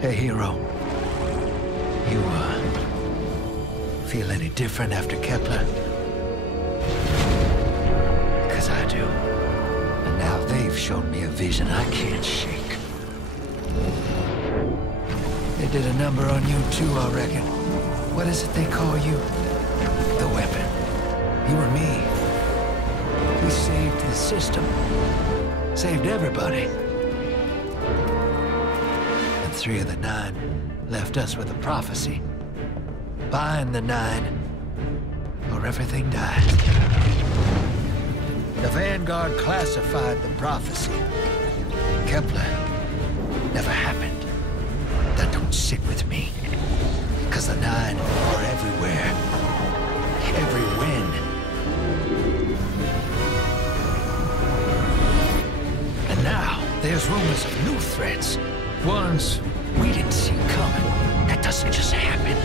Hey, hero. You, feel any different after Kepler? Because I do. And now they've shown me a vision I can't shake. They did a number on you too, I reckon. What is it they call you? The weapon. You and me. We saved the system. Saved everybody. And 3 of the 9 left us with a prophecy. Bind the 9, or everything dies. The Vanguard classified the prophecy. Kepler never happened. That don't sit with me. Because the 9 are everywhere. Every win. And now, there's rumors of new threats. Ones we didn't see coming. That doesn't just happen.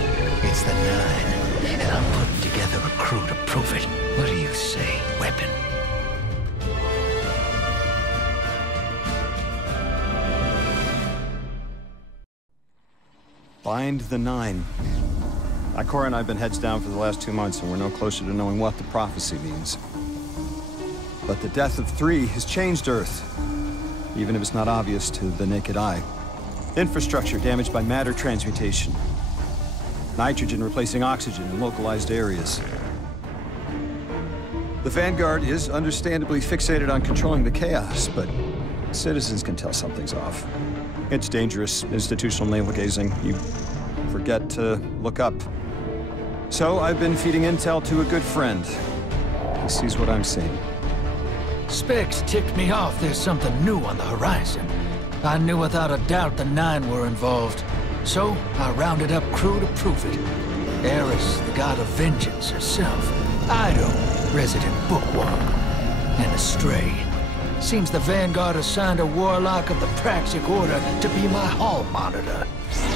It's the 9, and I'm putting together a crew to prove it. What do you say, weapon? Bind the 9. Ikora and I have been heads down for the last 2 months, and we're no closer to knowing what the prophecy means. But the death of 3 has changed Earth, even if it's not obvious to the naked eye. Infrastructure damaged by matter transmutation. Nitrogen replacing oxygen in localized areas. The Vanguard is understandably fixated on controlling the chaos, but citizens can tell something's off. It's dangerous, institutional navel-gazing. You forget to look up. So I've been feeding intel to a good friend. He sees what I'm seeing. Specs ticked me off there's something new on the horizon. I knew without a doubt the 9 were involved. So, I rounded up crew to prove it. Eris, the god of vengeance herself. Ido, resident bookworm. And Astray. Seems the Vanguard assigned a warlock of the Praxic Order to be my hall monitor.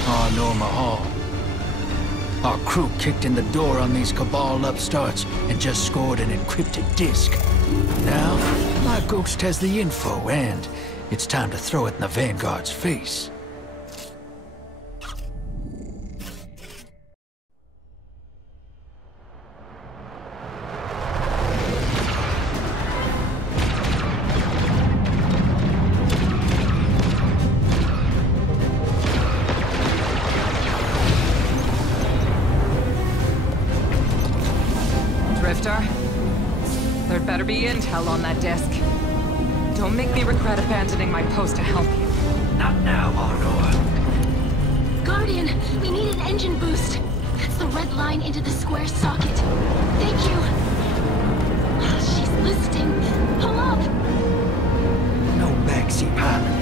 Oh, Norma Hall. Our crew kicked in the door on these Cabal upstarts and just scored an encrypted disk. Now, my ghost has the info and it's time to throw it in the Vanguard's face. There'd better be intel on that disk. Don't make me regret abandoning my post to help you. Not now, Honor. Guardian, we need an engine boost. That's the red line into the square socket. Thank you. She's listening. Pull up. No backseat pilot.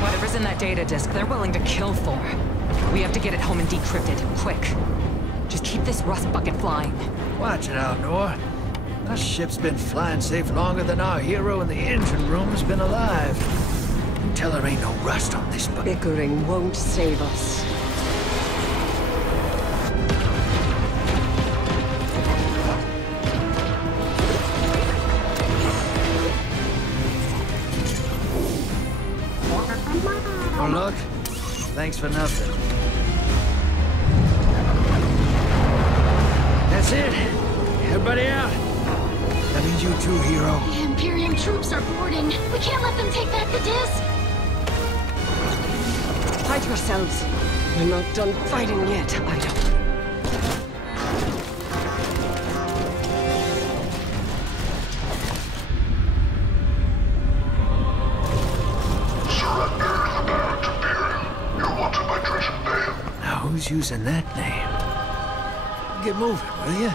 Whatever's in that data disk, they're willing to kill for. We have to get it home and decrypted, quick. Just keep this rust bucket flying. Watch it out, Nor. Our ship's been flying safe longer than our hero in the engine room's been alive. And tell her ain't no rust on this bucket. Bickering won't save us. Oh, look. Thanks for nothing. That's it. Everybody out. That means you too, hero. The Imperium troops are boarding. We can't let them take back the disc. Hide yourselves. We're not done fighting yet, Ido. Barant Imperium. You're wanted by Treasure Bale. Now who's using that name? Get moving, will you?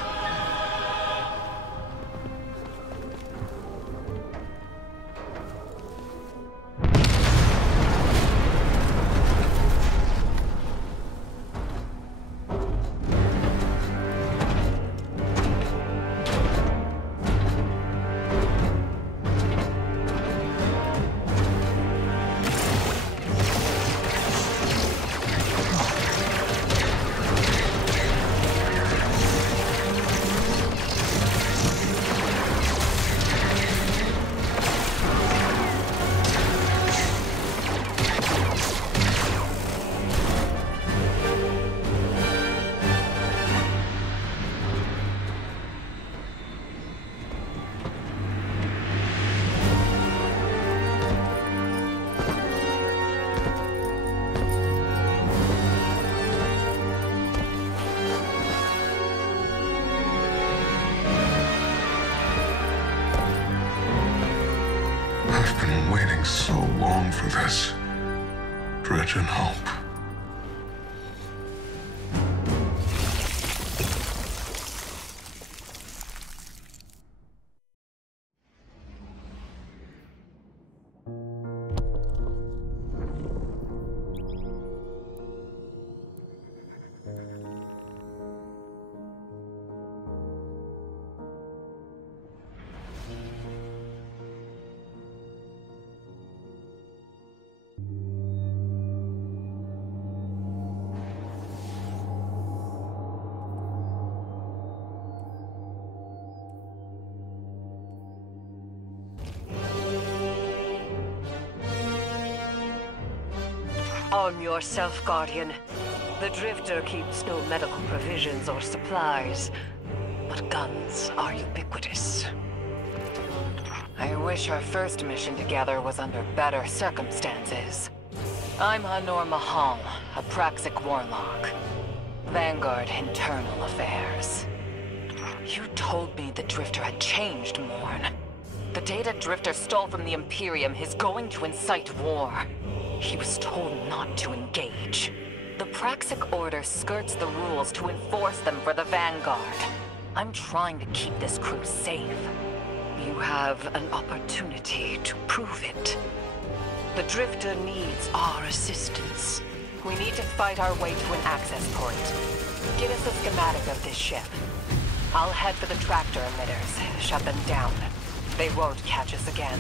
been waiting so long for this. Dredge and hope. Arm yourself, Guardian. The Drifter keeps no medical provisions or supplies, but guns are ubiquitous. I wish our first mission together was under better circumstances. I'm Hanor Mahal, a Praxic warlock. Vanguard Internal Affairs. You told me the Drifter had changed, Morn. The data Drifter stole from the Imperium is going to incite war. He was told not to engage. The Praxic Order skirts the rules to enforce them for the Vanguard. I'm trying to keep this crew safe. You have an opportunity to prove it. The Drifter needs our assistance. We need to fight our way to an access point. Get us a schematic of this ship. I'll head for the tractor emitters, shut them down. They won't catch us again.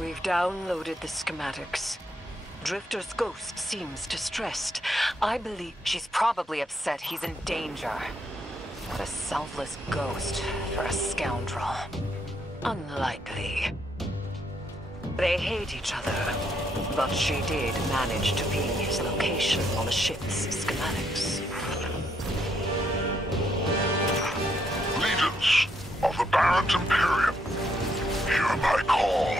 We've downloaded the schematics. Drifter's ghost seems distressed. I believe she's probably upset he's in danger. What a selfless ghost for a scoundrel. Unlikely. They hate each other, but she did manage to ping his location on the ship's schematics. Leaders of the Barant Imperium, hear my call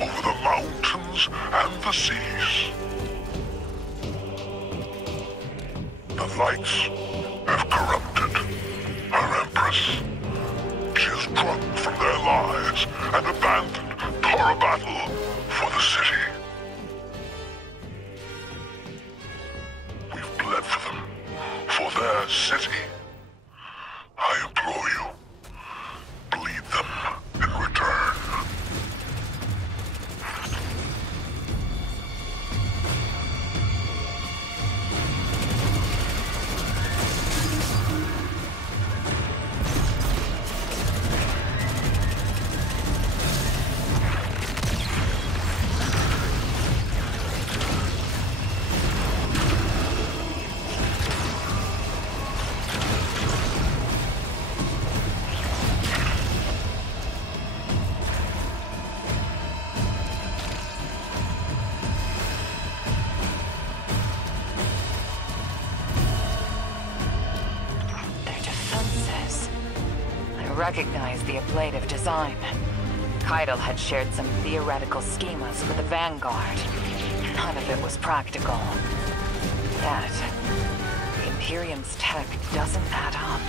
over the mountains and the seas. The lights have corrupted her Empress. She is drunk from their lives and abandoned Tora battle for the city. We've bled for them, for their city. I implore you, bleed them in return. Recognize the ablative design. Keitel had shared some theoretical schemas with the Vanguard. None of it was practical. Yet, the Imperium's tech doesn't add up.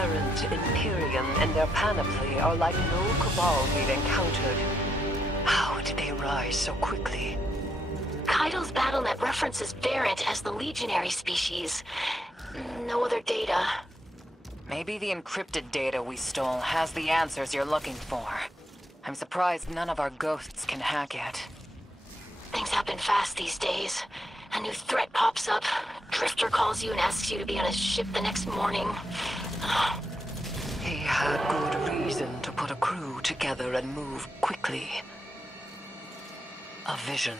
Barant Imperium and their panoply are like no Cabal we've encountered. How did they rise so quickly? Kaido's BattleNet references Barant as the legionary species. No other data. Maybe the encrypted data we stole has the answers you're looking for. I'm surprised none of our ghosts can hack it. Things happen fast these days. A new threat pops up. Drifter calls you and asks you to be on his ship the next morning. He had good reason to put a crew together and move quickly. A vision.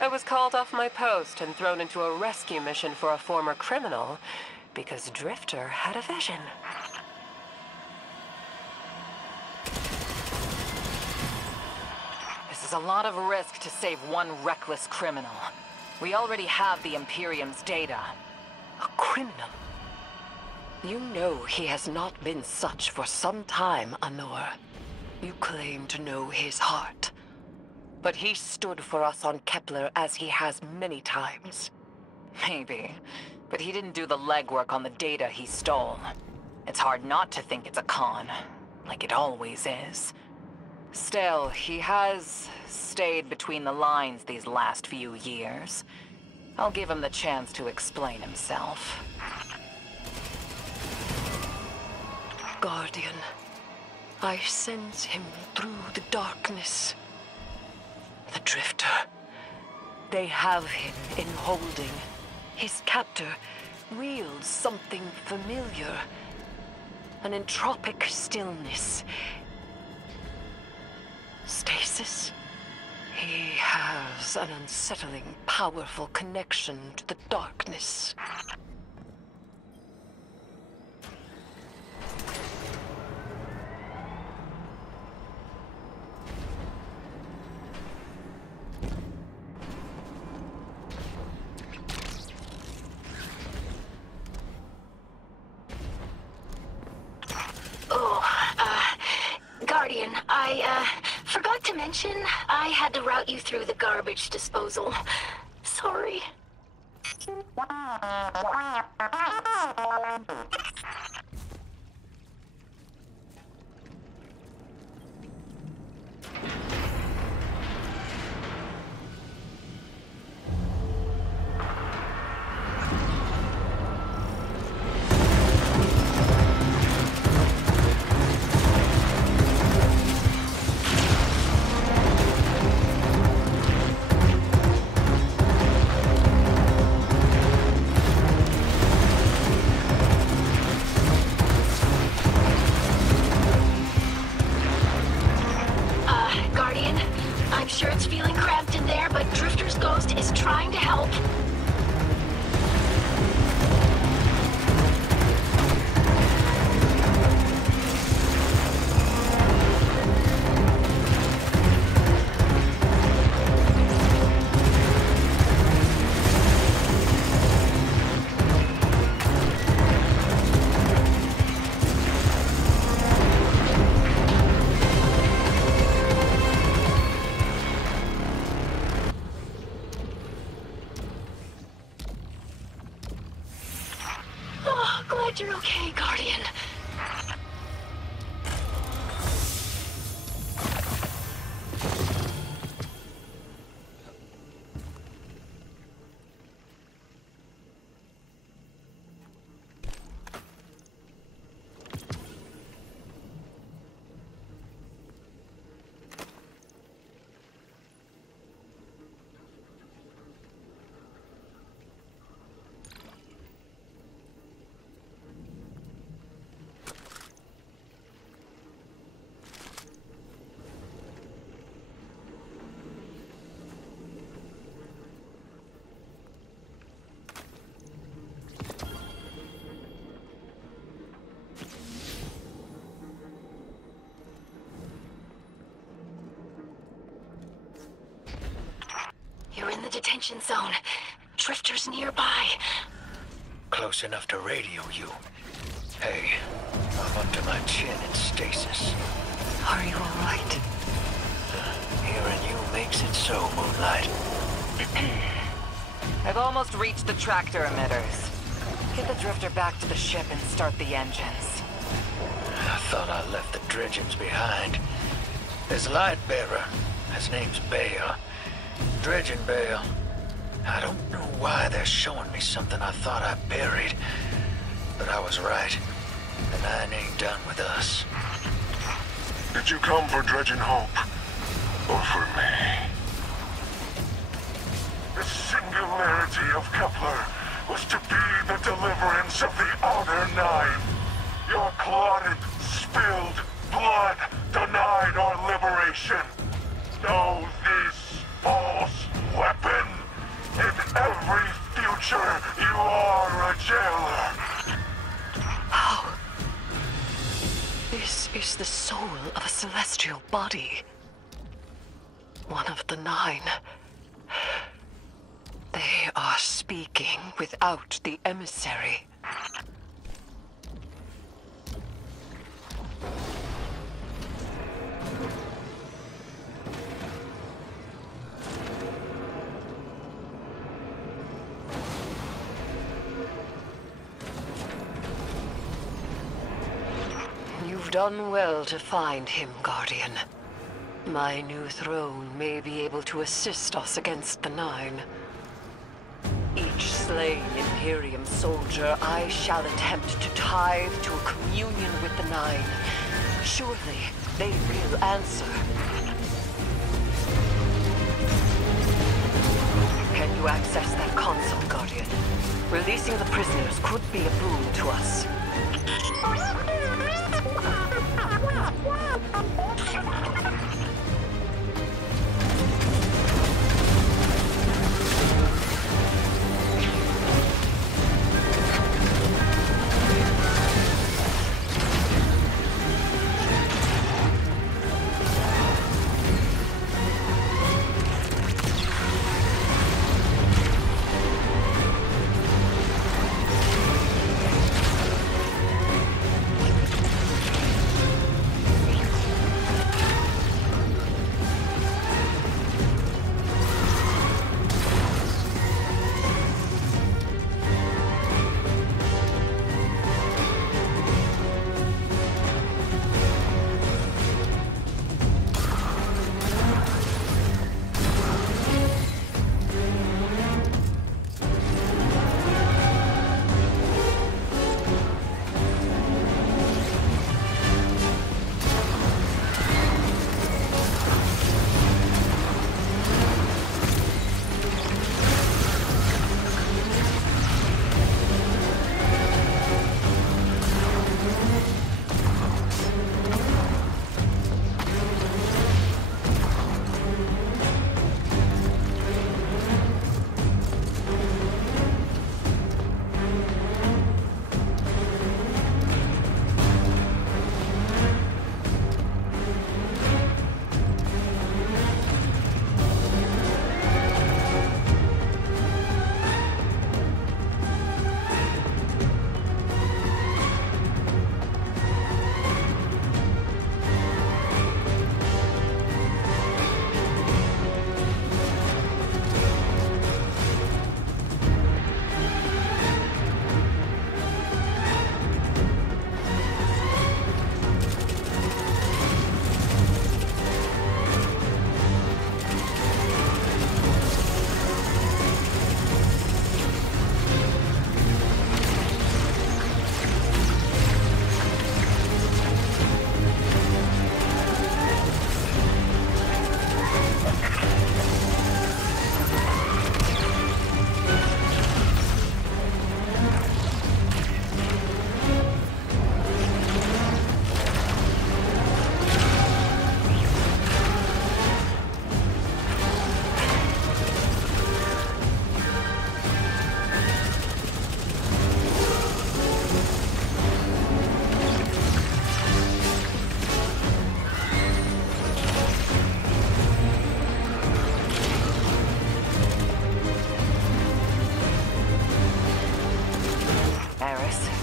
I was called off my post and thrown into a rescue mission for a former criminal because Drifter had a vision. This is a lot of risk to save one reckless criminal. We already have the Imperium's data. A criminal? You know he has not been such for some time, Anor. You claim to know his heart. But he stood for us on Kepler as he has many times. Maybe. But he didn't do the legwork on the data he stole. It's hard not to think it's a con, like it always is. Still, he has stayed between the lines these last few years. I'll give him the chance to explain himself. Guardian, I sense him through the darkness. The Drifter. They have him in holding. His captor wields something familiar. An entropic stillness. Stasis? He has an unsettling, powerful connection to the darkness. Guardian, I forgot to mention I had to route you through the garbage disposal. Sorry. Sure it's feeling cramped in there, but Drifter's ghost is trying to help. Glad you're okay, Guardian. You're in the detention zone. Drifter's nearby. Close enough to radio you. Hey, I'm up to my chin in stasis. Are you all right? Hearing you makes it so, Moonlight. I've almost reached the tractor emitters. Get the drifter back to the ship and start the engines. I thought I left the dredgeons behind. There's a light bearer. His name's Bale. Dredgen Bale. I don't know why they're showing me something I thought I buried. But I was right. The Nine ain't done with us. Did you come for Dredgen Hope? Or for me? The singularity of Kepler was to be the deliverance of the Outer Nine. Your clotted, spilled blood denied our liberation. Know this false weapon. In every future, you are a jailer. How? This is the soul of a celestial body. One of the Nine. They are speaking without the emissary. You've done well to find him, Guardian. My new throne may be able to assist us against the Nine. Each slain Imperium soldier I shall attempt to tithe to a communion with the Nine. Surely they will answer. Can you access that console, Guardian? Releasing the prisoners could be a boon to us.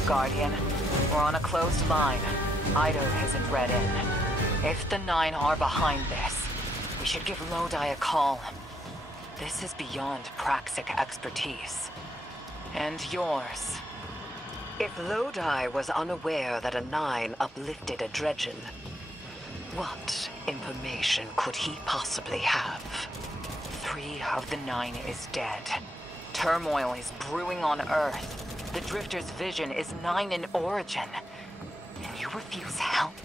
Guardian. We're on a closed line. Ido isn't read in. If the Nine are behind this, we should give Lodi a call. This is beyond Praxic expertise. And yours. If Lodi was unaware that a 9 uplifted a Dredgen, what information could he possibly have? 3 of the 9 is dead. Turmoil is brewing on Earth. The Drifter's vision is 9 in origin. And you refuse help?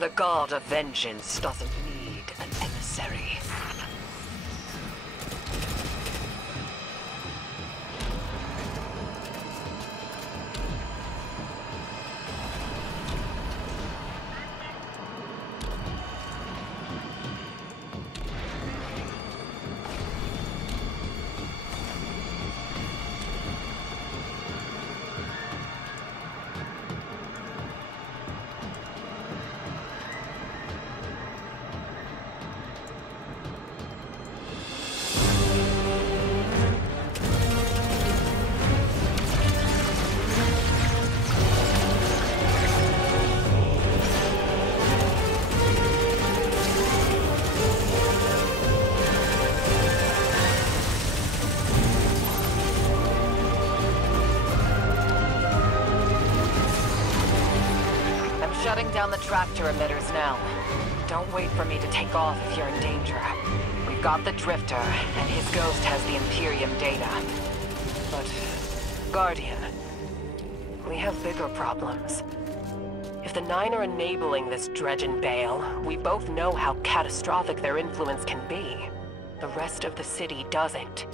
The God of Vengeance doesn't need an emissary. Shutting down the tractor emitters now. Don't wait for me to take off if you're in danger. We've got the Drifter, and his ghost has the Imperium data. But, Guardian, we have bigger problems. If the 9 are enabling this Dredgen Bale, we both know how catastrophic their influence can be. The rest of the city doesn't.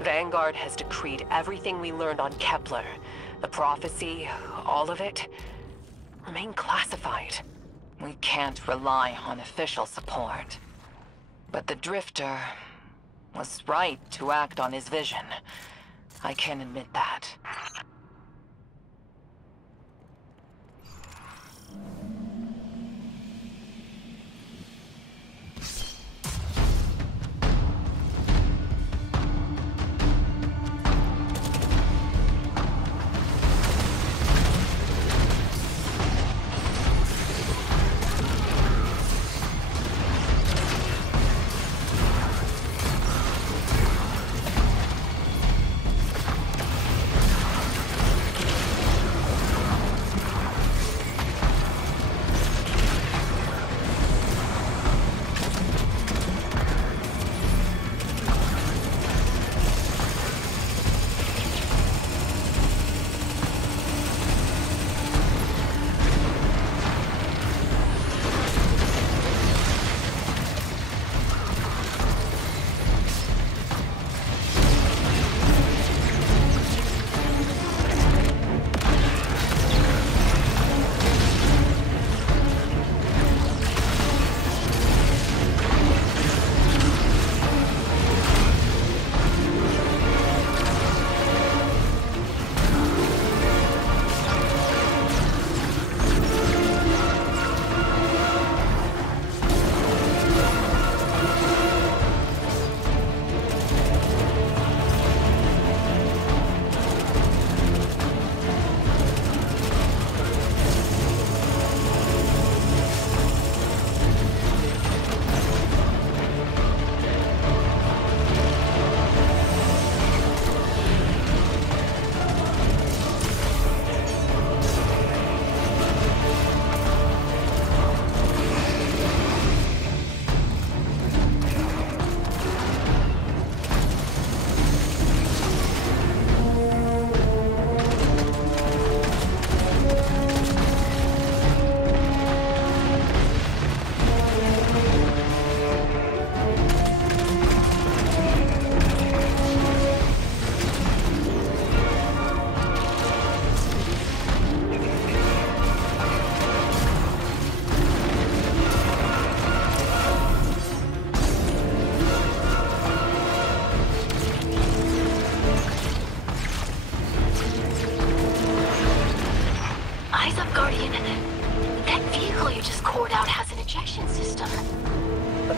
Vanguard has decreed everything we learned on Kepler, the prophecy, all of it, remain classified. We can't rely on official support. But the Drifter was right to act on his vision. I can admit that.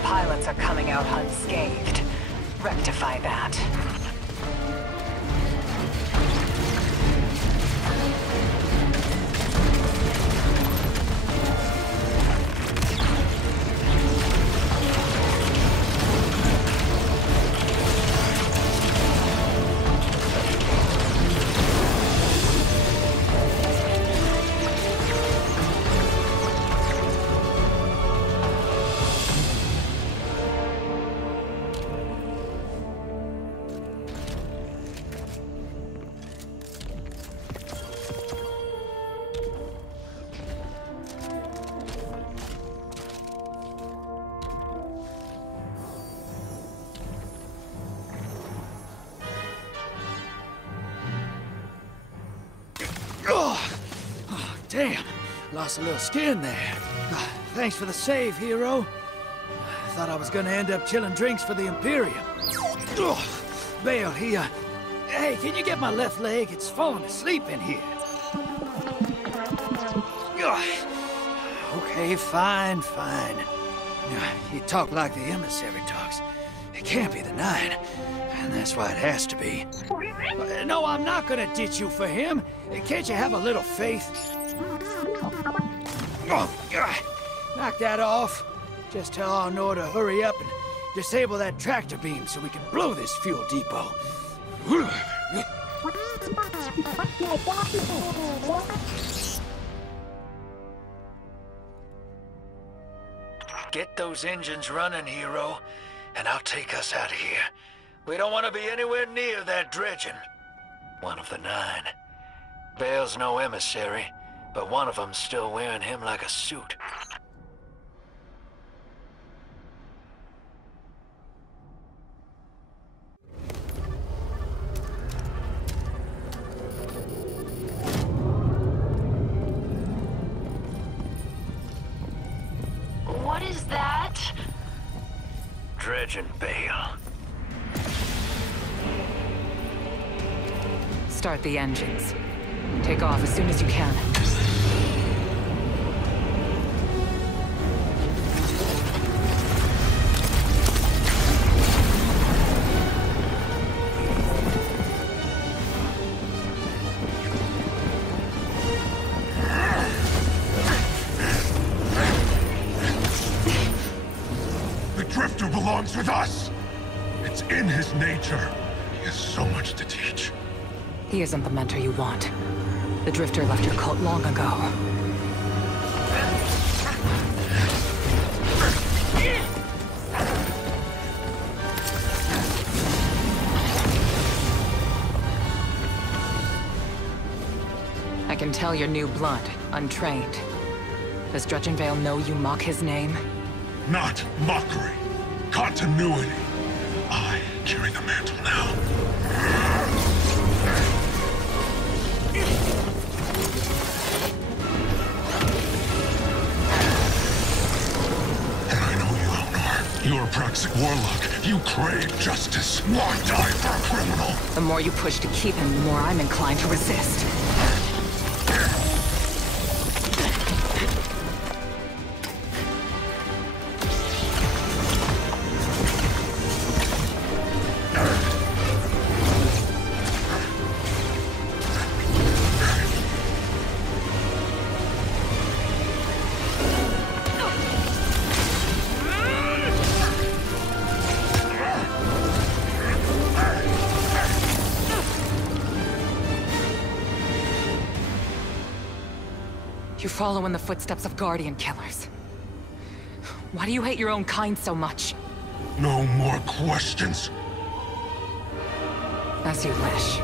pilots are coming out unscathed. Rectify that. Damn, lost a little skin there. Thanks for the save, hero. I thought I was gonna end up chilling drinks for the Imperium. Ugh. Bale, hey, can you get my left leg? It's falling asleep in here. Ugh. Okay, fine. You talk like the emissary talks. It can't be the 9, and that's why it has to be. No, I'm not gonna ditch you for him. Can't you have a little faith? Oh, knock that off. Just tell Arnor to hurry up and disable that tractor beam so we can blow this fuel depot. Get those engines running, hero, and I'll take us out of here. We don't want to be anywhere near that dredging. One of the 9. Bale's no emissary, but one of them's still wearing him like a suit. What is that? Dredging, Bale. Start the engines. Take off as soon as you can. The Drifter belongs with us. It's in his nature. He has so much to teach. He isn't the mentor you want. The Drifter left your cult long ago. I can tell you're new blood, untrained. Does Dredgenvale know you mock his name? Not mockery. Continuity. I carry the mantle now. And I know you, Elnor. You're a praxic warlock. You crave justice. Why die for a criminal? The more you push to keep him, the more I'm inclined to resist. You follow in the footsteps of Guardian killers. Why do you hate your own kind so much? No more questions. As you wish.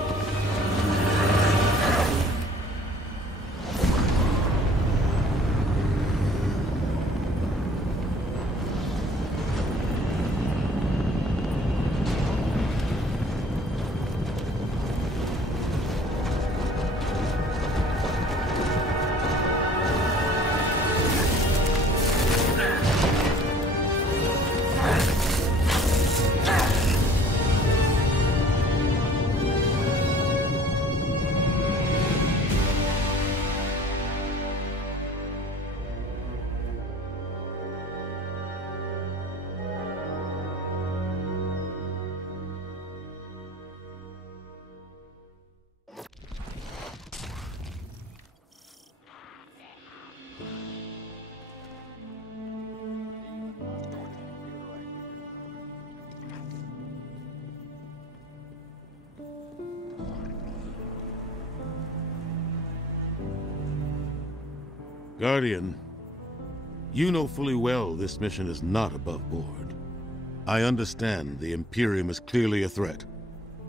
Guardian, you know fully well this mission is not above board. I understand the Imperium is clearly a threat,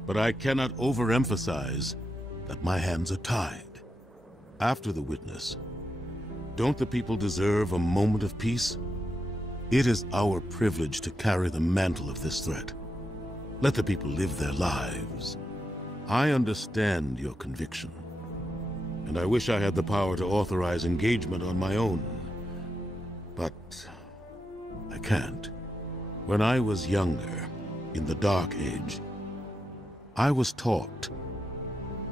but I cannot overemphasize that my hands are tied. After the witness, don't the people deserve a moment of peace? It is our privilege to carry the mantle of this threat. Let the people live their lives. I understand your conviction. and I wish I had the power to authorize engagement on my own. But I can't. When I was younger, in the Dark Age, I was taught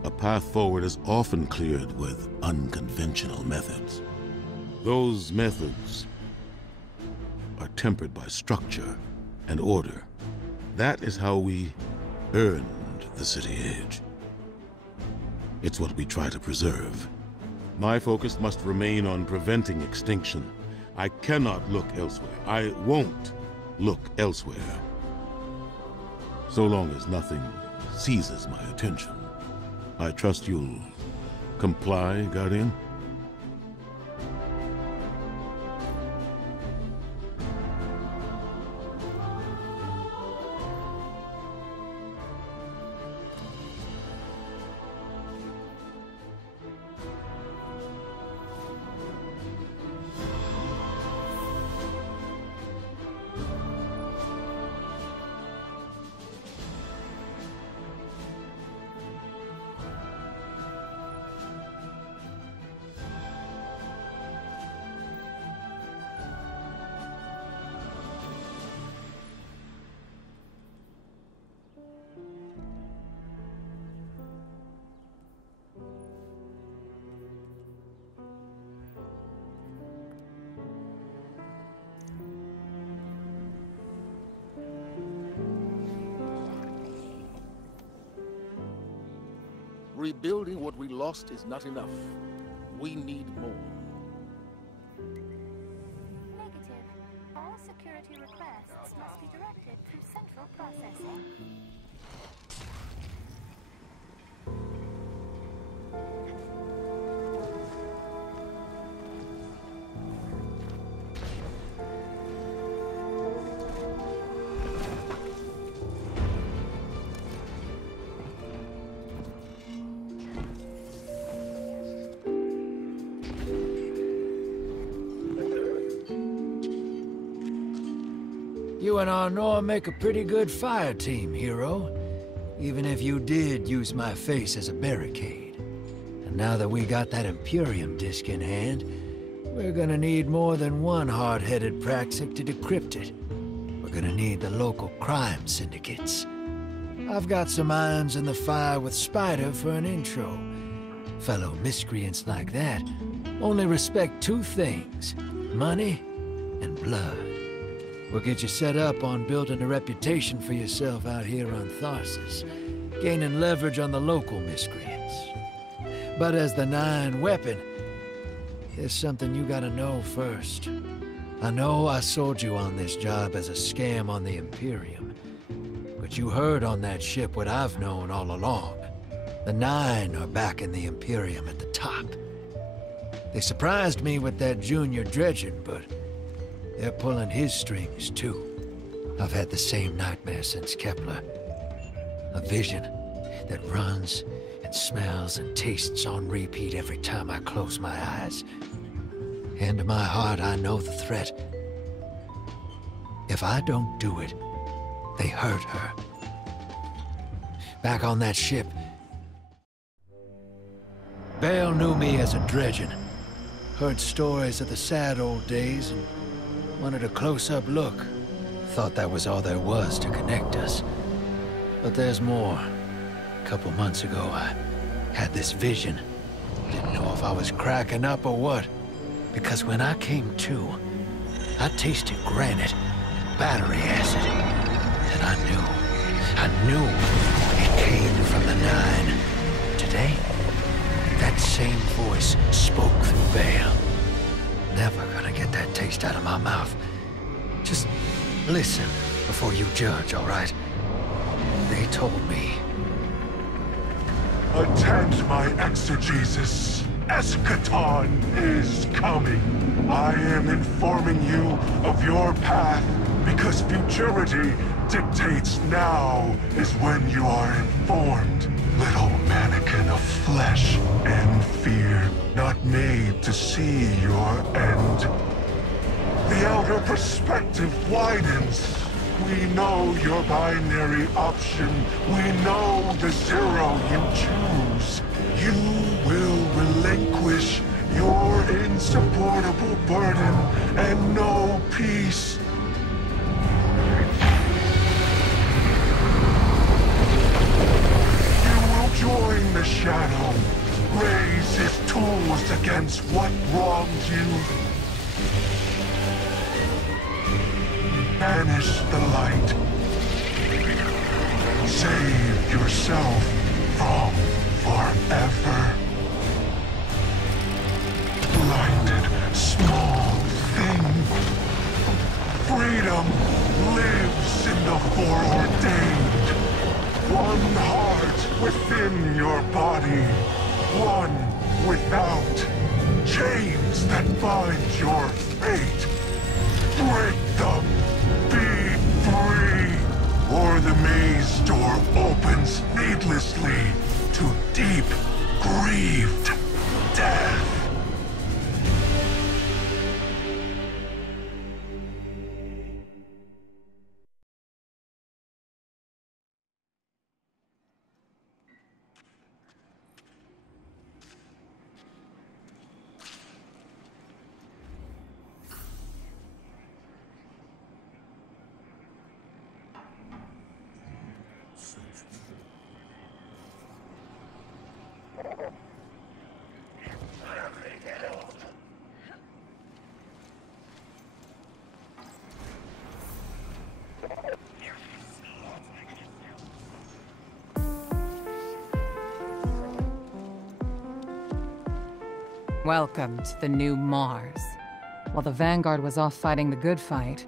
a path forward is often cleared with unconventional methods. Those methods are tempered by structure and order. That is how we earned the City Age. It's what we try to preserve. My focus must remain on preventing extinction. I cannot look elsewhere. I won't look elsewhere. So long as nothing seizes my attention. I trust you'll comply, Guardian? Rebuilding what we lost is not enough. We need more. Negative. All security requests must be directed through central processing. You and Arnor make a pretty good fire team, hero. Even if you did use my face as a barricade. And now that we got that Imperium disk in hand, we're gonna need more than one hard-headed praxic to decrypt it. We're gonna need the local crime syndicates. I've got some irons in the fire with Spider for an intro. Fellow miscreants like that only respect two things: money and blood. We'll get you set up on building a reputation for yourself out here on Tharsis, gaining leverage on the local miscreants. But as the 9 weapon, there's something you gotta know first. I know I sold you on this job as a scam on the Imperium, but you heard on that ship what I've known all along. The 9 are back in the Imperium at the top. They surprised me with that junior dredging, but they're pulling his strings, too. I've had the same nightmare since Kepler. A vision that runs and smells and tastes on repeat every time I close my eyes. In my heart, I know the threat. If I don't do it, they hurt her. Back on that ship, Bale knew me as a dredgen. Heard stories of the sad old days and wanted a close-up look. Thought that was all there was to connect us. But there's more. A couple months ago, I had this vision. Didn't know if I was cracking up or what. Because when I came to, I tasted granite and battery acid. And I knew it came from the 9. Today, that same voice spoke through Bale. Never gonna get that taste out of my mouth. Just listen before you judge, all right? They told me. Attend my exegesis. Eschaton is coming. I am informing you of your path because futurity dictates now is when you are informed. Little mannequin of flesh and fear, not made to see your end. The outer perspective widens. We know your binary option. We know the 0 you choose. You will relate and no peace. You will join the Shadow, raise his tools against what wronged you. Banish the light. Save yourself from forever. Blinded, small thing. Freedom lives in the foreordained. One heart within your body. One without. Chains that bind your fate. Break them. Be free. Or the maze door opens needlessly to deep, grieved death. Welcome to the new Mars. While the Vanguard was off fighting the good fight,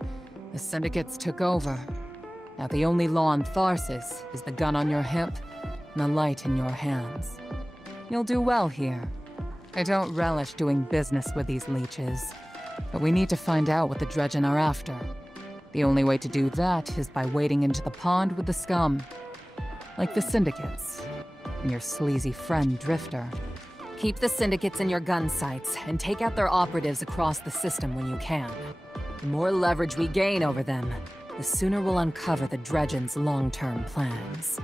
the Syndicates took over. Now the only law on Tharsis is the gun on your hip and the light in your hands. You'll do well here. I don't relish doing business with these leeches, but we need to find out what the Dredgen are after. The only way to do that is by wading into the pond with the scum. Like the Syndicates, and your sleazy friend Drifter. Keep the Syndicates in your gun sights, and take out their operatives across the system when you can. The more leverage we gain over them, the sooner we'll uncover the Dredgen's long-term plans.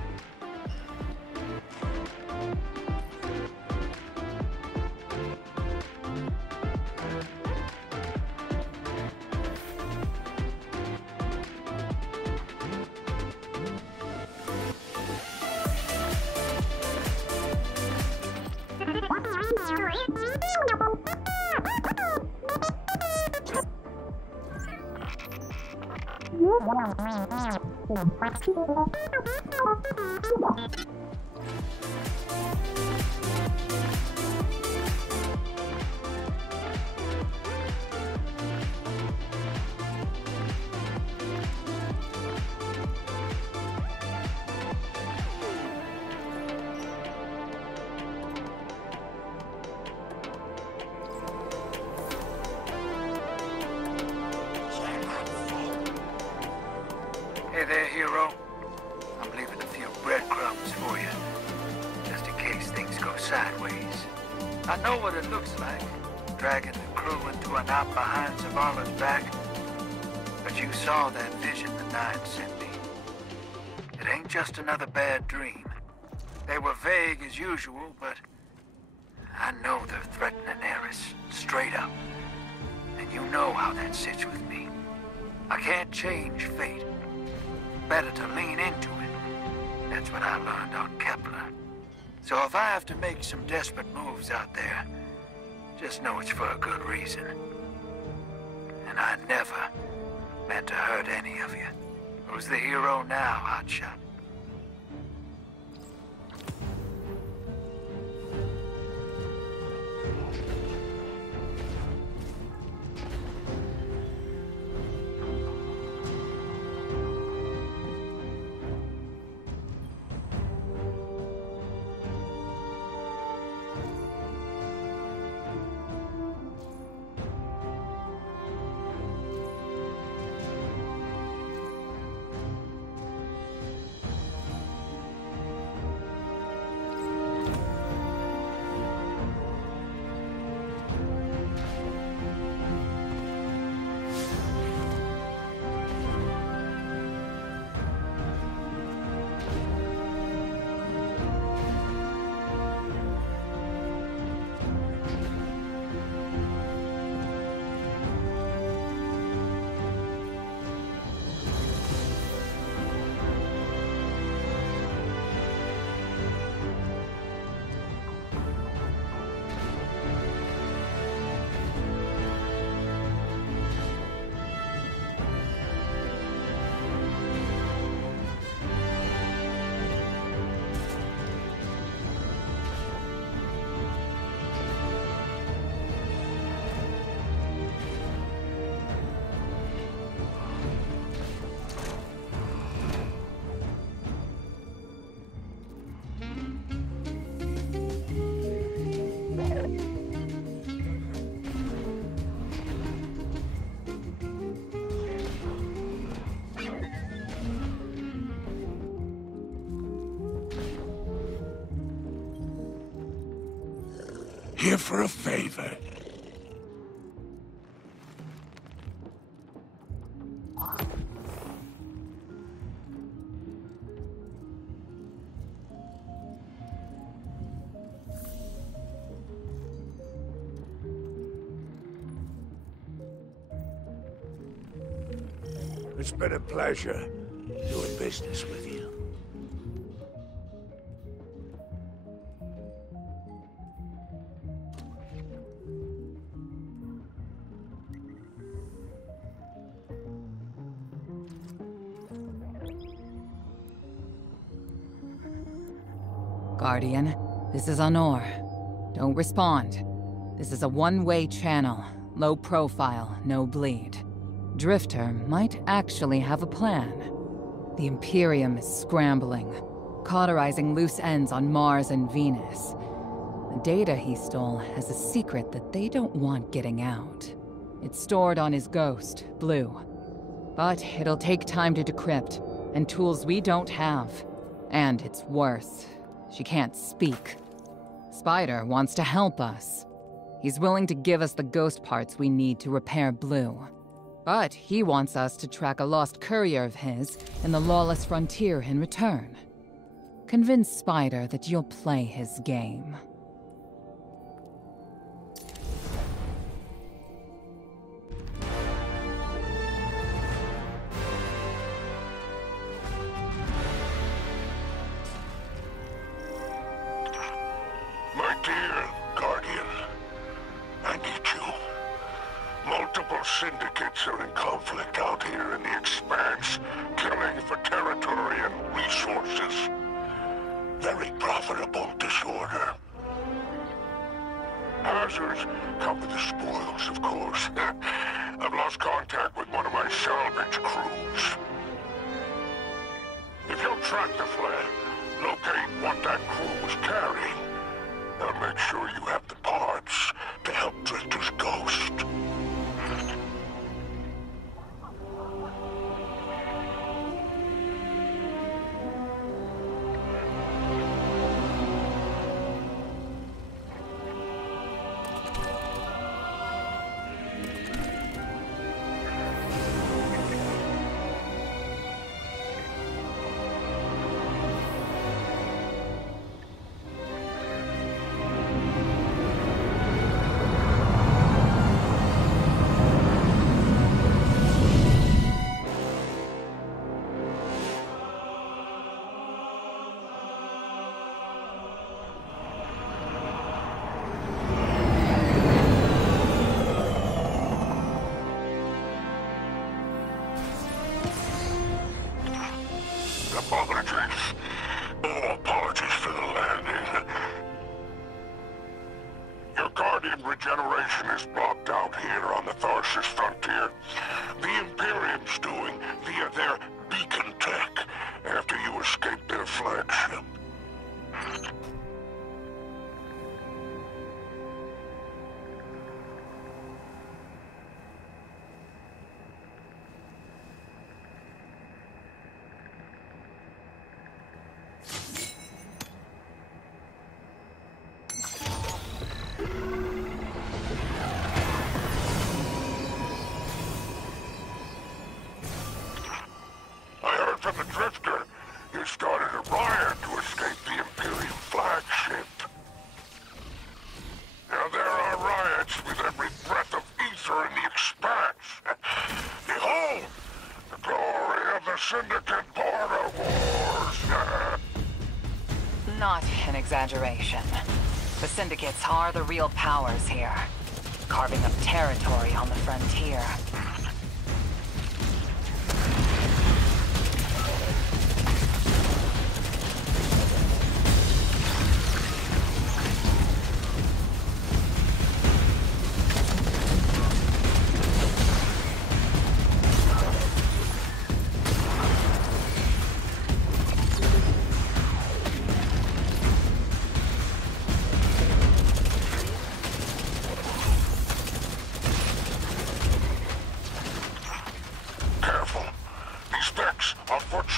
Hey there, hero. I'm leaving a few breadcrumbs for you, just in case things go sideways. I know what it looks like, dragging the crew into a knot behind Zavala's back. But you saw that vision the Nine sent me. It ain't just another bad dream. They were vague as usual, but I know they're threatening Eris, straight up. And you know how that sits with me. I can't change fate. Better to lean into it. That's what I learned on Kepler. So if I have to make some desperate moves out there, just know it's for a good reason. And I never meant to hurt any of you. Who's the hero now, Hotshot? Here for a favor. It's been a pleasure doing business with you. Guardian, this is Honor. Don't respond. This is a one-way channel. Low profile, no bleed. Drifter might actually have a plan. The Imperium is scrambling, cauterizing loose ends on Mars and Venus. The data he stole has a secret that they don't want getting out. It's stored on his ghost, Blue. But it'll take time to decrypt, and tools we don't have. And it's worse. She can't speak. Spider wants to help us. He's willing to give us the ghost parts we need to repair Blue. But he wants us to track a lost courier of his in the lawless frontier in return. Convince Spider that you'll play his game. My dear Guardian, I need you. Multiple syndicates are in conflict out here in the Expanse, killing for territory and resources. Very profitable disorder. Hazards come with the spoils, of course. I've lost contact with one of my salvage crews. If you'll track the flare, locate what that crew was carrying, I'll make sure you have the parts to help Drifter's ghost. Apologies. Oh, apologies for the landing. Your Guardian regeneration is blocked out here on the Tharsis frontier. The Imperium's doing via their beacon tech after you escaped their flagship. From the Drifter, you started a riot to escape the Imperium flagship. Now there are riots with every breath of ether in the Expanse. Behold, the glory of the Syndicate border wars. Not an exaggeration. The Syndicates are the real powers here, carving up territory on the frontier.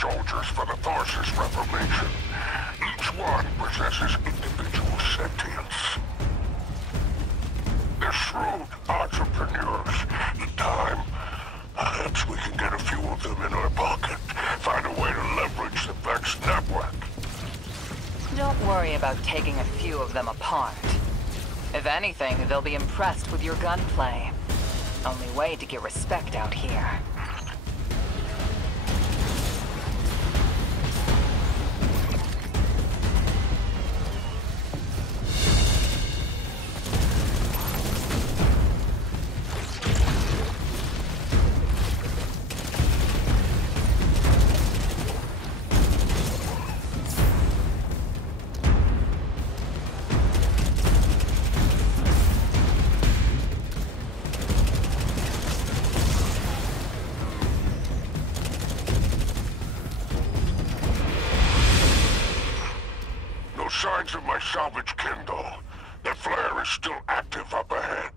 Soldiers for the Tharsis Reformation. Each one possesses individual sentience. taking a few of them apart. If anything, they'll be impressed with your gunplay. Only way to get respect out here. Signs of my salvage kindle. The flare is still active up ahead.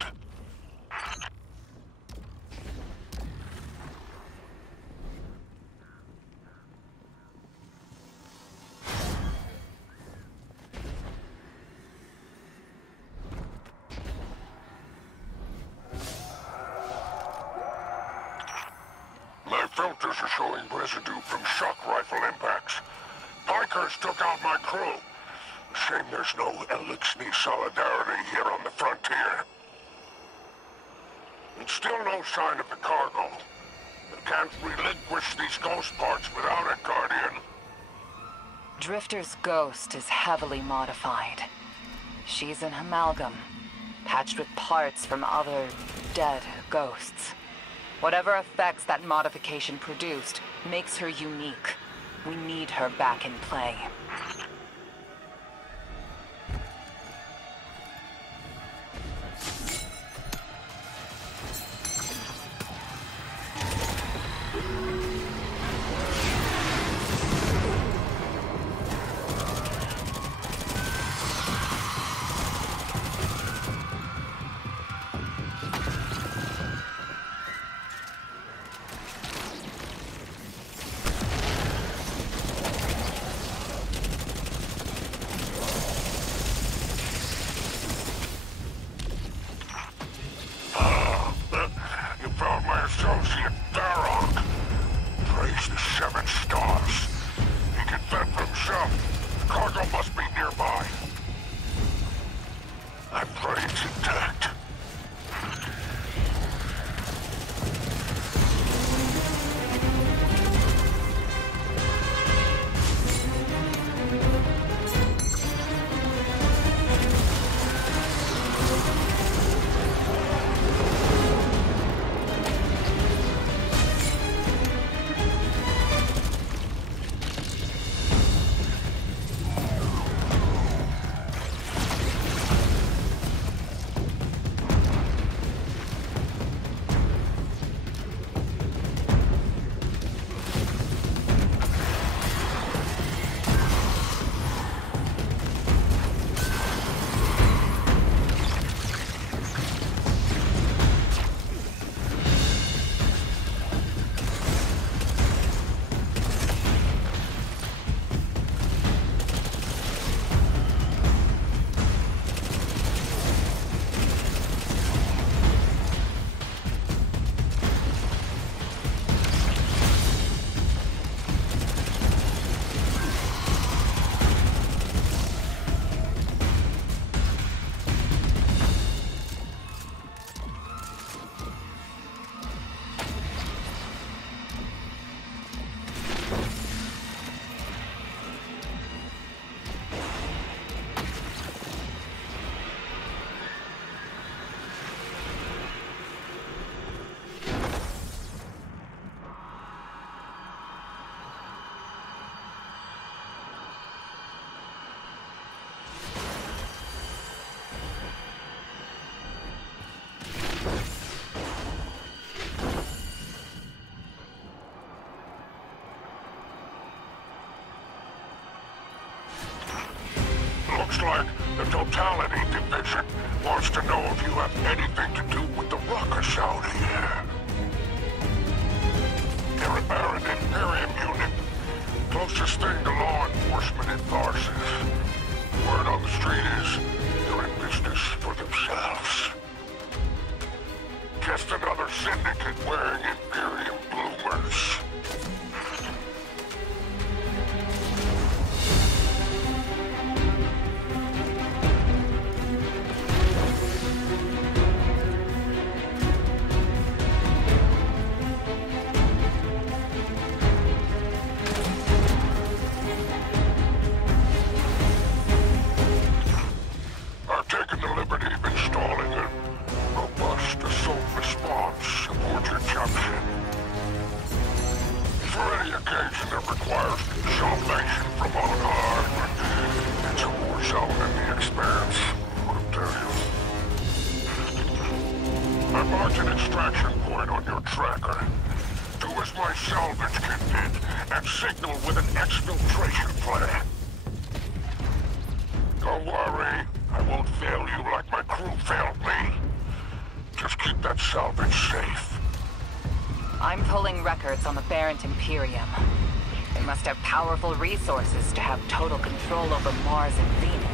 My filters are showing residue from shock rifle impacts. Pikers took out my crew. Shame there's no Elixir solidarity here on the frontier. And still no sign of the cargo. I can't relinquish these ghost parts without it, Guardian. Drifter's ghost is heavily modified. She's an amalgam, patched with parts from other dead ghosts. Whatever effects that modification produced makes her unique. We need her back in play. Associate Barant. Praise the 7 stars. He can fend for himself. The cargo must be nearby. I pray it's intact. Looks like the Totality Division wants to know if you have anything to do with the ruckus out here. They're a Barant Imperium unit. Closest thing to law enforcement in Tharsis. Word on the street is they're in business for themselves. Just another syndicate wearing Imperium bloomers. extraction point on your tracker. Do as my salvage kit did, and signal with an exfiltration plan. Don't worry, I won't fail you like my crew failed me. Just keep that salvage safe. I'm pulling records on the Barant Imperium. They must have powerful resources to have total control over Mars and Venus.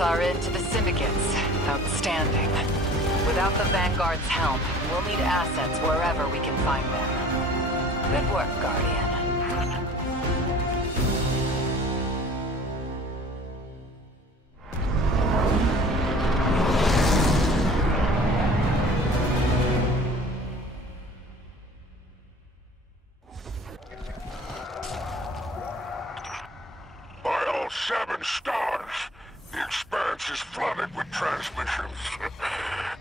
Our end to the syndicates. Outstanding. Without the Vanguard's help, we'll need assets wherever we can find them. Good work, Guardian. By all 7 stars! The Expanse is flooded with transmissions.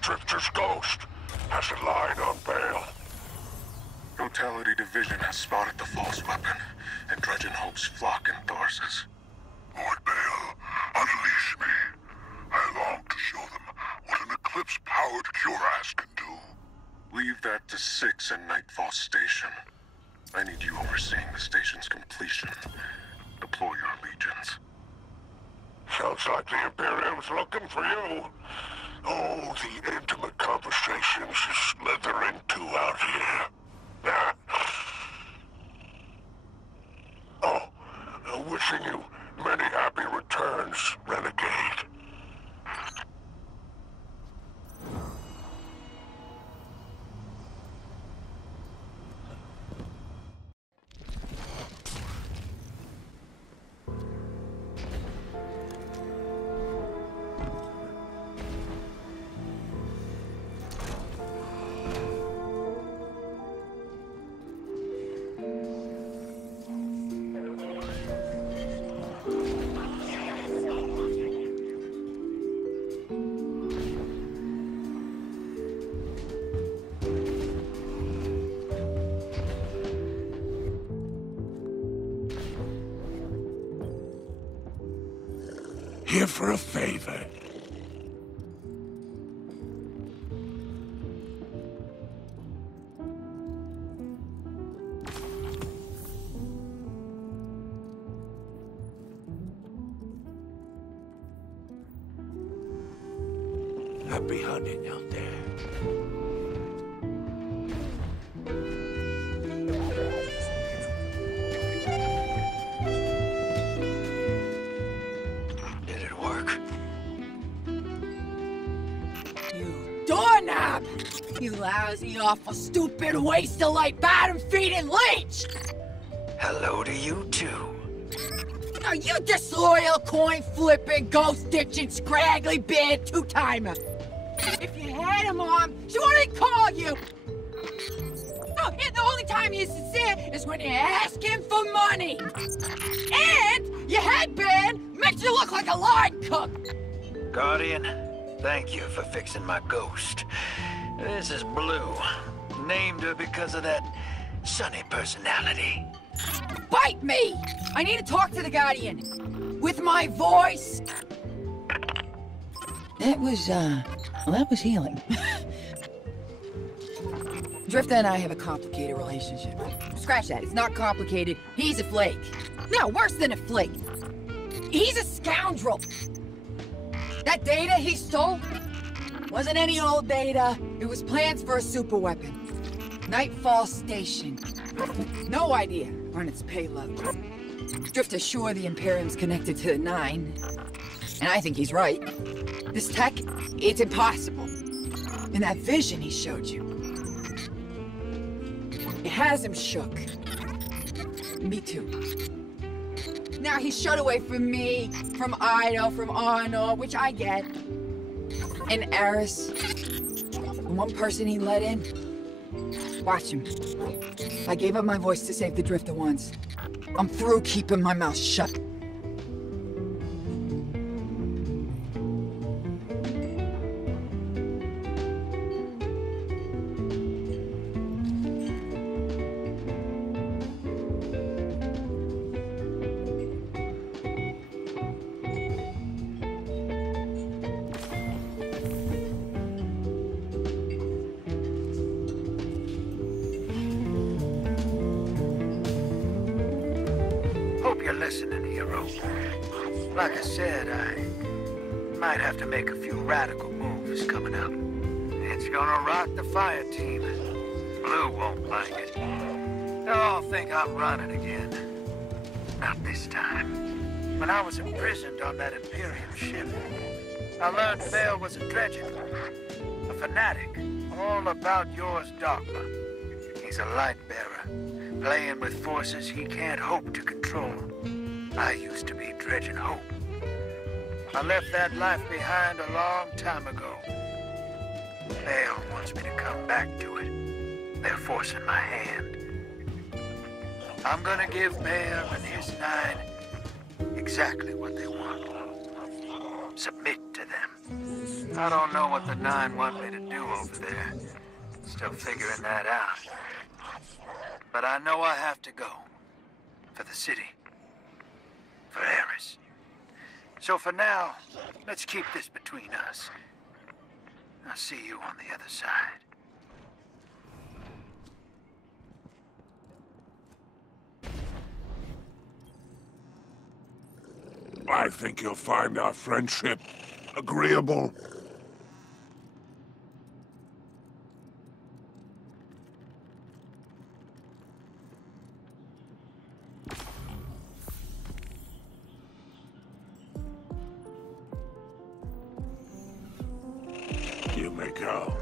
Drifter's Ghost has a line on bail. Totality Division has spotted the false weapon, and Dredgen hopes flock in Tharsis. Lord Bale, unleash me. I long to show them what an Eclipse-powered cuirass can do. Leave that to 6 and Nightfall Station. I need you overseeing the station's completion. Deploy your legions. Sounds like the Imperium's looking for you. Oh, the intimate conversations you slither into out here. Wishing you many happy returns, Renegade. Here for a favor. Happy hunting out there. Did it work? You doorknob! You lousy, awful, stupid, waste of light, bottom-feeding leech! Hello to you too. Are you disloyal, coin-flipping, ghost-ditching, scraggly-beard two-timer? If you had a mom, she wouldn't call you! Oh, and the only time you're sincere is when you ask him for money! And your headband makes you look like a line cook! Guardian, thank you for fixing my ghost. This is Blue. Named her because of that sunny personality. Bite me! I need to talk to the Guardian. With my voice. That was healing. Drifter and I have a complicated relationship. Scratch that, it's not complicated. He's a flake. No, worse than a flake. He's a scoundrel. That data he stole wasn't any old data. It was plans for a superweapon. Nightfall Station. No idea on its payload. Drifter's sure the Imperium's connected to the 9. And I think he's right. This tech, it's impossible. And that vision he showed you, it has him shook. Me too. Now he's shut away from me, from Ido, from Arno, which I get. And Eris, the one person he let in. Watch him. I gave up my voice to save the Drifter once. I'm through keeping my mouth shut. Hope you're listening, hero. Like I said, I might have to make a few radical moves coming up. It's gonna rock the fire team. Blue won't like it. They'll all think I'm running again. Not this time. When I was imprisoned on that Imperium ship, I learned Vale was a dredger, a fanatic, all about yours dogma. He's a light bearer, playing with forces he can't hope to control. I used to be dredging hope. I left that life behind a long time ago. Vale wants me to come back to it. They're forcing my hand. I'm gonna give Vale and his 9 exactly what they want. Submit to them. I don't know what the 9 want me to do over there. Still figuring that out. But I know I have to go. For the city. For Eris. So for now, let's keep this between us. I'll see you on the other side. I think you'll find our friendship agreeable. You may go.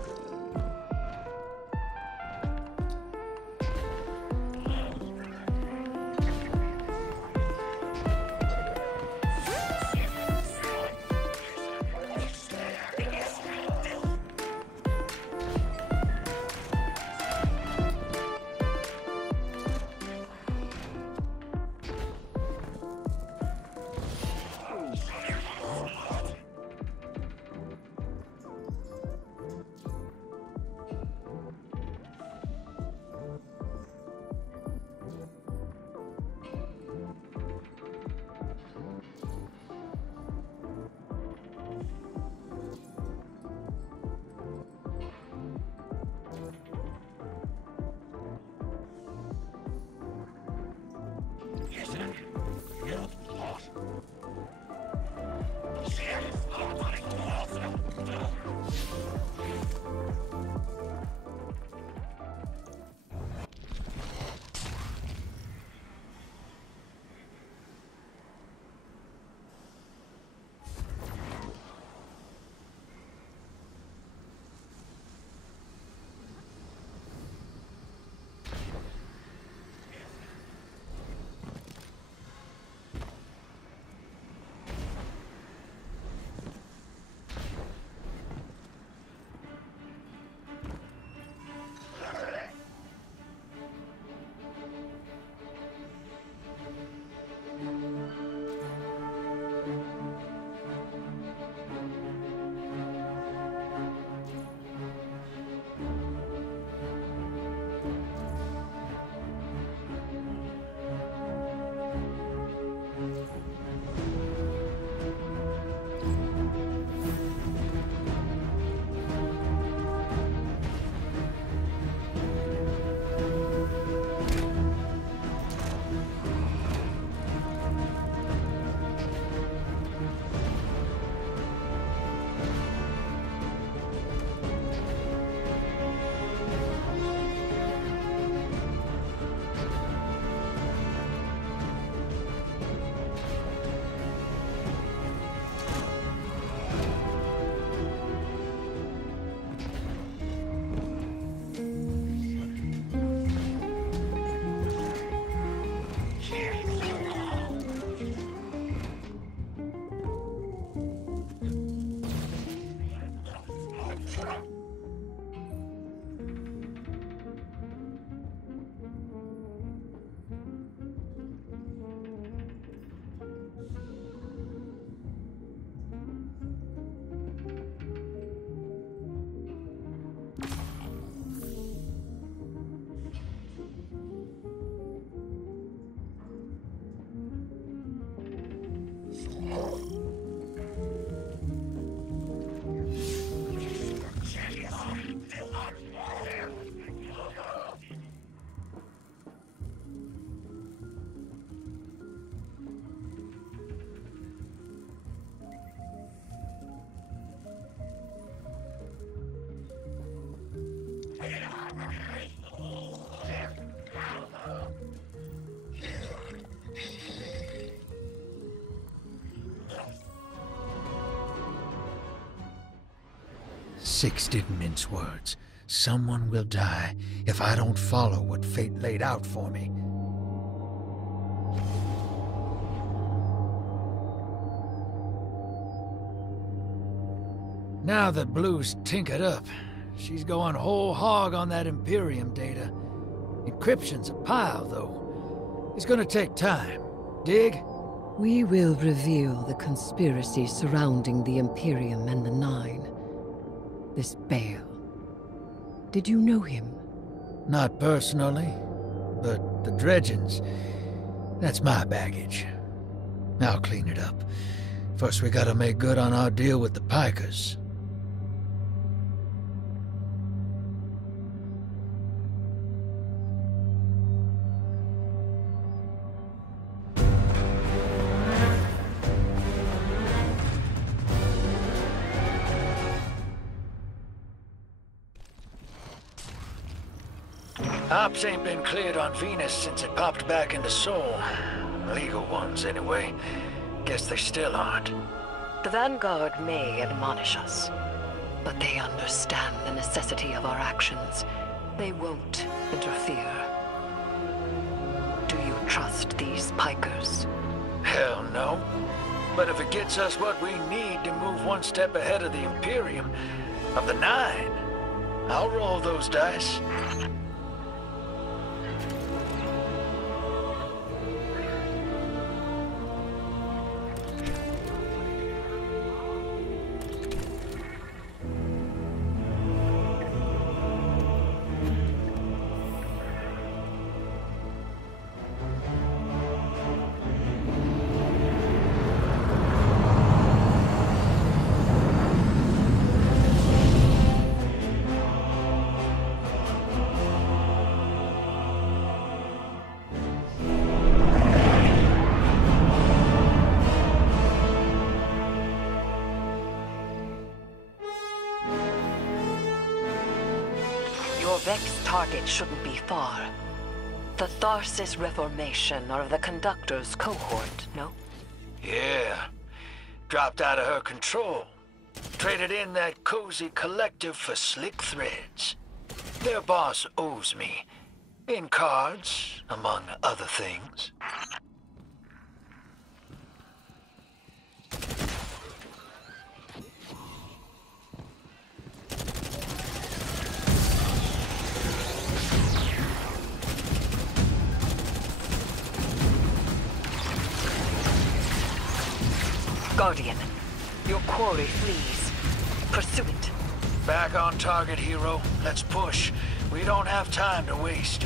Six didn't mince words. Someone will die if I don't follow what fate laid out for me. Now that Blue's tinkered up, she's going whole hog on that Imperium data. Encryption's a pile, though. It's gonna take time. Dig? We will reveal the conspiracy surrounding the Imperium and the Nine. This Bale. Did you know him? Not personally, but the dredgings, that's my baggage. I'll clean it up. First we gotta make good on our deal with the Pikers. Ops ain't been cleared on Venus since it popped back into Sol. Legal ones, anyway. Guess they still aren't. The Vanguard may admonish us, but they understand the necessity of our actions. They won't interfere. Do you trust these Pikers? Hell no. But if it gets us what we need to move one step ahead of the Imperium, of the Nine, I'll roll those dice. Vex's target shouldn't be far. The Tharsis Reformation are the Conductor's cohort, no? Yeah. Dropped out of her control. Traded in that cozy collective for slick threads. Their boss owes me. In cards, among other things. Guardian, your quarry flees. Pursue it. Back on target, hero. Let's push. We don't have time to waste.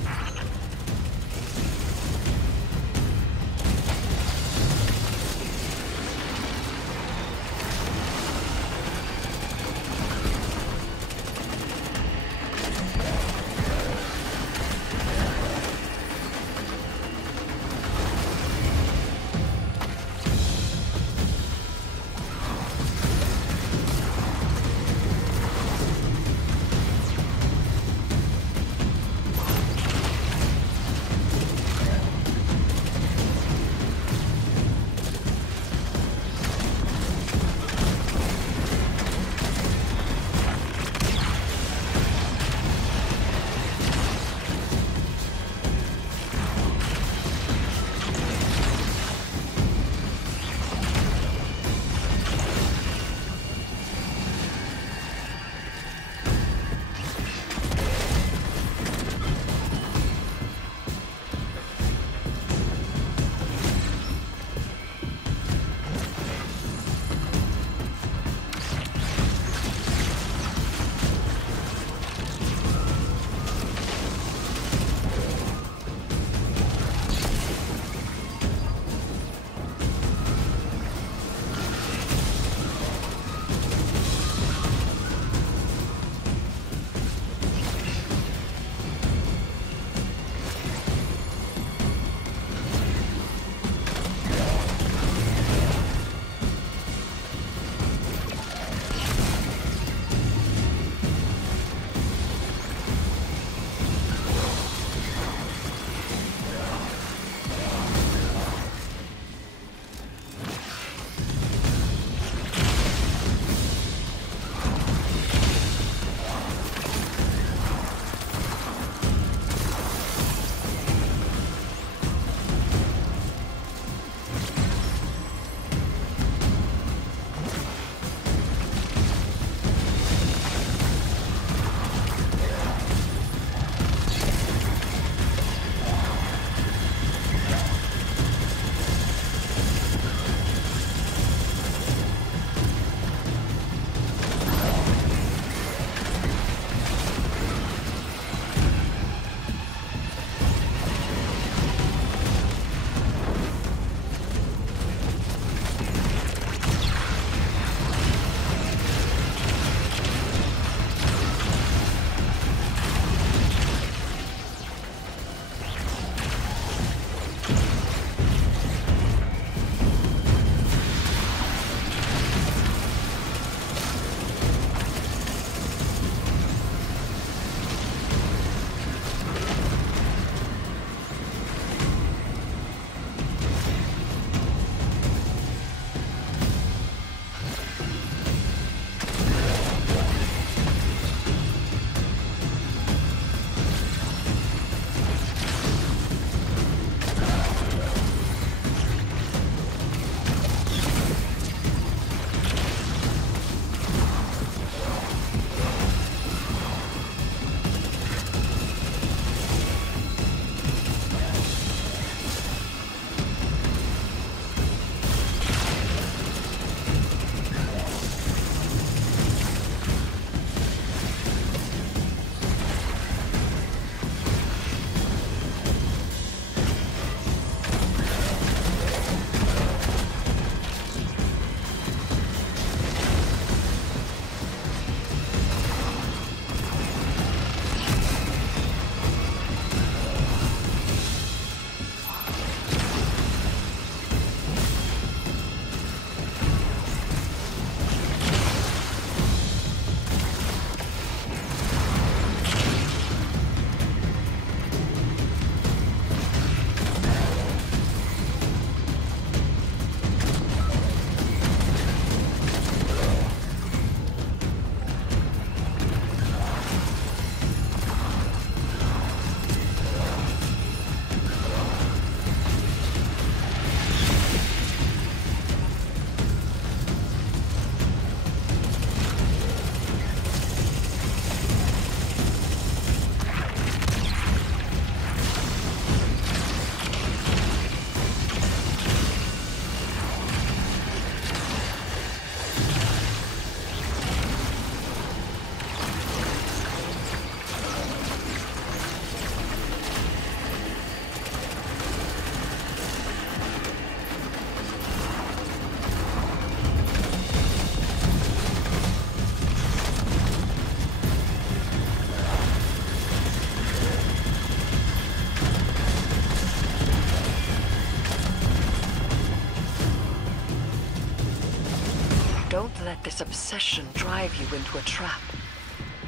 let this obsession drive you into a trap.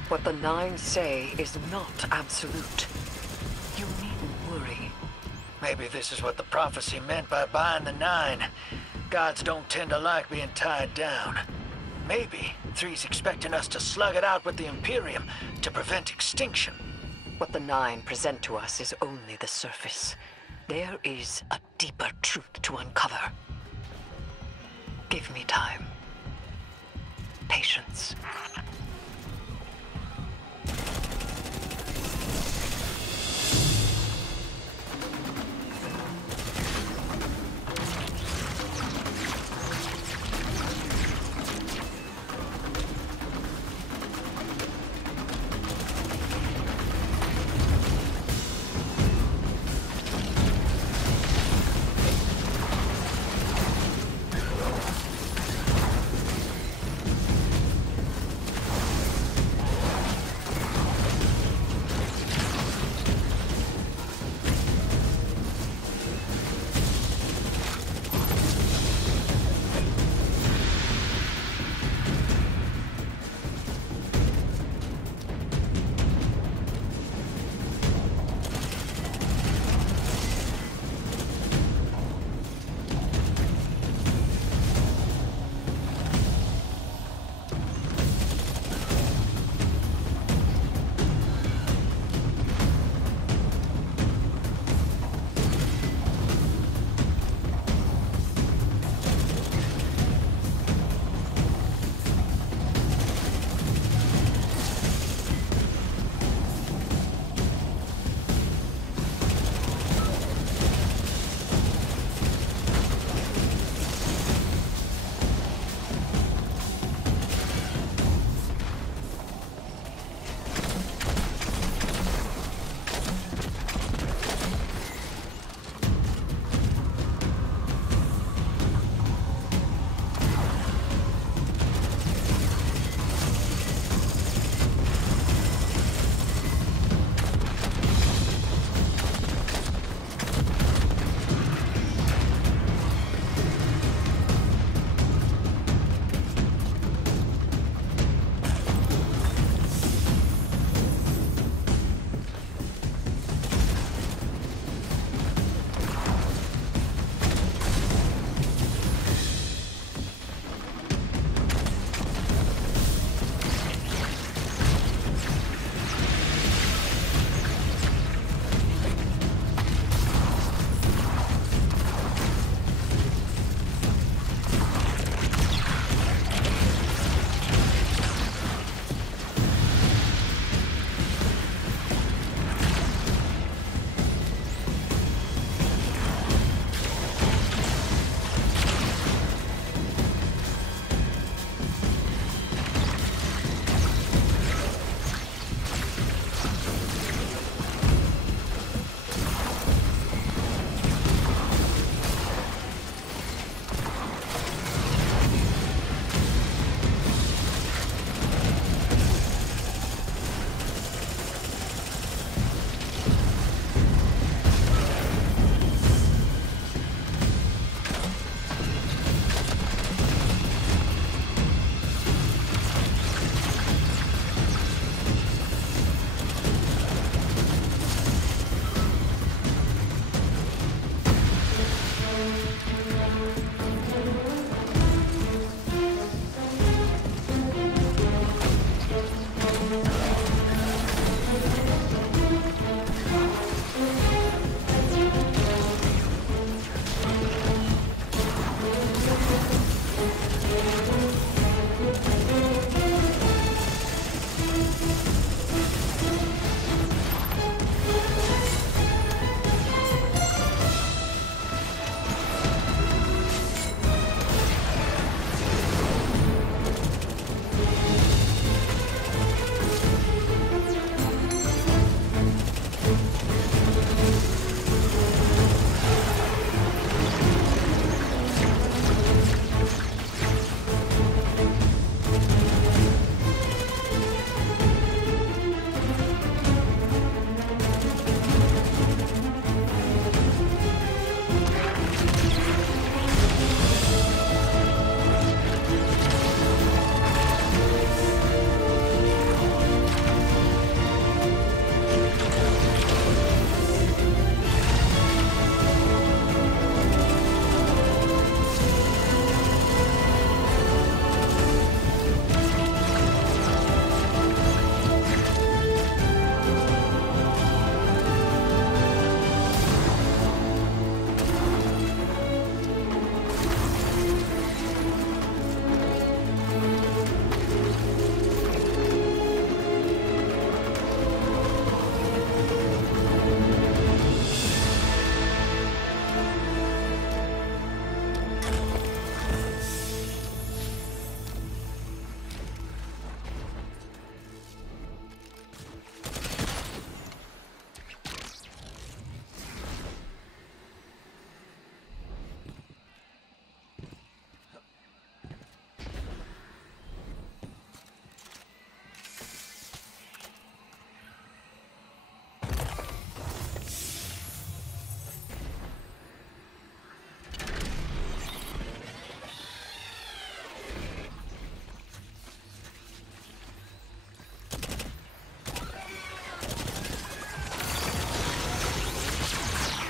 What the Nine say is not absolute. You needn't worry. Maybe this is what the prophecy meant by buying the Nine. Gods don't tend to like being tied down. Maybe 3's expecting us to slug it out with the Imperium to prevent extinction. What the Nine present to us is only the surface. There is a deeper truth to uncover. Give me time. Patience.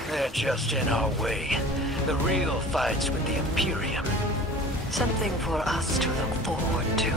They're just in our way. The real fight's with the Imperium. Something for us to look forward to.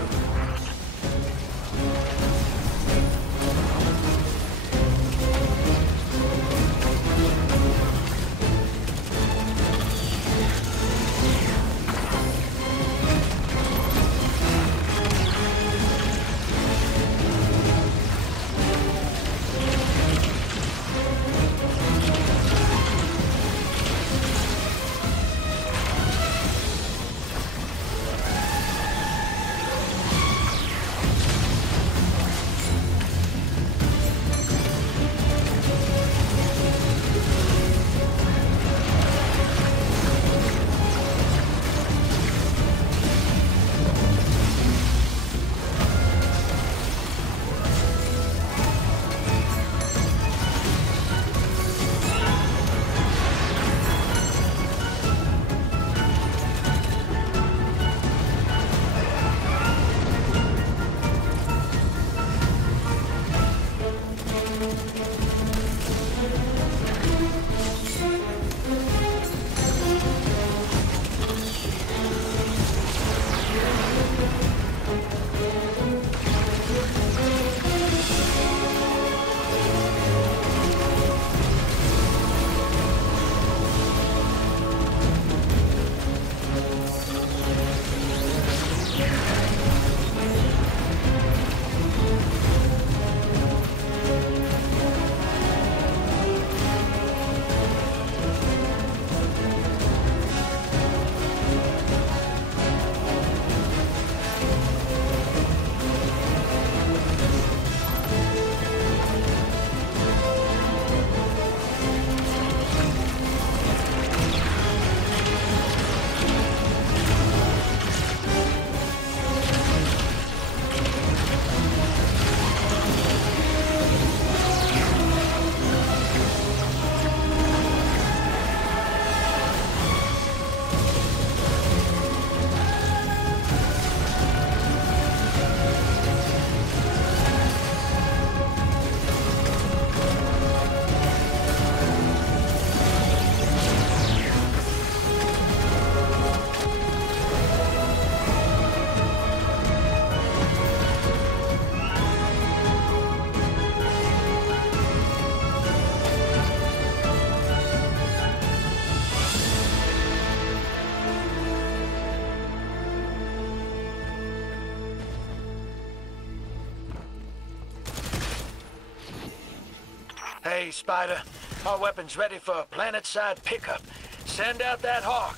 Hey, Spider. Our weapon's ready for a planet-side pickup. Send out that Hawk.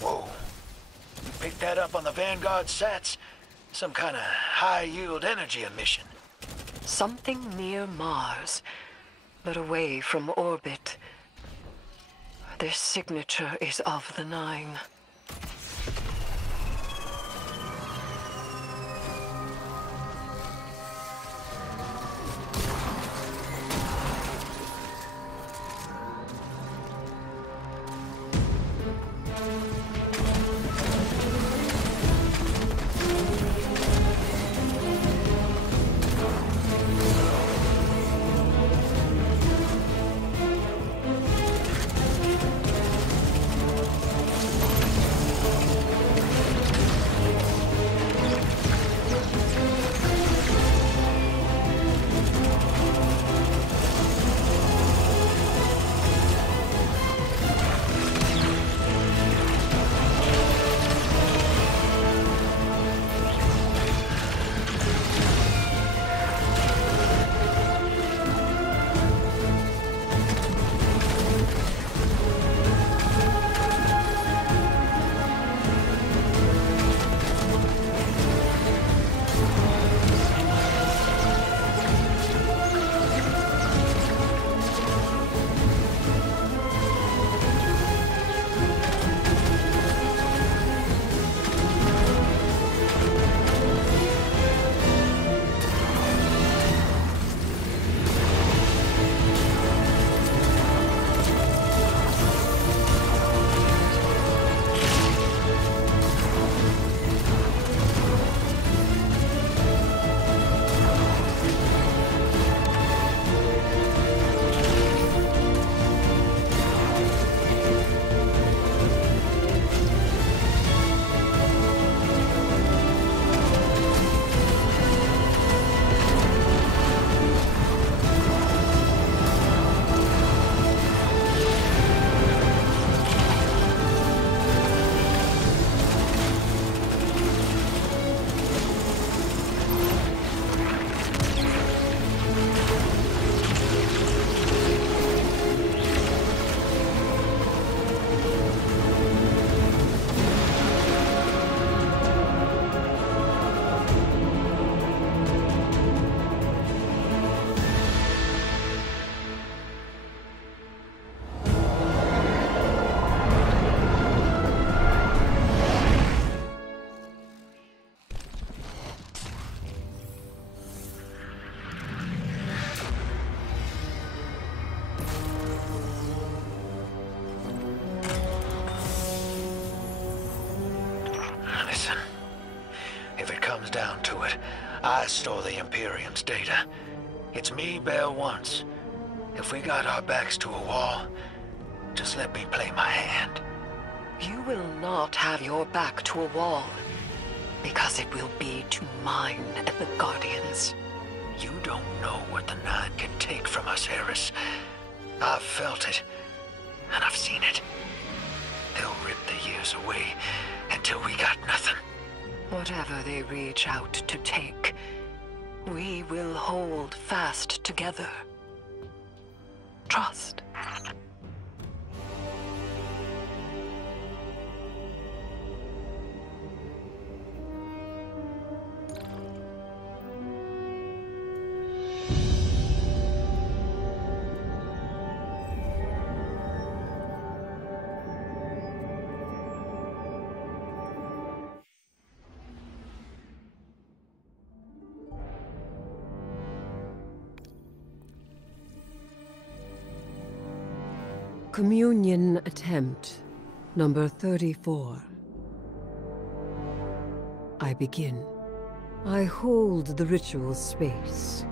Whoa. You picked that up on the Vanguard sats? Some kind of high-yield energy emission. Something near Mars, but away from orbit. Their signature is of the Nine. I stole the Imperium's data. It's me bail once. If we got our backs to a wall, just let me play my hand. You will not have your back to a wall, because it will be to mine and the Guardians. You don't know what the Nine can take from us, Eris. I've felt it, and I've seen it. They'll rip the years away until we got nothing. Whatever they reach out to take, we will hold fast together. Trust. Communion attempt, number 34. I begin. I hold the ritual space.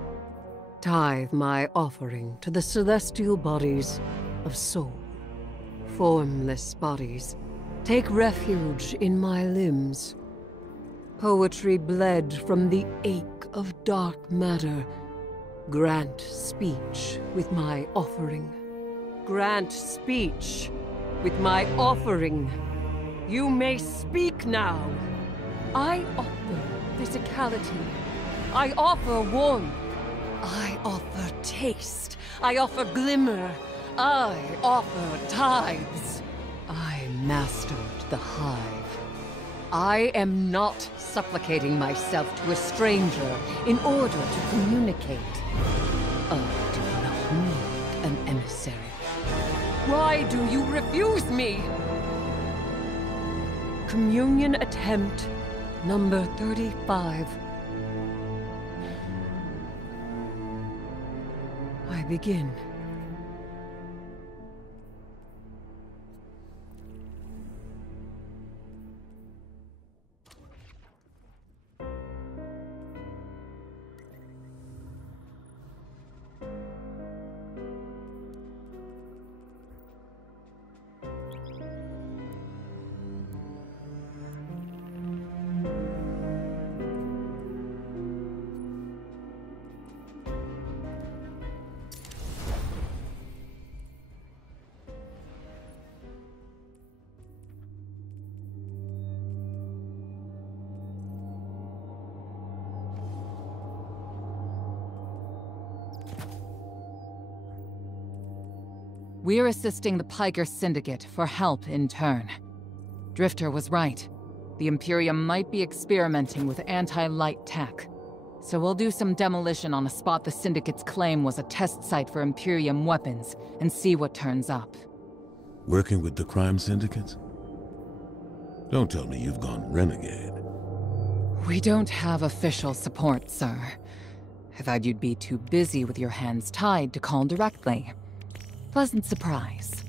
Tithe my offering to the celestial bodies of soul. Formless bodies, take refuge in my limbs. Poetry bled from the ache of dark matter. Grant speech with my offering. Grant speech with my offering. You may speak now. I offer physicality. I offer warmth. I offer taste. I offer glimmer. I offer tithes. I mastered the hive. I am not supplicating myself to a stranger in order to communicate. I do not need an emissary. Why do you refuse me? Communion attempt number 35. I begin. We're assisting the Piker Syndicate for help in turn. Drifter was right. The Imperium might be experimenting with anti-light tech. So we'll do some demolition on a spot the Syndicate's claim was a test site for Imperium weapons, and see what turns up. Working with the crime syndicates? Don't tell me you've gone renegade. We don't have official support, sir. I thought you'd be too busy with your hands tied to call directly. Pleasant surprise.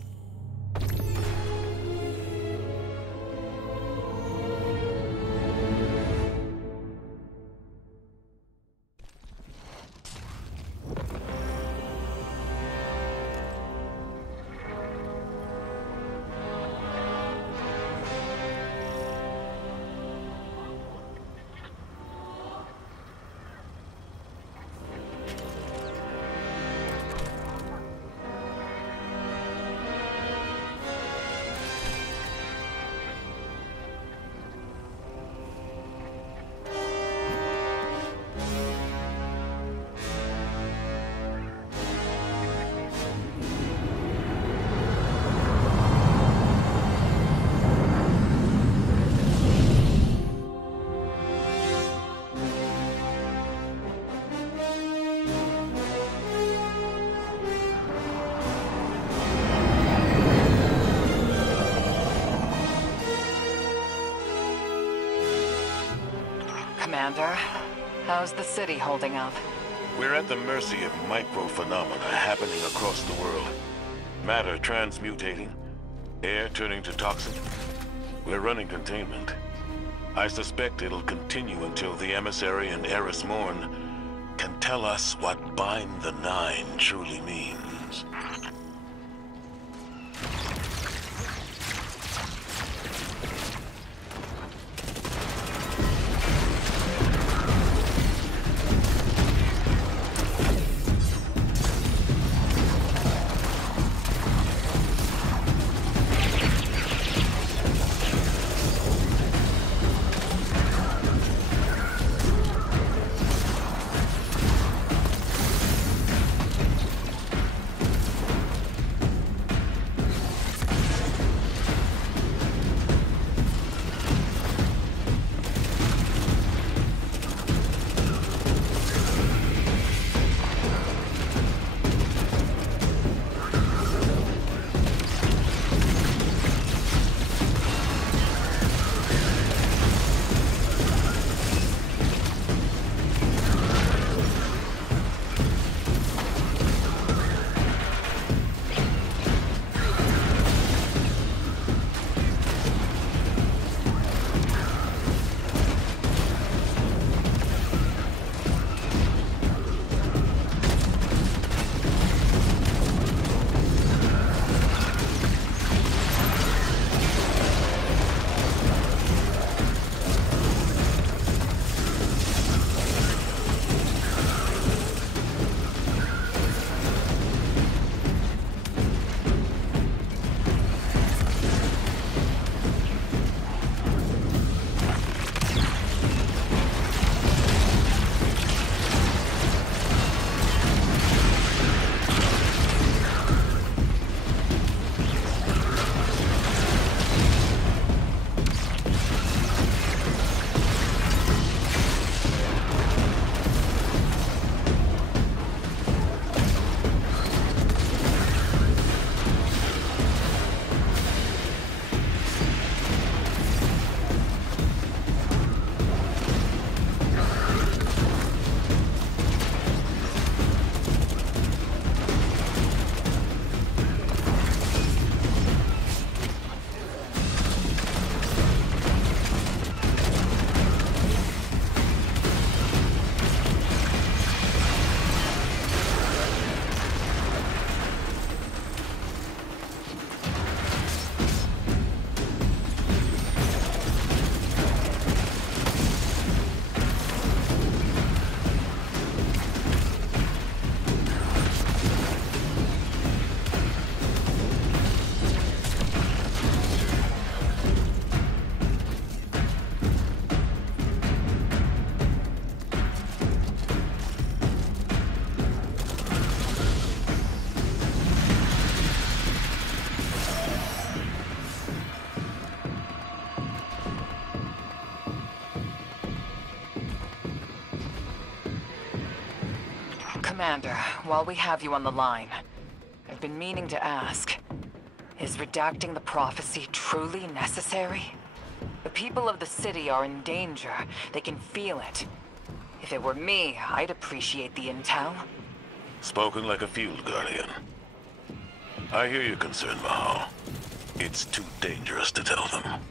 Commander, how's the city holding up? We're at the mercy of micro-phenomena happening across the world. Matter transmutating, air turning to toxin. We're running containment. I suspect it'll continue until the emissary and Eris Morn can tell us what Bind the Nine truly means. Commander, while we have you on the line, I've been meaning to ask, is redacting the prophecy truly necessary? The people of the city are in danger. They can feel it. If it were me, I'd appreciate the intel. Spoken like a field guardian. I hear your concern, Mahal. It's too dangerous to tell them.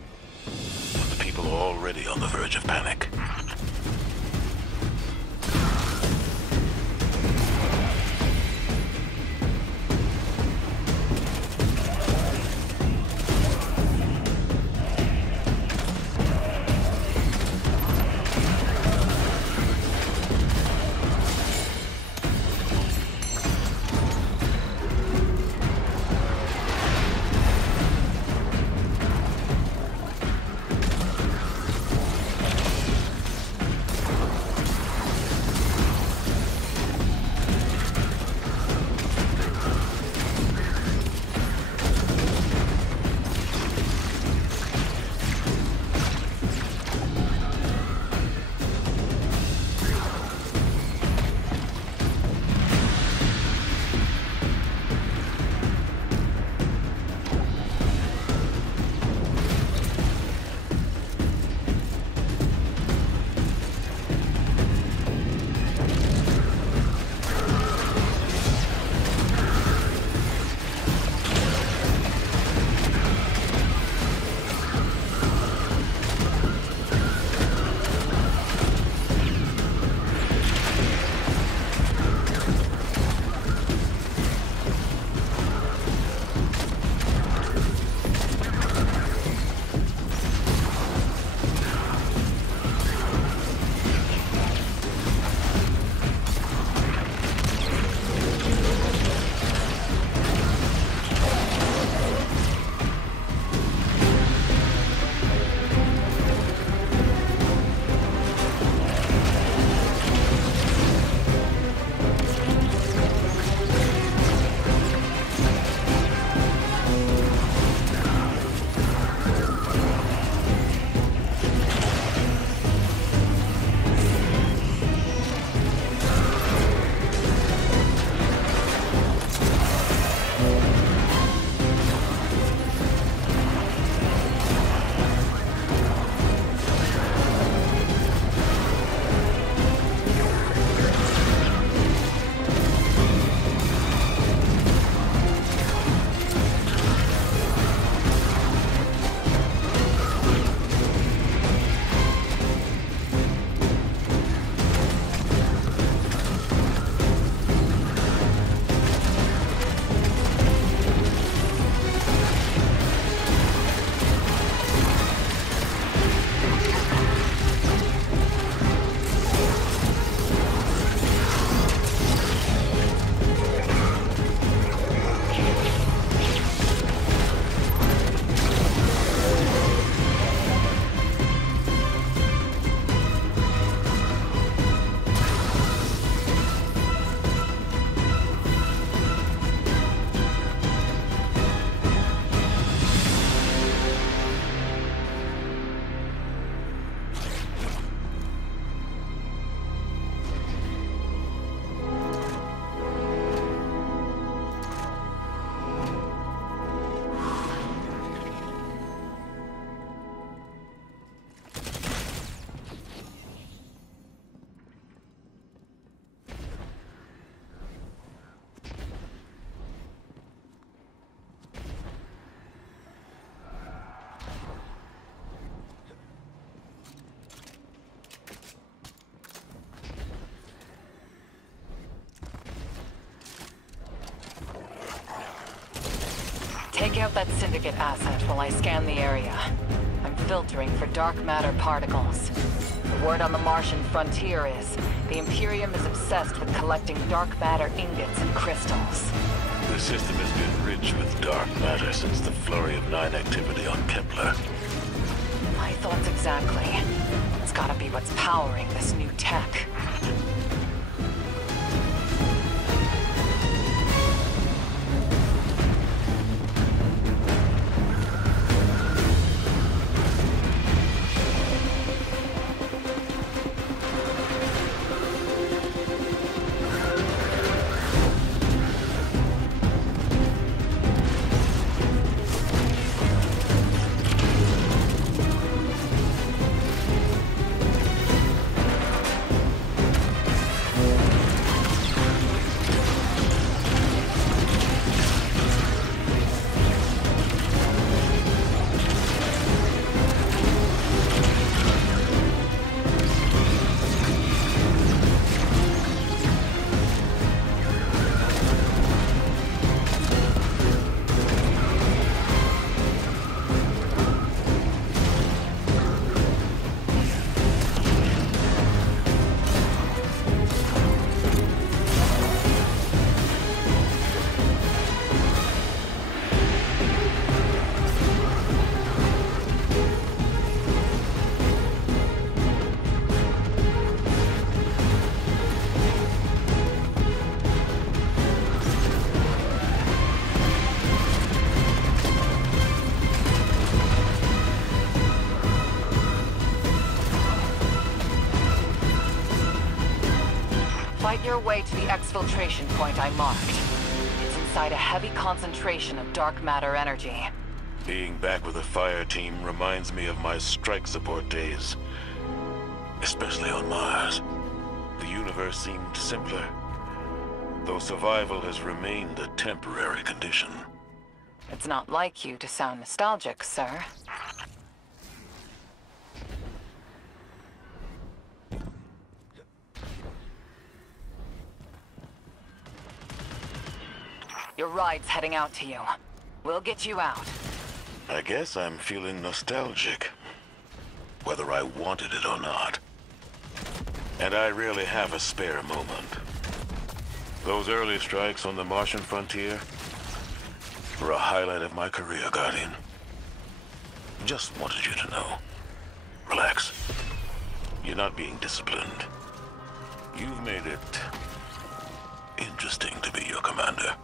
But the people are already on the verge of panic. Take out that Syndicate asset while I scan the area. I'm filtering for dark matter particles. The word on the Martian frontier is, the Imperium is obsessed with collecting dark matter ingots and crystals. The system has been rich with dark matter since the Flurry of 9 activity on Kepler. My thoughts exactly. It's gotta be what's powering this new tech. Fight your way to the exfiltration point I marked. It's inside a heavy concentration of dark matter energy. Being back with the fire team reminds me of my strike support days. Especially on Mars. The universe seemed simpler, though survival has remained a temporary condition. It's not like you to sound nostalgic, sir. Your ride's heading out to you. We'll get you out. I guess I'm feeling nostalgic, whether I wanted it or not. And I really have a spare moment. Those early strikes on the Martian frontier were a highlight of my career, Guardian. Just wanted you to know. Relax. You're not being disciplined. You've made it interesting to be your commander.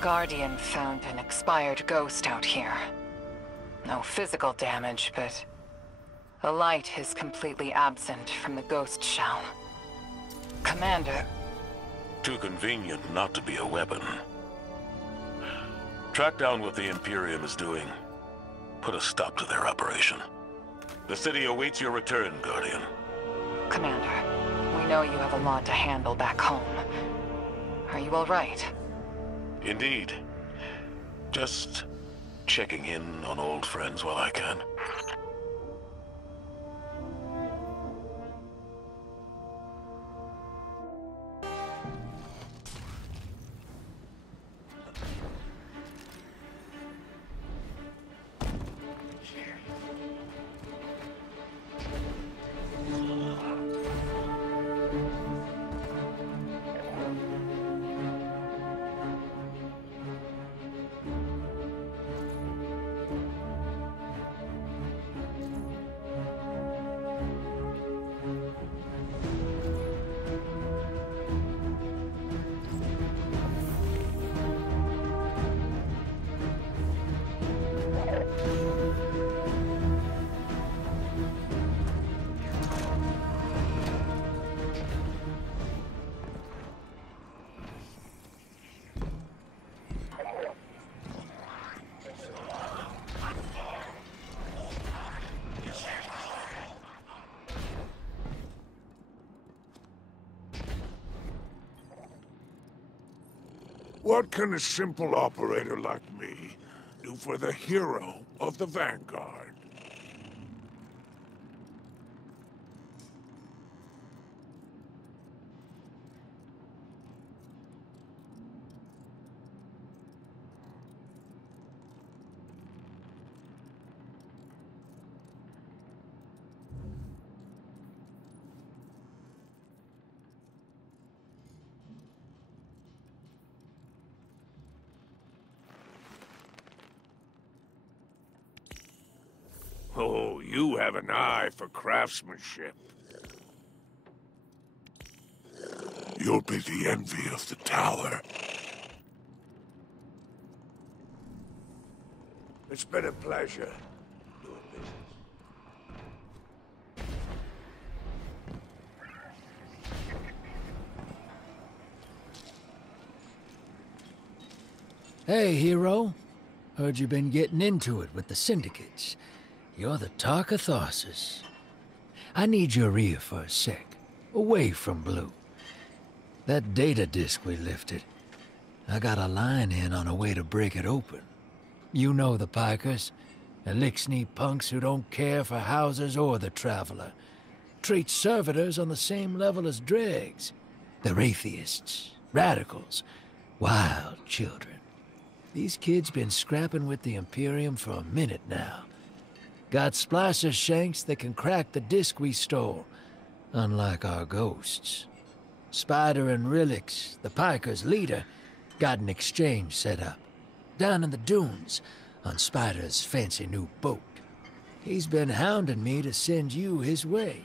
Guardian found an expired ghost out here. No physical damage, but the light is completely absent from the ghost shell. Commander... Too convenient not to be a weapon. Track down what the Imperium is doing. Put a stop to their operation. The city awaits your return, Guardian. Commander, we know you have a lot to handle back home. Are you all right? Indeed. Just checking in on old friends while I can. What can a simple operator like me do for the hero of the Vanguard? Oh, you have an eye for craftsmanship. You'll be the envy of the tower. It's been a pleasure doing business. Hey, hero. Heard you've been getting into it with the syndicates. You're the talk of Tharsis. I need your ear for a sec, away from Blue. That data disk we lifted, I got a line in on a way to break it open. You know the Pikers, Elixir punks who don't care for houses or the Traveler. Treat servitors on the same level as dregs. They're atheists, radicals, wild children. These kids been scrapping with the Imperium for a minute now. Got splicer shanks that can crack the disc we stole, unlike our ghosts. Spider and Relix, the Pikers' leader, got an exchange set up, down in the dunes, on Spider's fancy new boat. He's been hounding me to send you his way.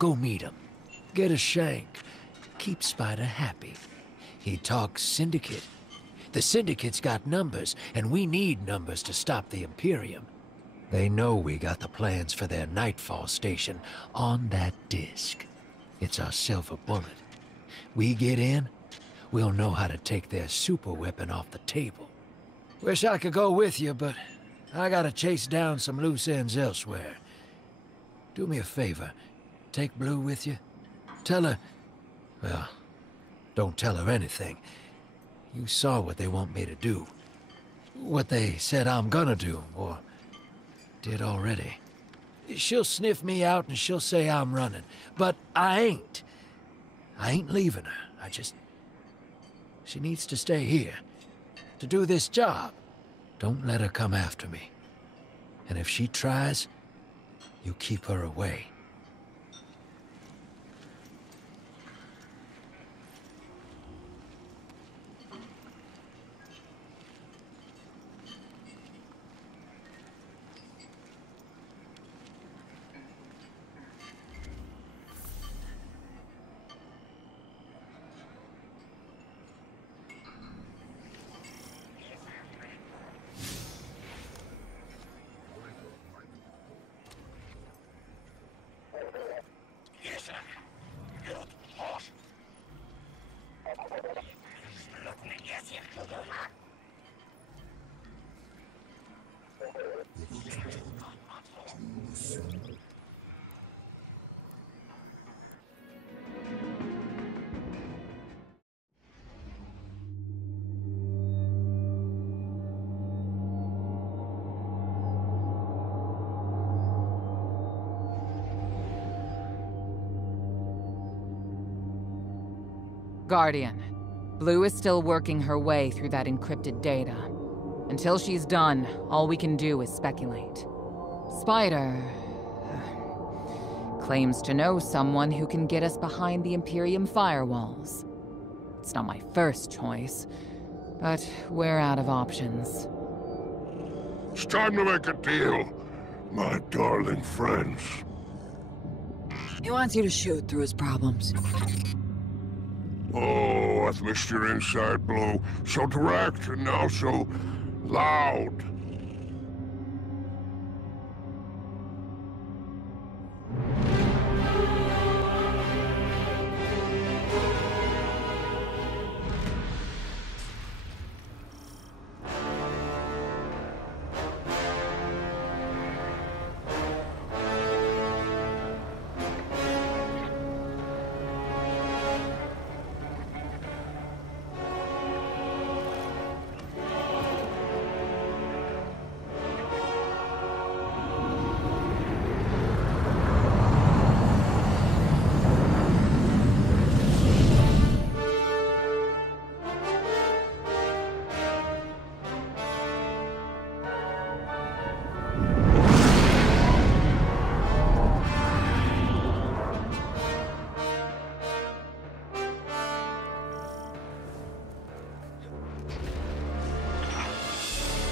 Go meet him, get a shank, keep Spider happy. He talks Syndicate. The Syndicate's got numbers, and we need numbers to stop the Imperium. They know we got the plans for their Nightfall Station on that disc. It's our silver bullet. We get in, we'll know how to take their super weapon off the table. Wish I could go with you, but I gotta chase down some loose ends elsewhere. Do me a favor, take Blue with you. Tell her... well, don't tell her anything. You saw what they want me to do. What they said I'm gonna do, or... did already. She'll sniff me out and she'll say I'm running. But I ain't. I ain't leaving her. She needs to stay here. To do this job. Don't let her come after me. And if she tries, you keep her away. Guardian, Blue is still working her way through that encrypted data. Until she's done, all we can do is speculate. Spider claims to know someone who can get us behind the Imperium firewalls. It's not my first choice, but we're out of options. It's time to make a deal, my darling friends. He wants you to shoot through his problems. Oh, I've missed your inside, Blue. So direct and now so loud.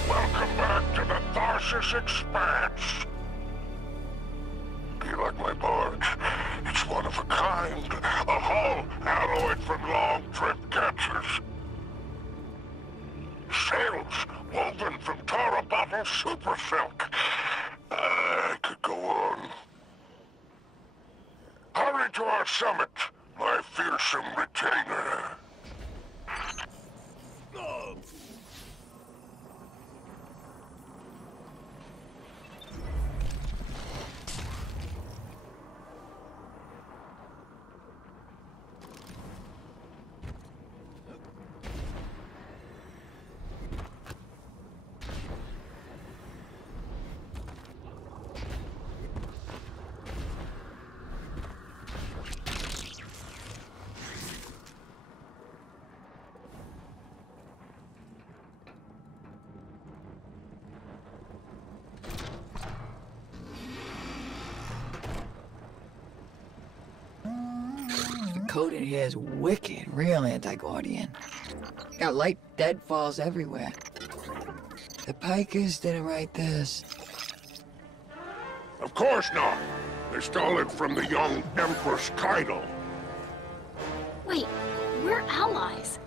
Welcome back to the Tharsis Expanse. Do you like my barge? It's one of a kind. A hull alloyed from long-trip catchers. Sails woven from Tara Bottle super silk. I could go on. Hurry to our summit, my fearsome retainer. Code in here is wicked, real anti-Guardian. Got light deadfalls everywhere. The Pikers didn't write this. Of course not. They stole it from the young Empress Keitel. Wait, we're allies.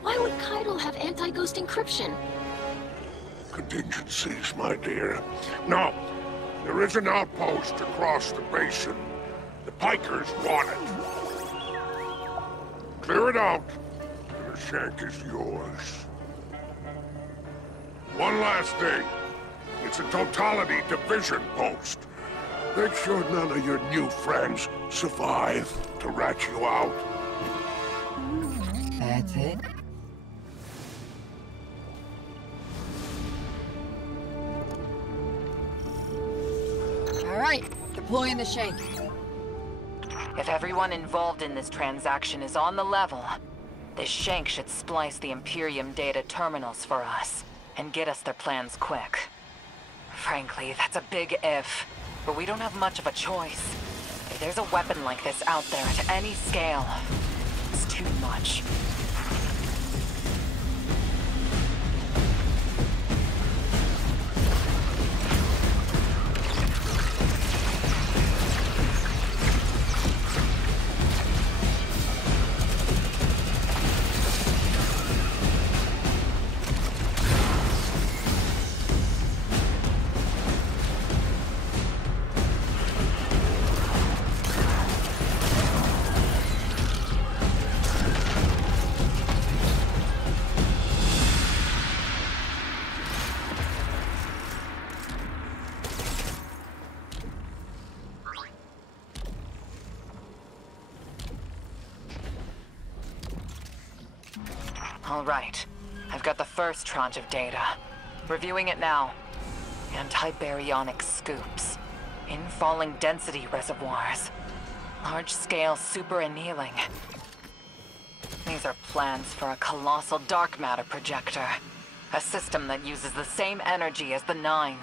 Why would Keitel have anti-ghost encryption? Contingencies, my dear. No, there is an outpost across the basin. The Pikers want it. Clear it out, and the shank is yours. One last thing. It's a totality division post. Make sure none of your new friends survive to rat you out. That's it? All right, deploying the shank. If everyone involved in this transaction is on the level, this shank should splice the Imperium data terminals for us, and get us their plans quick. Frankly, that's a big if, but we don't have much of a choice. If there's a weapon like this out there at any scale, it's too much. All right. I've got the first tranche of data. Reviewing it now. Anti-baryonic scoops. Infalling density reservoirs. Large-scale super annealing. These are plans for a colossal dark matter projector. A system that uses the same energy as the Nine.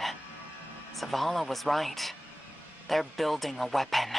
Zavala was right. They're building a weapon.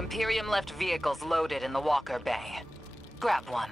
Imperium left vehicles loaded in the Walker Bay. Grab one.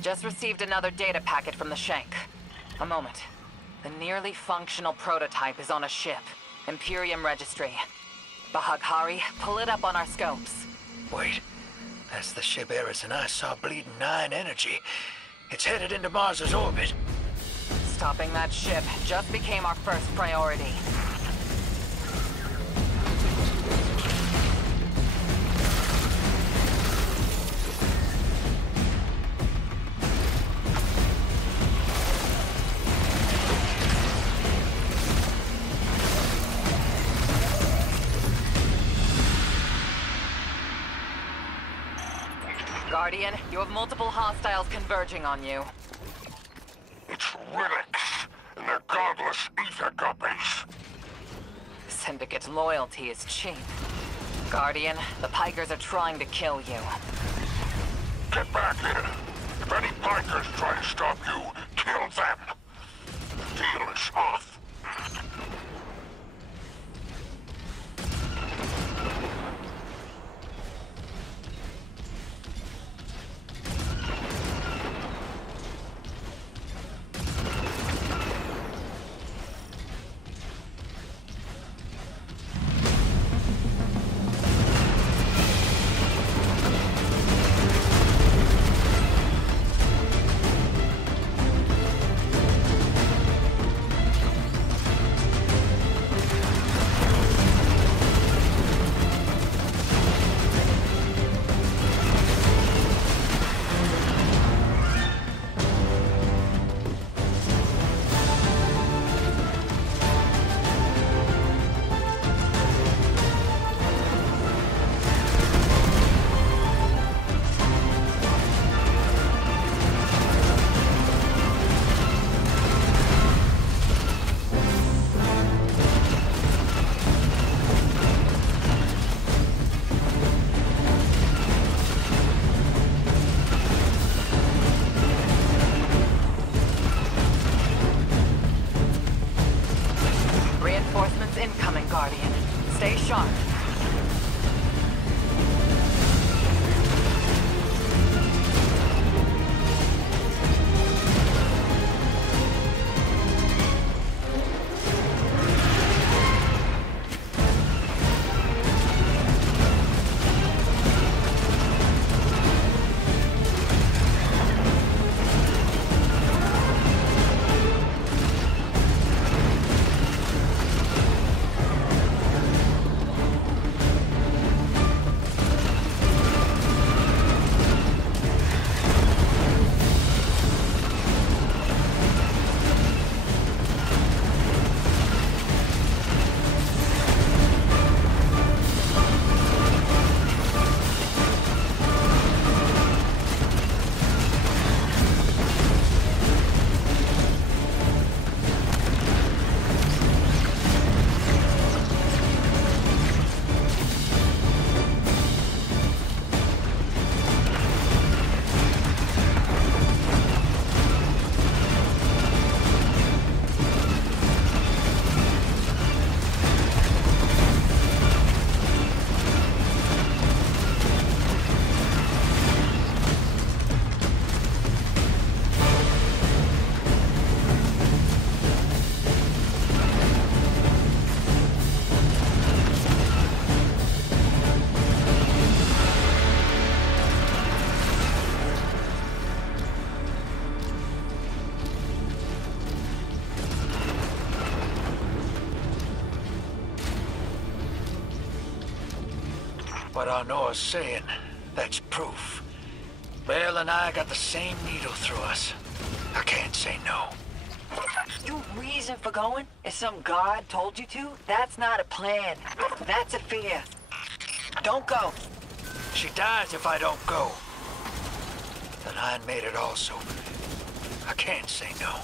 Just received another data packet from the Shank. A moment. The nearly functional prototype is on a ship. Imperium registry. Bahaghari, pull it up on our scopes. Wait. That's the ship Eris and I saw bleeding 9 energy. It's headed into Mars's orbit. Stopping that ship just became our first priority. Guardian, you have multiple hostiles converging on you. It's relics and their godless ether guppies. Syndicate's loyalty is cheap. Guardian, the Pikers are trying to kill you. Get back here. If any Pikers try to stop you, kill them. The deal is off. Incoming, Guardian. Stay sharp. what Arnor's saying, that's proof. Bale and I got the same needle through us. I can't say no. Your reason for going is some god told you to? That's not a plan. That's a fear. Don't go. She dies if I don't go. The Nine made it also. I can't say no.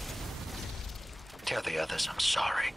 Tell the others I'm sorry.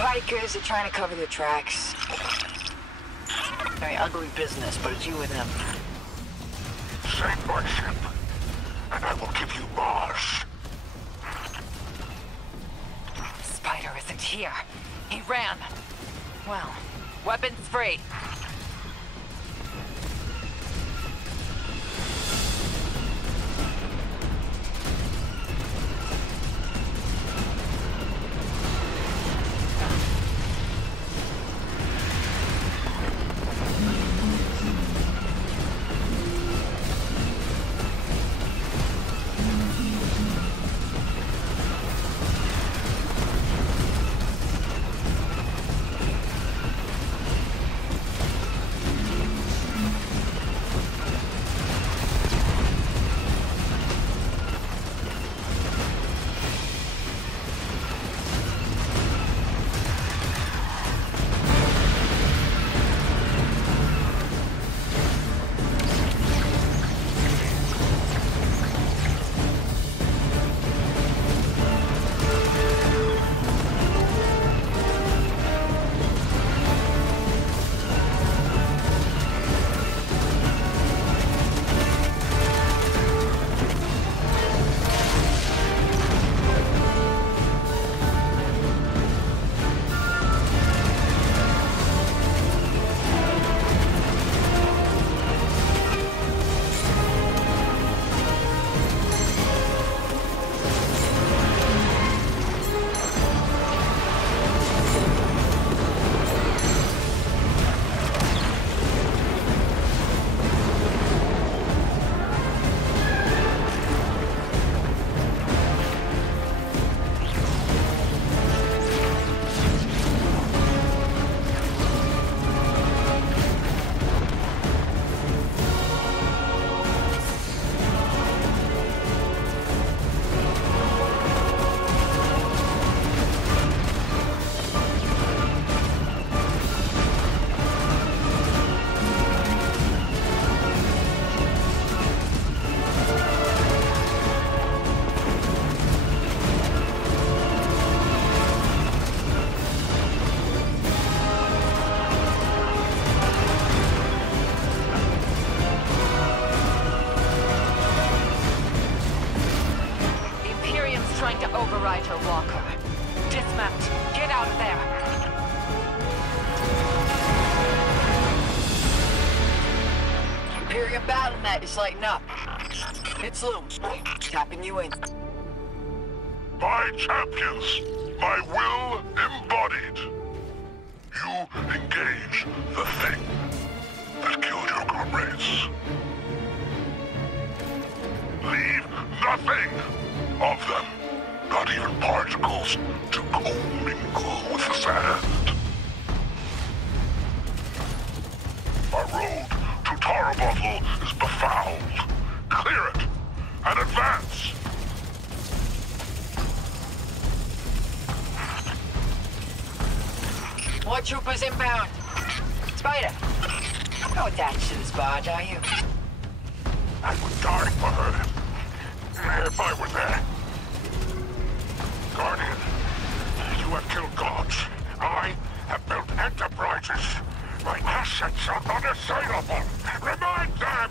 Bikers are trying to cover their tracks. Very ugly business, but it's you and them. Send my ship, and I will give you Mars. Spider isn't here. He ran. Well, weapons free. override her walker. Dismount. Get out of there. Imperium battle net is lighting up. It's Loom. Tapping you in. My champions, my will embodied. You engage the thing that killed your comrades. Leave nothing of them, not even particles, to commingle with the sand. Our road to Tarabottle is befouled. Clear it and advance. More troopers inbound. Spider, no attached to this barge, are you? I would die for her if I were there. Guardian, you have killed gods. I have built enterprises. My assets are unassailable. Remind them!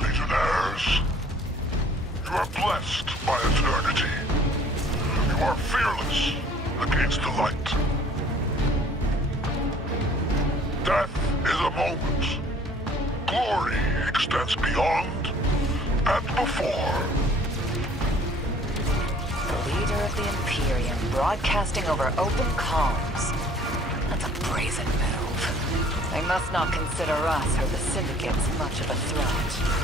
Legionnaires, you are blessed by eternity. You are fearless against the light. Death is a moment. Glory extends beyond and before. The leader of the Imperium broadcasting over open comms. That's a brazen move. They must not consider us or the Syndicates much of a threat.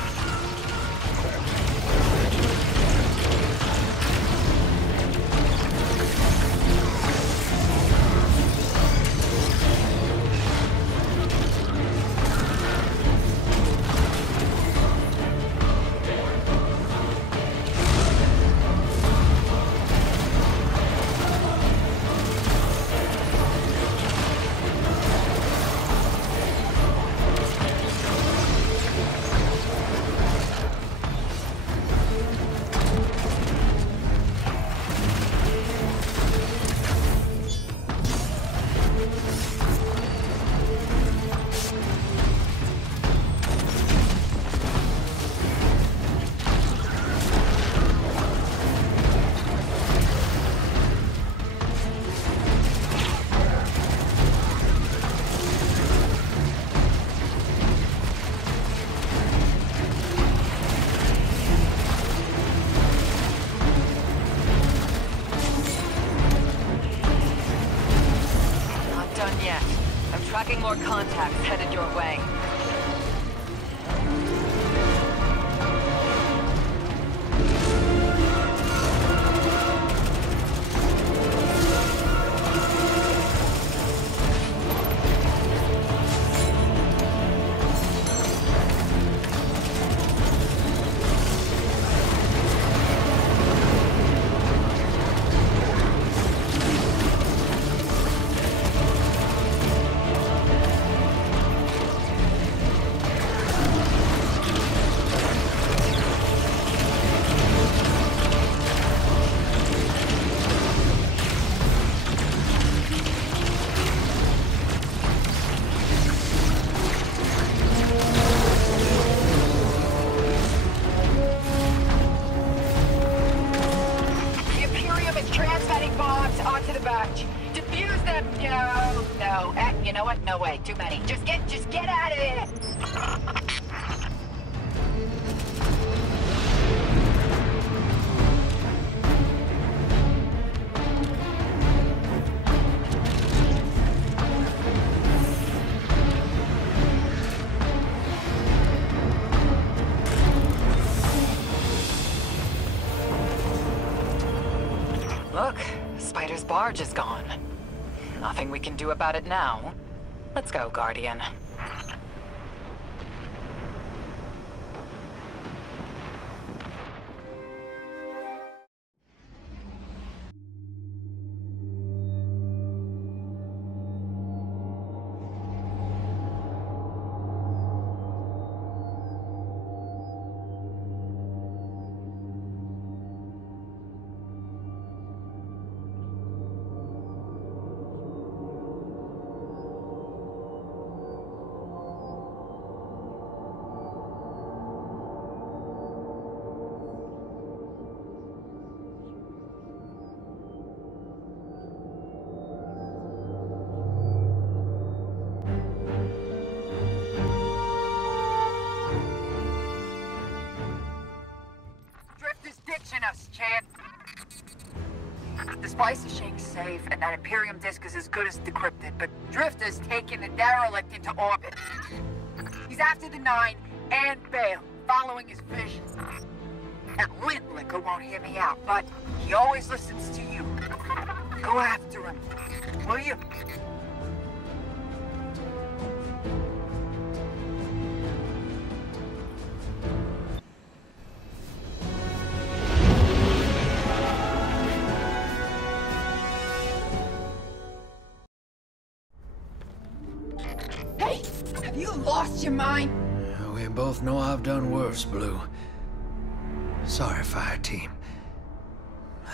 Tracking more contacts headed your way. No way, too many. Just get out of here! Look, Spider's barge is gone. Nothing we can do about it now. Let's go, Guardian. ditching us, champ. The spicy shake's safe, and that Imperium disk is as good as decrypted, but Drifter's taking the derelict into orbit. He's after the 9 and Bale, following his vision. That lint liquor won't hear me out, but he always listens to you. Go after him, will you? Hey, have you lost your mind? We both know I've done worse, Blue. Sorry, Fire Team.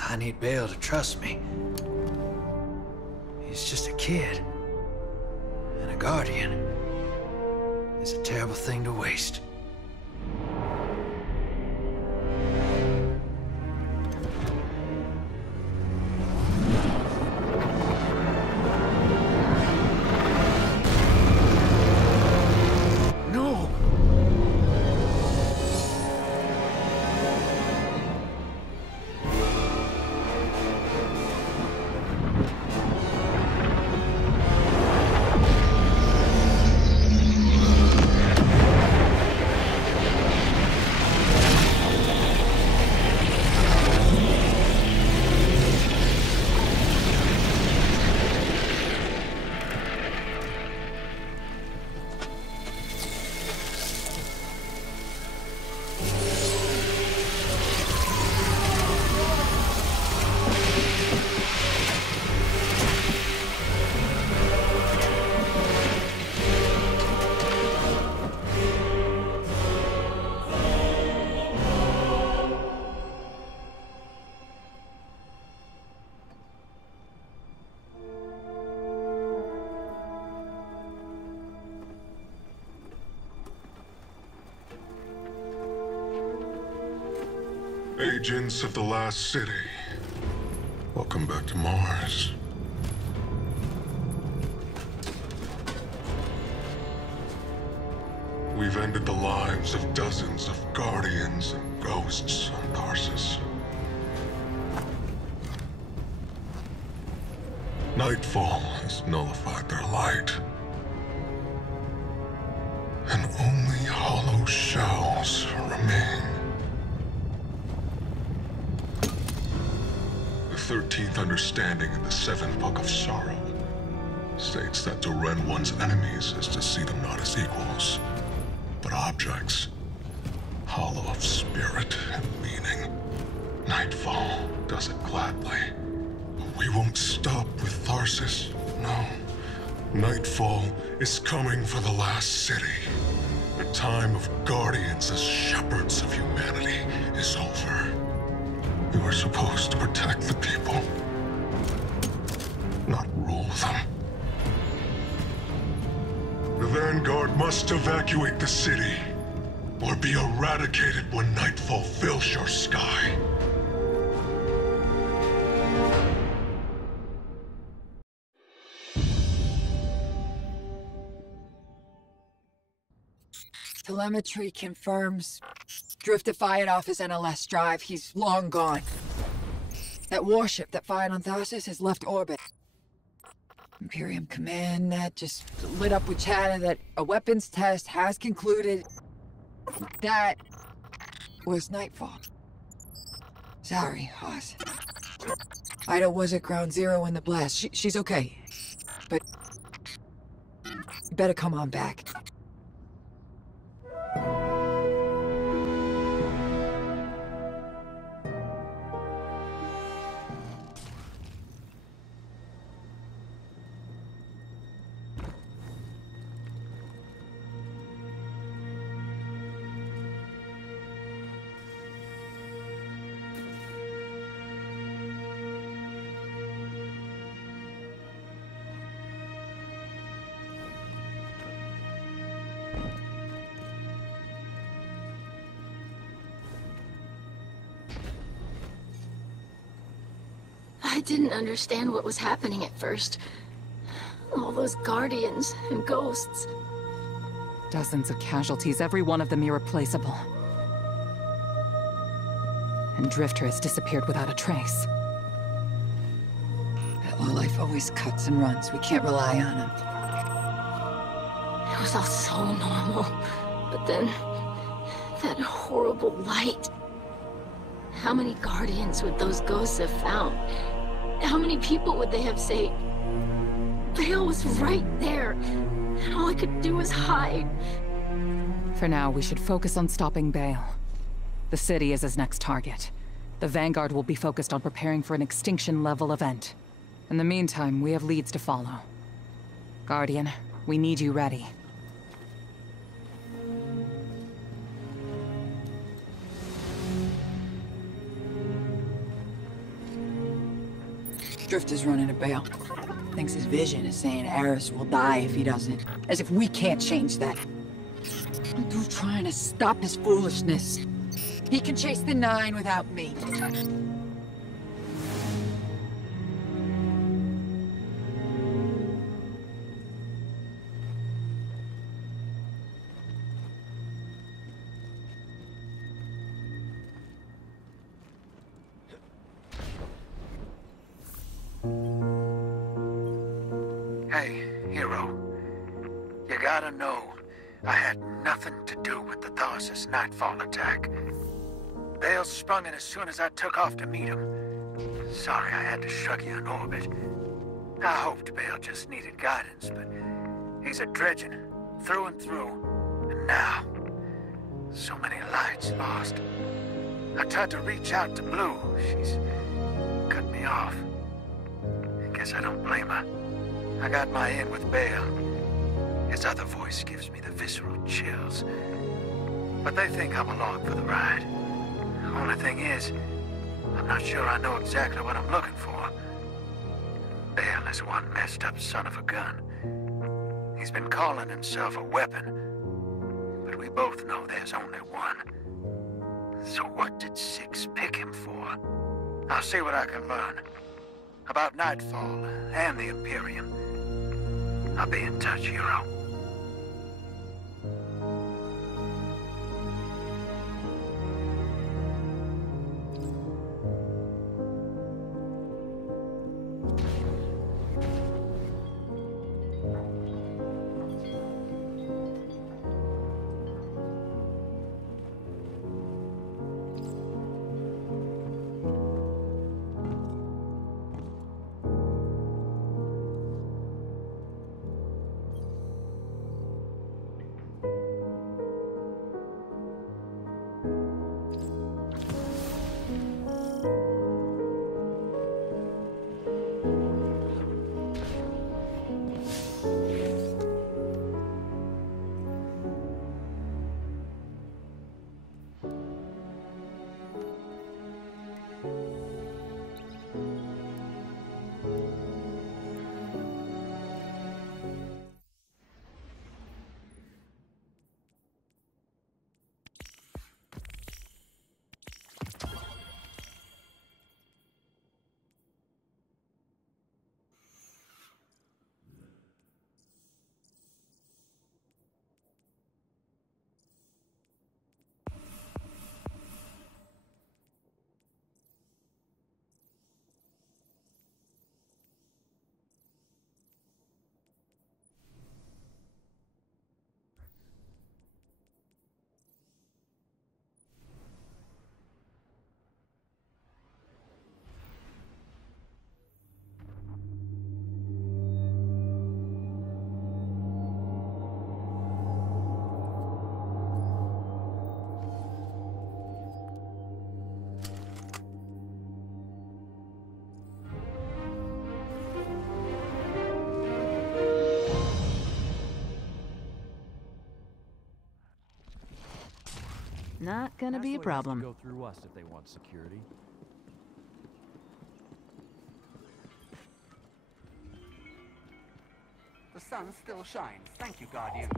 I need Bale to trust me. He's just a kid. And a Guardian is a terrible thing to waste. Agents of the Last City, welcome back to Mars. We've ended the lives of dozens of Guardians and Ghosts on Tarsus. Nightfall has nullified their light. And only hollow shells remain. The 13th understanding in the 7th Book of Sorrow states that to rend one's enemies is to see them not as equals, but objects, hollow of spirit and meaning. Nightfall does it gladly. But we won't stop with Tarsus, no. Nightfall is coming for the Last City. The time of Guardians as shepherds of humanity is over. We were supposed to protect the people, not rule them. The Vanguard must evacuate the city, or be eradicated when Nightfall fills your sky. Telemetry confirms Drifter fired off his NLS drive. He's long gone. That warship that fired on Tarsus has left orbit. Imperium Command that just lit up with chatter that a weapons test has concluded. That was Nightfall. Sorry, Hoss. Ida was at ground zero in the blast. She's okay. But you better come on back. I didn't understand what was happening at first. All those Guardians and Ghosts. Dozens of casualties, every one of them irreplaceable. and Drifter has disappeared without a trace. Well, life always cuts and runs. We can't rely on him. It was all so normal. But then, that horrible light. How many Guardians would those ghosts have found? How many people would they have saved? Bale was right there, and all I could do was hide. For now, we should focus on stopping Bale. The city is his next target. The Vanguard will be focused on preparing for an extinction-level event. In the meantime, we have leads to follow. Guardian, we need you ready. Drifter's running a Bale. Thinks his vision is saying Eris will die if he doesn't. As if we can't change that. I'm through trying to stop his foolishness. He can chase the 9 without me. Hey, hero. You gotta know, I had nothing to do with the Tharsis Nightfall attack. Bale sprung it as soon as I took off to meet him. Sorry I had to shrug you in orbit. I hoped Bale just needed guidance, but he's a dredgen, through and through. And now, so many lights lost. I tried to reach out to Blue. She's cut me off. I guess I don't blame her. I got my in with Bale. His other voice gives me the visceral chills. But they think I'm along for the ride. Only thing is, I'm not sure I know exactly what I'm looking for. Bale is one messed up son of a gun. He's been calling himself a weapon, but we both know there's only one. So what did Six pick him for? I'll see what I can learn. About Nightfall and the Imperium. I'll be in touch, hero. Not gonna be a problem. Go through us if they want security. The sun still shines. Thank you, Guardian.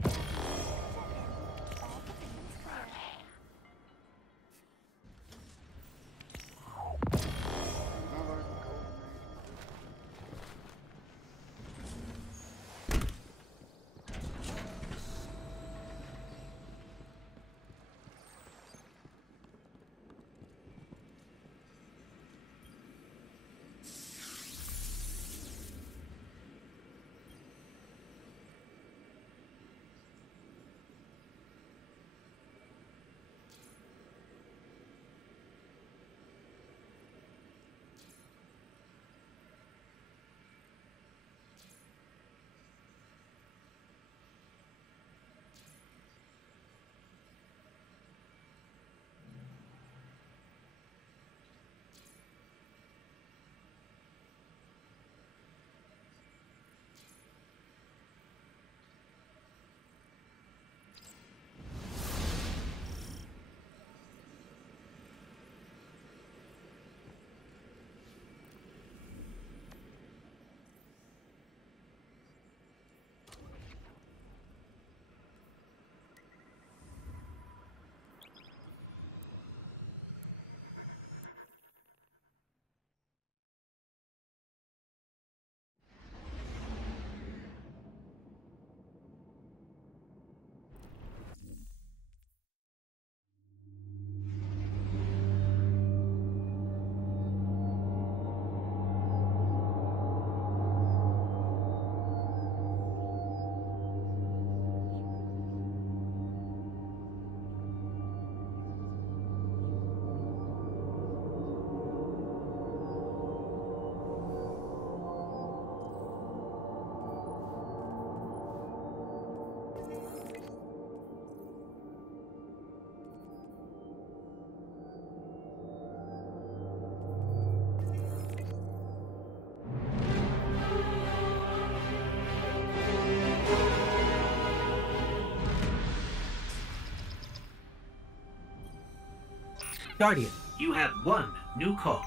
Guardian, you have one new call.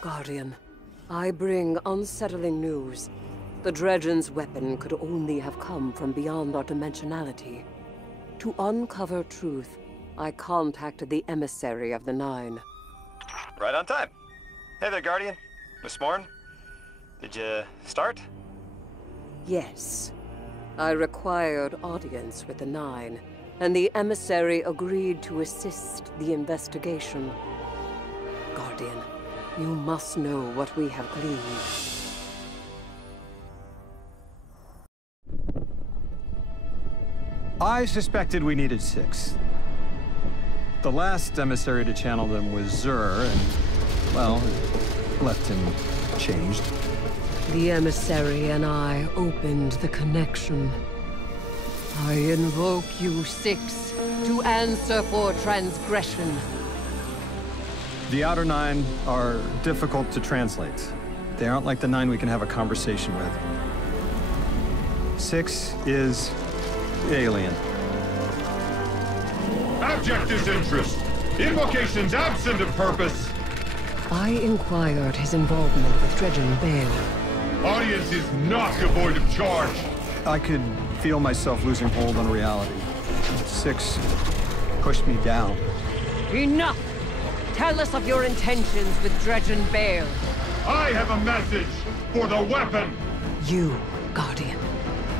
Guardian, I bring unsettling news. The Dredgen's weapon could only have come from beyond our dimensionality. To uncover truth, I contacted the emissary of the Nine. Right on time. Hey there, Guardian. Miss Morn. Did you start? Yes. I required audience with the Nine, and the emissary agreed to assist the investigation. Guardian, you must know what we have gleaned. I suspected we needed 6. The last emissary to channel them was Zur, and, well, it left him changed. The emissary and I opened the connection. I invoke you 6 to answer for transgression. The Outer Nine are difficult to translate. They aren't like the 9 we can have a conversation with. 6 is alien. Abject disinterest. Invocations absent of purpose. I inquired his involvement with Dredgen Bale. Audience is not devoid of charge. I could feel myself losing hold on reality. 6 pushed me down. Enough! Tell us of your intentions with Dredgen Bale. I have a message for the weapon. You, Guardian.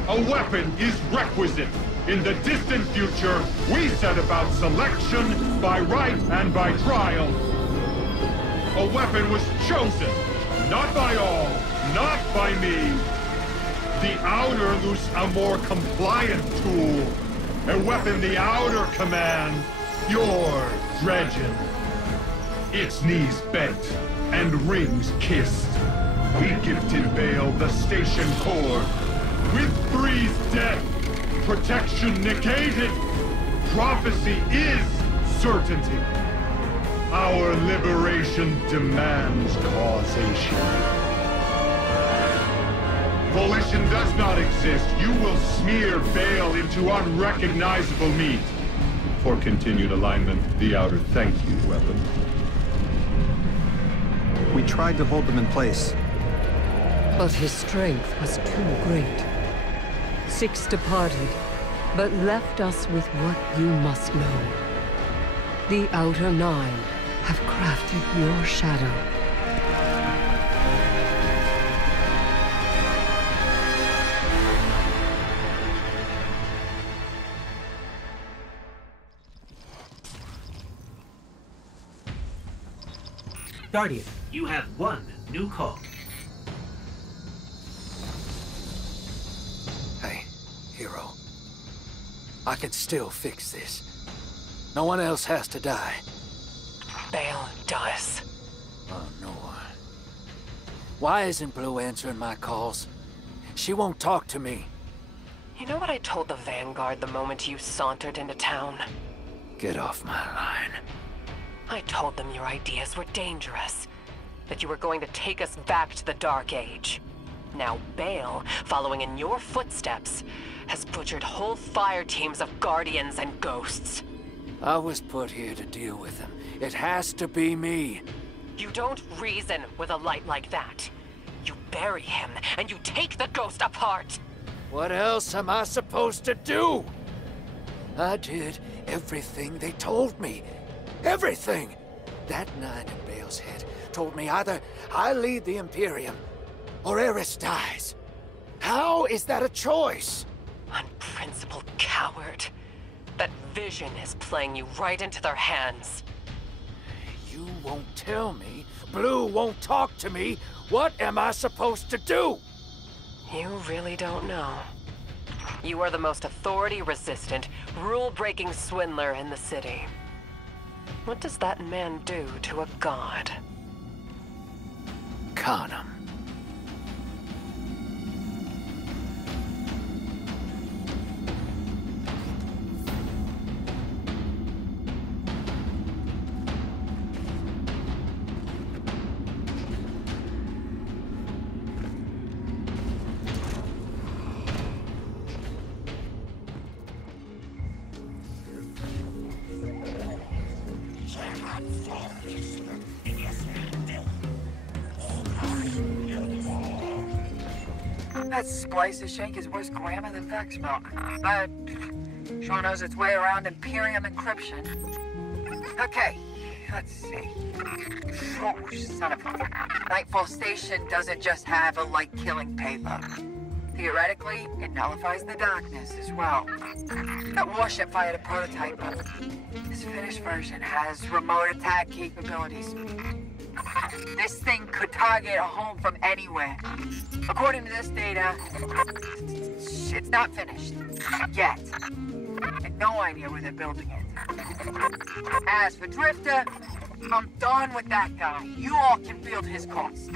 A weapon is requisite. In the distant future, we set about selection by right and by trial. A weapon was chosen, not by all, not by me. The Outer loose a more compliant tool. A weapon the Outer commands, your Dredgen. Its knees bent and rings kissed. We gifted Bale the station core. With 3's death, protection negated. Prophecy is certainty. Our liberation demands causation. Volition does not exist. You will smear Bale into unrecognizable meat. For continued alignment, the Outer thank you, weapon. We tried to hold them in place. But his strength was too great. 6 departed, but left us with what you must know. The Outer Nine have crafted your shadow. Guardian, you have one new call. Hey, Hero. I can still fix this. No one else has to die. Bale does. Oh, no. Why isn't Blue answering my calls? She won't talk to me. You know what I told the Vanguard the moment you sauntered into town? Get off my line. I told them your ideas were dangerous. That you were going to take us back to the Dark Age. Now Bale, following in your footsteps, has butchered whole fire teams of Guardians and Ghosts. I was put here to deal with him. It has to be me. You don't reason with a light like that. You bury him, and you take the Ghost apart! What else am I supposed to do? I did everything they told me. Everything! That 9 in Bale's head told me either I lead the Imperium, or Eris dies. How is that a choice? Unprincipled coward. That vision is playing you right into their hands. You won't tell me. Blue won't talk to me. What am I supposed to do? You really don't know. You are the most authority-resistant, rule-breaking swindler in the city. What does that man do to a god? Con him. That splicer shake is worse grammar than Vex milk. But sure knows its way around Imperium encryption. Okay, let's see. Oh, son of a... Nightfall Station doesn't just have a light-killing payload. Theoretically, it nullifies the darkness as well. That warship fired a prototype, but this finished version has remote attack capabilities. This thing could target a home from anywhere. According to this data, it's not finished. Yet. And no idea where they're building it. As for Drifter, I'm done with that guy. You all can field his cost.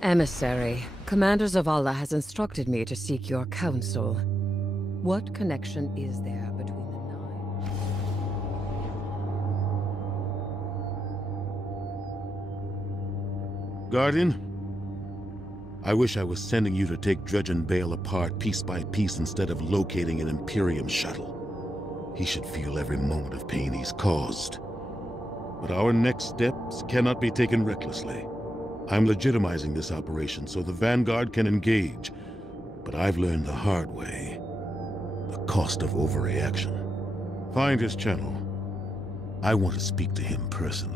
Emissary, Commander Zavala has instructed me to seek your counsel. What connection is there between the Nine? Guardian? I wish I was sending you to take Dredge and Bale apart piece by piece instead of locating an Imperium shuttle. He should feel every moment of pain he's caused. But our next steps cannot be taken recklessly. I'm legitimizing this operation so the Vanguard can engage, but I've learned the hard way. The cost of overreaction. Find his channel. I want to speak to him personally.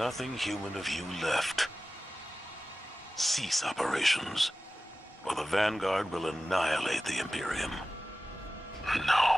nothing human of you left. Cease operations, or the Vanguard will annihilate the Imperium. No.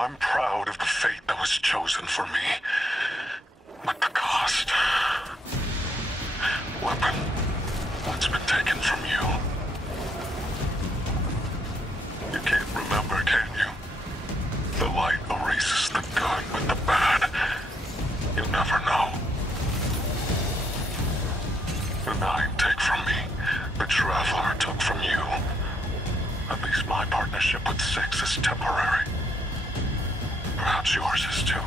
I'm proud of the fate that was chosen for me. But the cost... Weapon, what's been taken from you? You can't remember, can you? The light erases the good with the bad. You never know. The 9 take from me. The Traveler took from you. At least my partnership with 6 is temporary. Perhaps yours is too.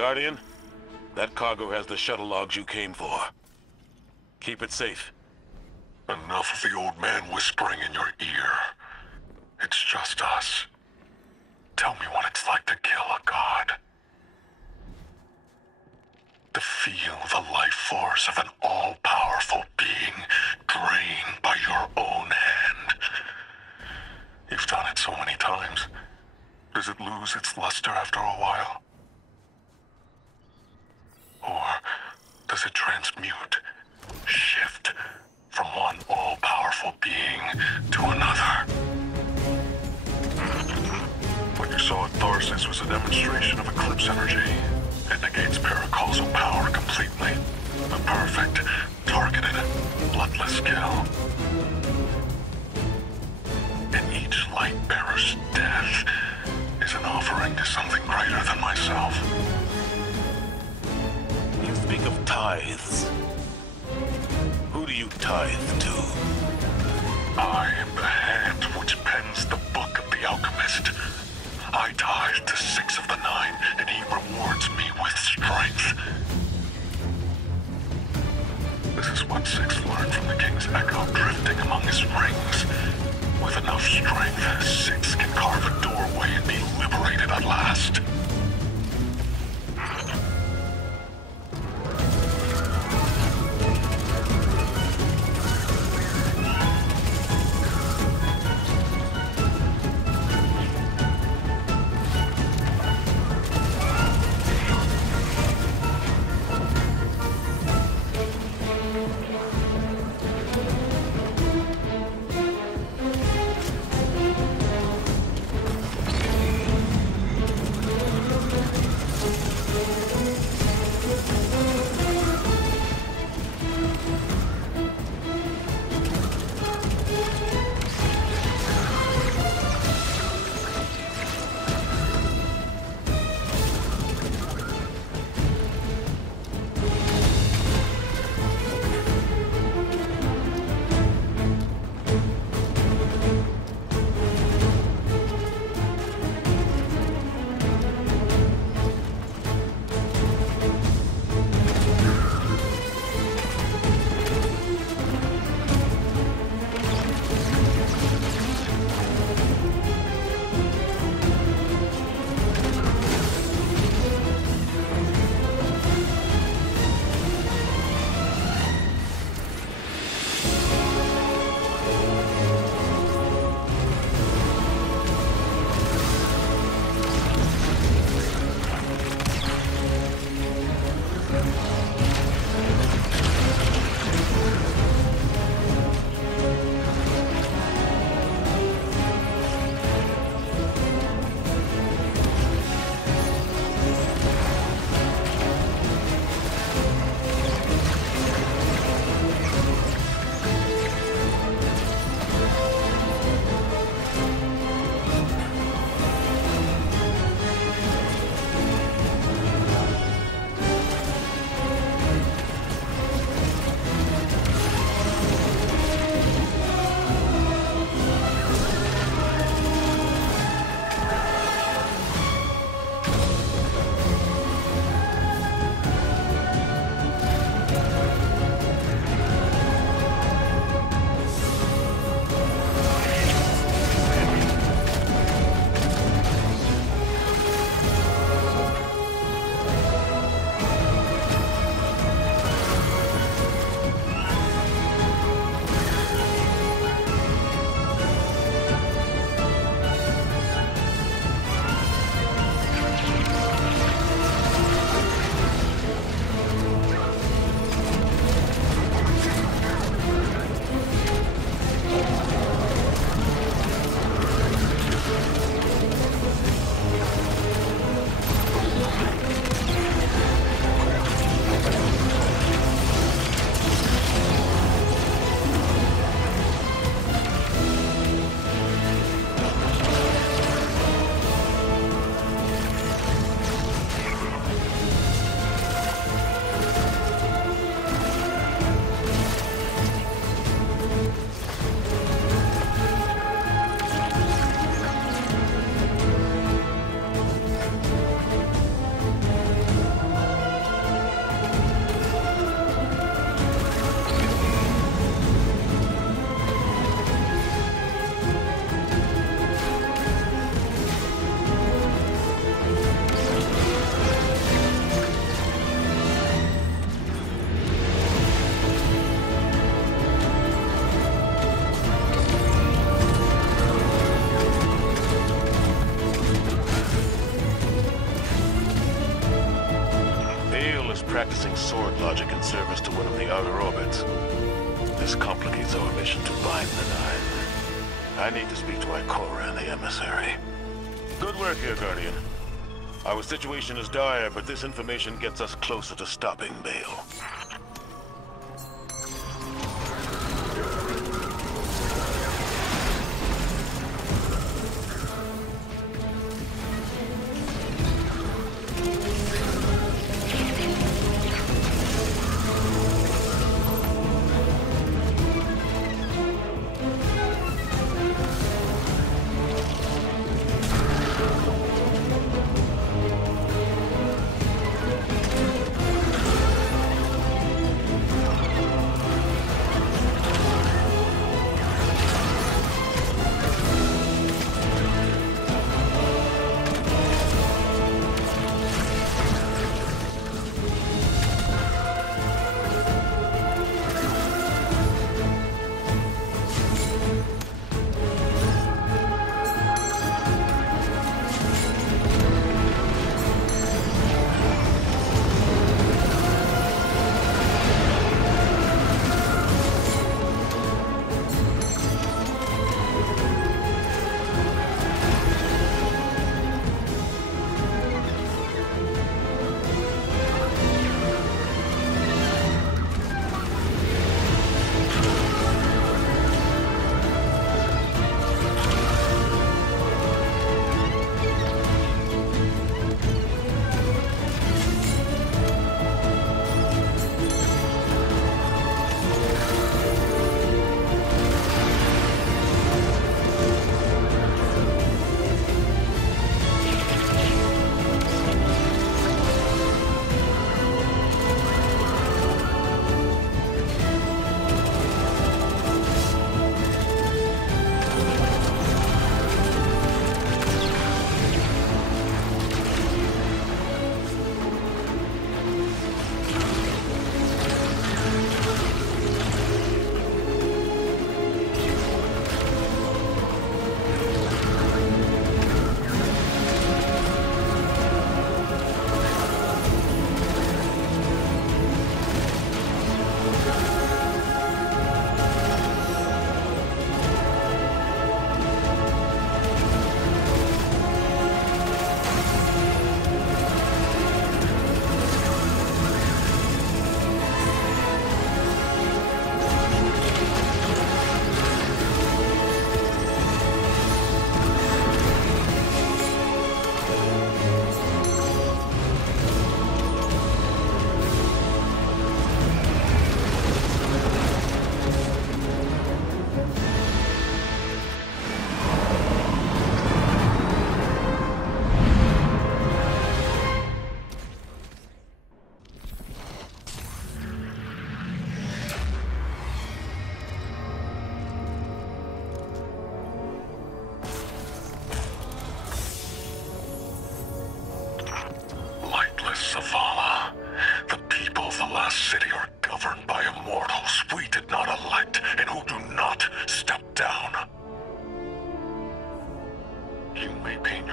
Guardian, that cargo has the shuttle logs you came for. Keep it safe. Enough of the old man whispering in your ear. It's just us. Tell me what it's like to kill a god. To feel the life force of an all-powerful being drained by your own hand. You've done it so many times. Does it lose its luster after a while? Or does it transmute, shift from one all-powerful being to another? What you saw at Tharsis was a demonstration of eclipse energy. It negates paracausal power completely. A perfect, targeted, bloodless kill. And each light bearer's death is an offering to something greater than myself. You speak of tithes. Who do you tithe to? I am the hand which pens the book of the alchemist. I tithe to 6 of the 9, and he rewards me with strength. This is what 6 learned from the King's Echo drifting among his rings. With enough strength, 6 can carve a doorway and be liberated at last. harnessing sword logic in service to one of the outer orbits. This complicates our mission to bind the Nine. I need to speak to Ikora and the emissary. Good work here, Guardian. Our situation is dire, but this information gets us closer to stopping Bale.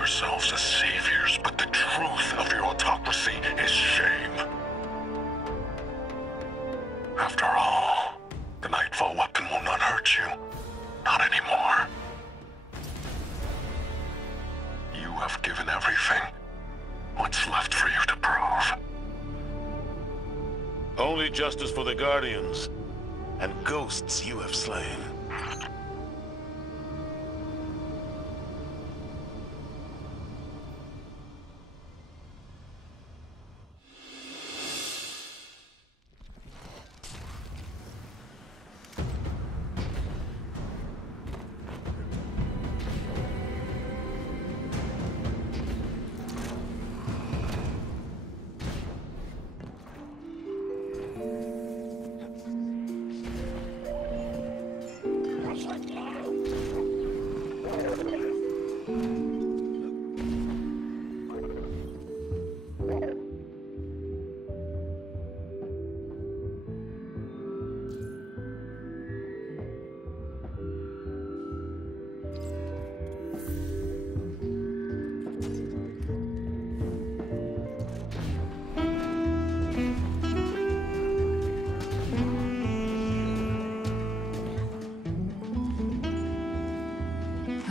yourselves as saviors, but the truth of your autocracy is shame. After all, the Nightfall weapon will not hurt you. Not anymore. You have given everything. What's left for you to prove? Only justice for the Guardians, and ghosts you have slain.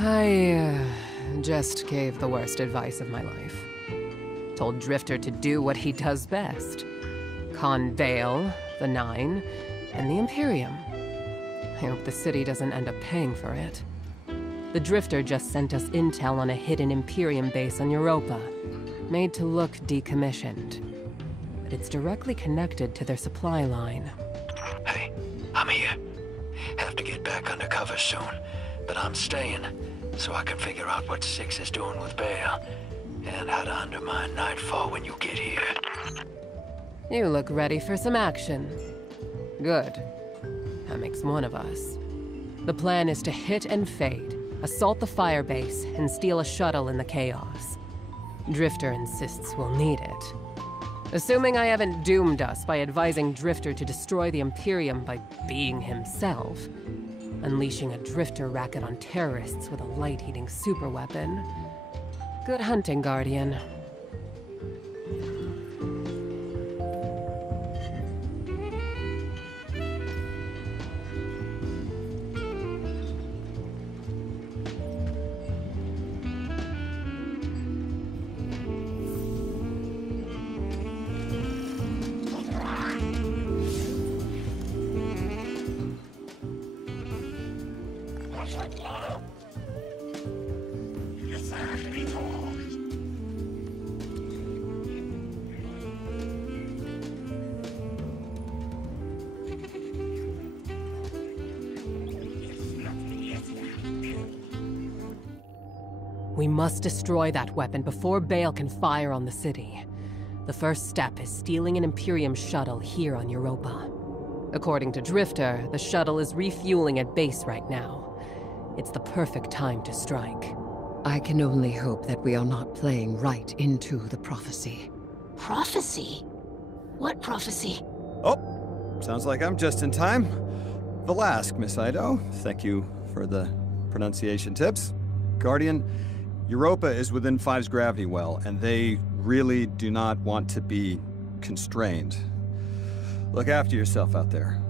I just gave the worst advice of my life. Told Drifter to do what he does best. Con Vale, the Nine, and the Imperium. I hope the city doesn't end up paying for it. The Drifter just sent us intel on a hidden Imperium base on Europa, made to look decommissioned. But it's directly connected to their supply line. Hey, I'm here. Have to get back undercover soon, but I'm staying, so I can figure out what Six is doing with Bale, and how to undermine Nightfall when you get here. You look ready for some action. Good. That makes one of us. The plan is to hit and fade, assault the firebase, and steal a shuttle in the chaos. Drifter insists we'll need it. Assuming I haven't doomed us by advising Drifter to destroy the Imperium by being himself, unleashing a Drifter racket on terrorists with a light-eating superweapon. Good hunting, Guardian. We must destroy that weapon before Bale can fire on the city. The first step is stealing an Imperium shuttle here on Europa. According to Drifter, the shuttle is refueling at base right now. It's the perfect time to strike. I can only hope that we are not playing right into the prophecy. Prophecy? What prophecy? Oh, sounds like I'm just in time. Velask, Miss Ido. Thank you for the pronunciation tips. Guardian, Europa is within Five's gravity well, and they really do not want to be constrained. Look after yourself out there.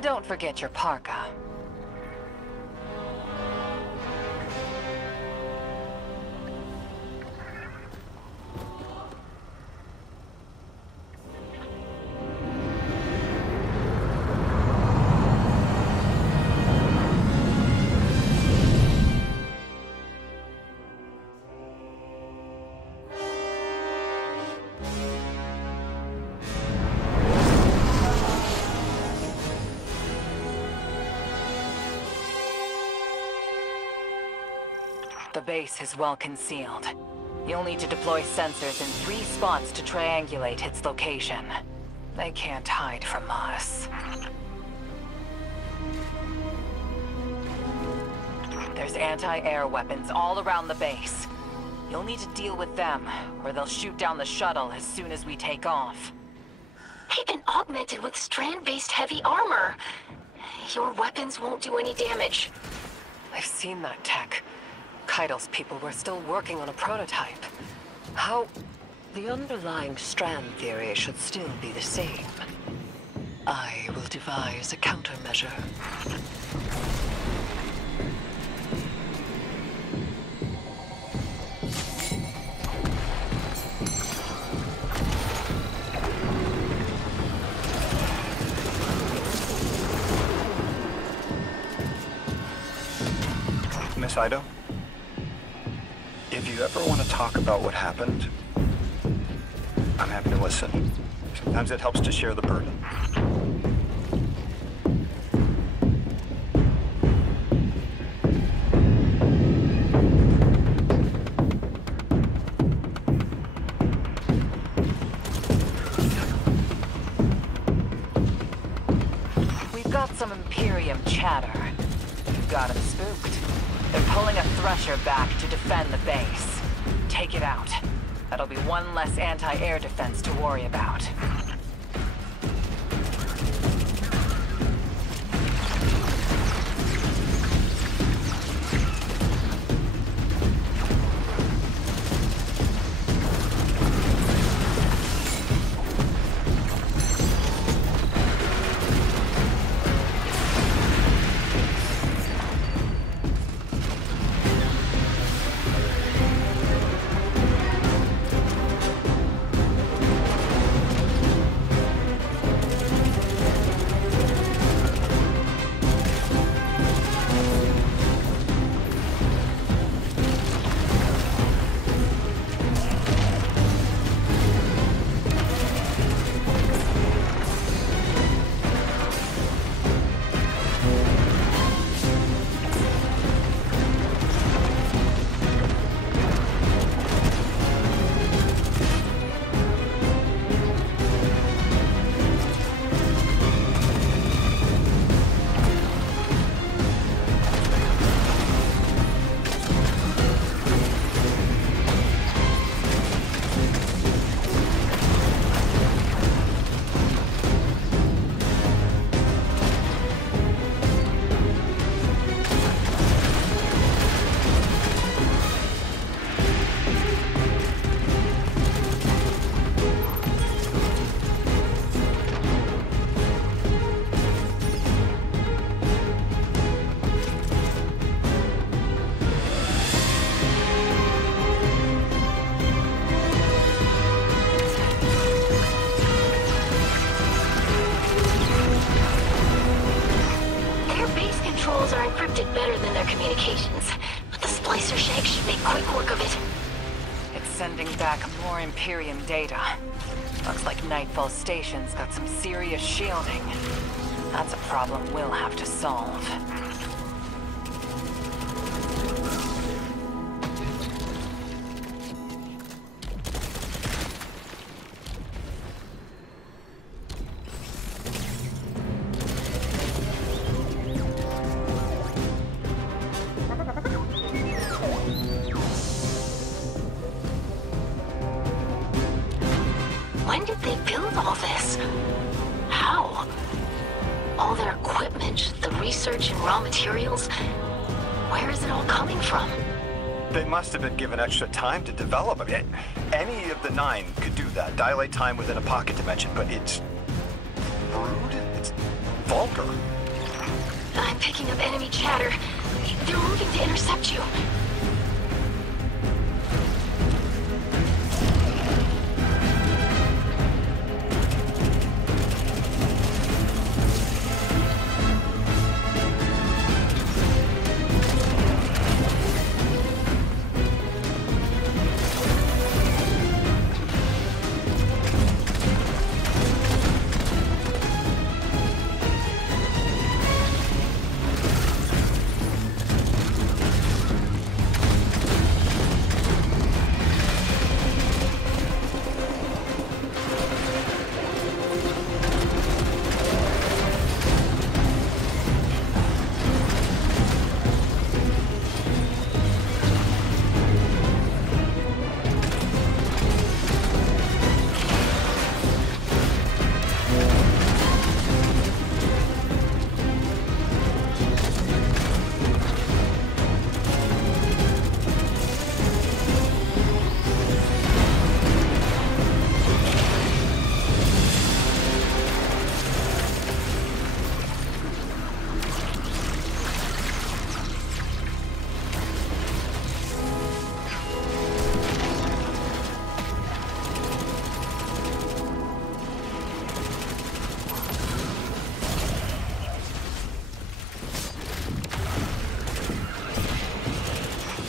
Don't forget your parka. The base is well concealed. You'll need to deploy sensors in 3 spots to triangulate its location. They can't hide from us. There's anti-air weapons all around the base. You'll need to deal with them, or they'll shoot down the shuttle as soon as we take off. They've been augmented with strand-based heavy armor. Your weapons won't do any damage. I've seen that tech. Keidel's people were still working on a prototype. How... The underlying strand theory should still be the same. I will devise a countermeasure. Miss Ido? If you ever want to talk about what happened, I'm happy to listen. Sometimes it helps to share the burden. We've got some Imperium chatter. You've got them spooked. They're pulling a Thresher back to defend the base. Take it out. That'll be one less anti-air defense to worry about. encrypted better than their communications, but the splicer shank should make quick work of it. It's sending back more Imperium data. Looks like Nightfall Station's got some serious shielding. That's a problem we'll have to solve. When did they build all this? How? All their equipment, the research and raw materials, where is it all coming from? They must have been given extra time to develop. I mean, any of the 9 could do that. Dilate time within a pocket dimension, but it's rude. It's vulgar. I'm picking up enemy chatter. They're moving to intercept you.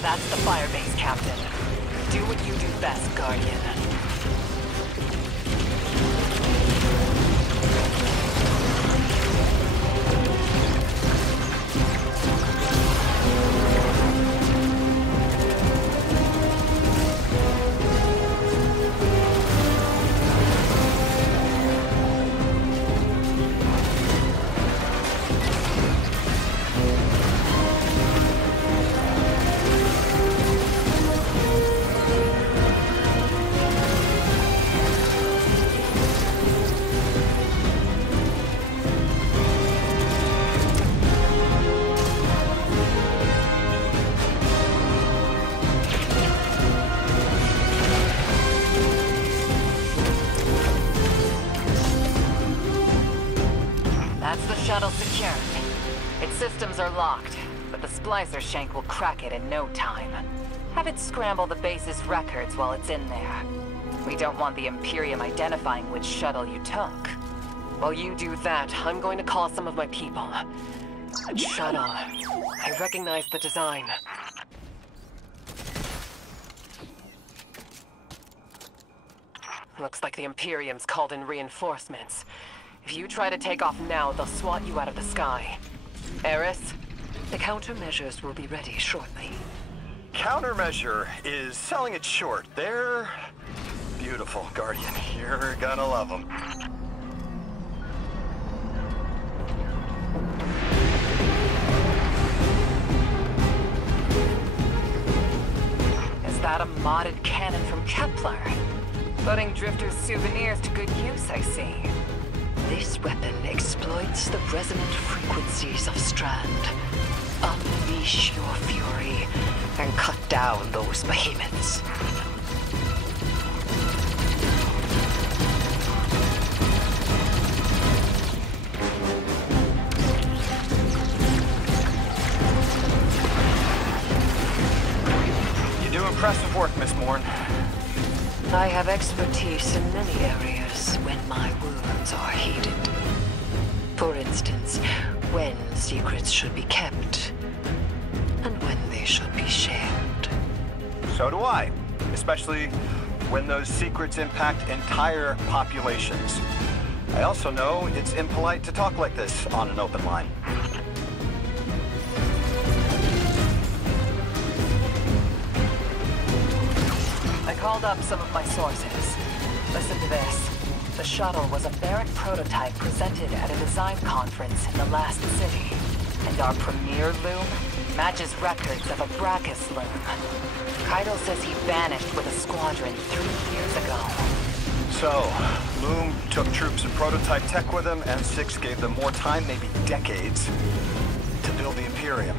That's the firebase, Captain. Do what you do best, Guardian. Shuttle secured. Its systems are locked, but the splicer shank will crack it in no time. Have it scramble the base's records while it's in there. We don't want the Imperium identifying which shuttle you took. While you do that, I'm going to call some of my people. That shuttle. I recognize the design. Looks like the Imperium's called in reinforcements. If you try to take off now, they'll swat you out of the sky. Eris, the countermeasures will be ready shortly. Countermeasure is selling it short. They're beautiful, Guardian. You're gonna love them. Is that a modded cannon from Kepler? Putting Drifter's souvenirs to good use, I see. This weapon exploits the resonant frequencies of Strand. Unleash your fury and cut down those behemoths. You do impressive work, Miss Morn. I have expertise in many areas when my words are heeded. For instance, when secrets should be kept, and when they should be shared. So do I, especially when those secrets impact entire populations. I also know it's impolite to talk like this on an open line. I called up some of my sources. Listen to this. The shuttle was a Barant prototype presented at a design conference in the last city. And our premier loom matches records of a Brachus loom. Keitel says he vanished with a squadron 3 years ago. So, Loom took troops and prototype tech with him, and Six gave them more time, maybe decades, to build the Imperium.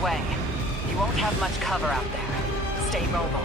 Way. You won't have much cover out there. Stay mobile.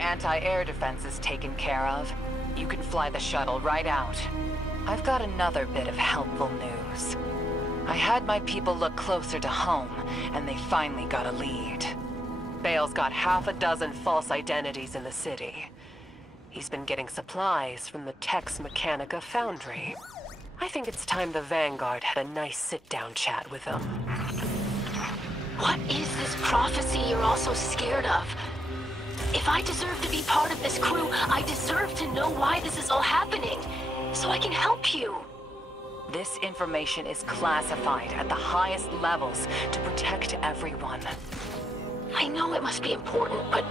anti-air defense is taken care of, you can fly the shuttle right out. I've got another bit of helpful news. I had my people look closer to home, and they finally got a lead. Bale's got half a dozen false identities in the city. He's been getting supplies from the Tex Mechanica foundry. I think it's time the Vanguard had a nice sit-down chat with him. What is this prophecy you're all so scared of? If I deserve to be part of this crew, I deserve to know why this is all happening, so I can help you. This information is classified at the highest levels to protect everyone. I know it must be important, but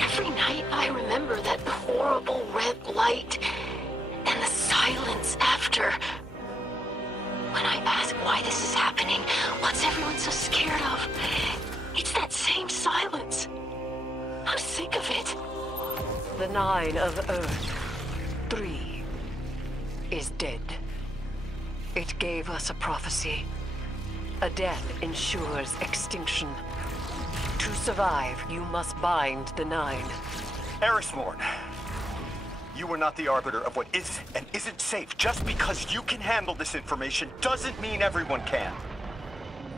every night I remember that horrible red light and the silence after. When I ask why this is happening, what's everyone so scared of? It's that same silence. I'm sick of it. The 9 of Earth, 3, is dead. It gave us a prophecy. A death ensures extinction. To survive, you must bind the 9. Erismorn, you are not the arbiter of what is and isn't safe. Just because you can handle this information doesn't mean everyone can.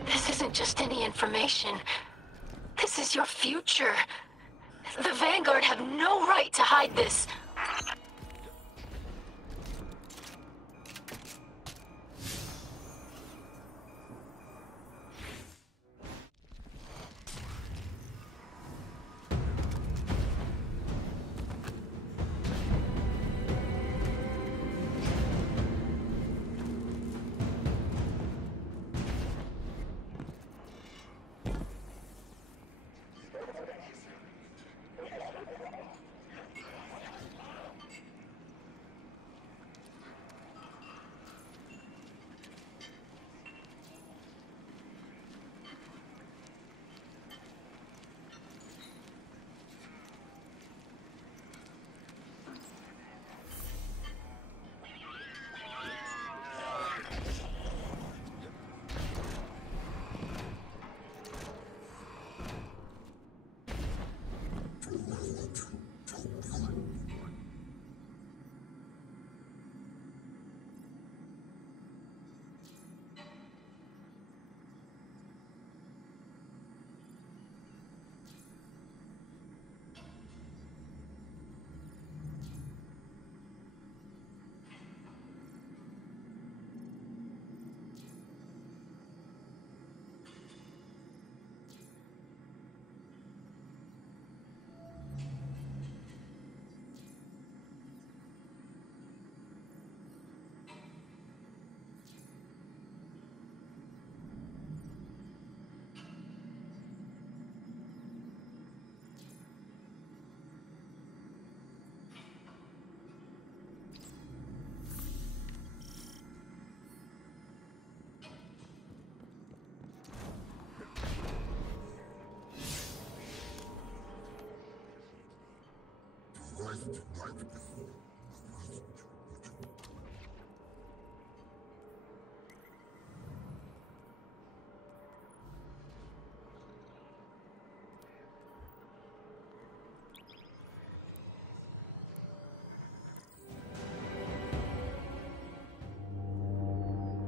This isn't just any information. This is your future. The Vanguard have no right to hide this.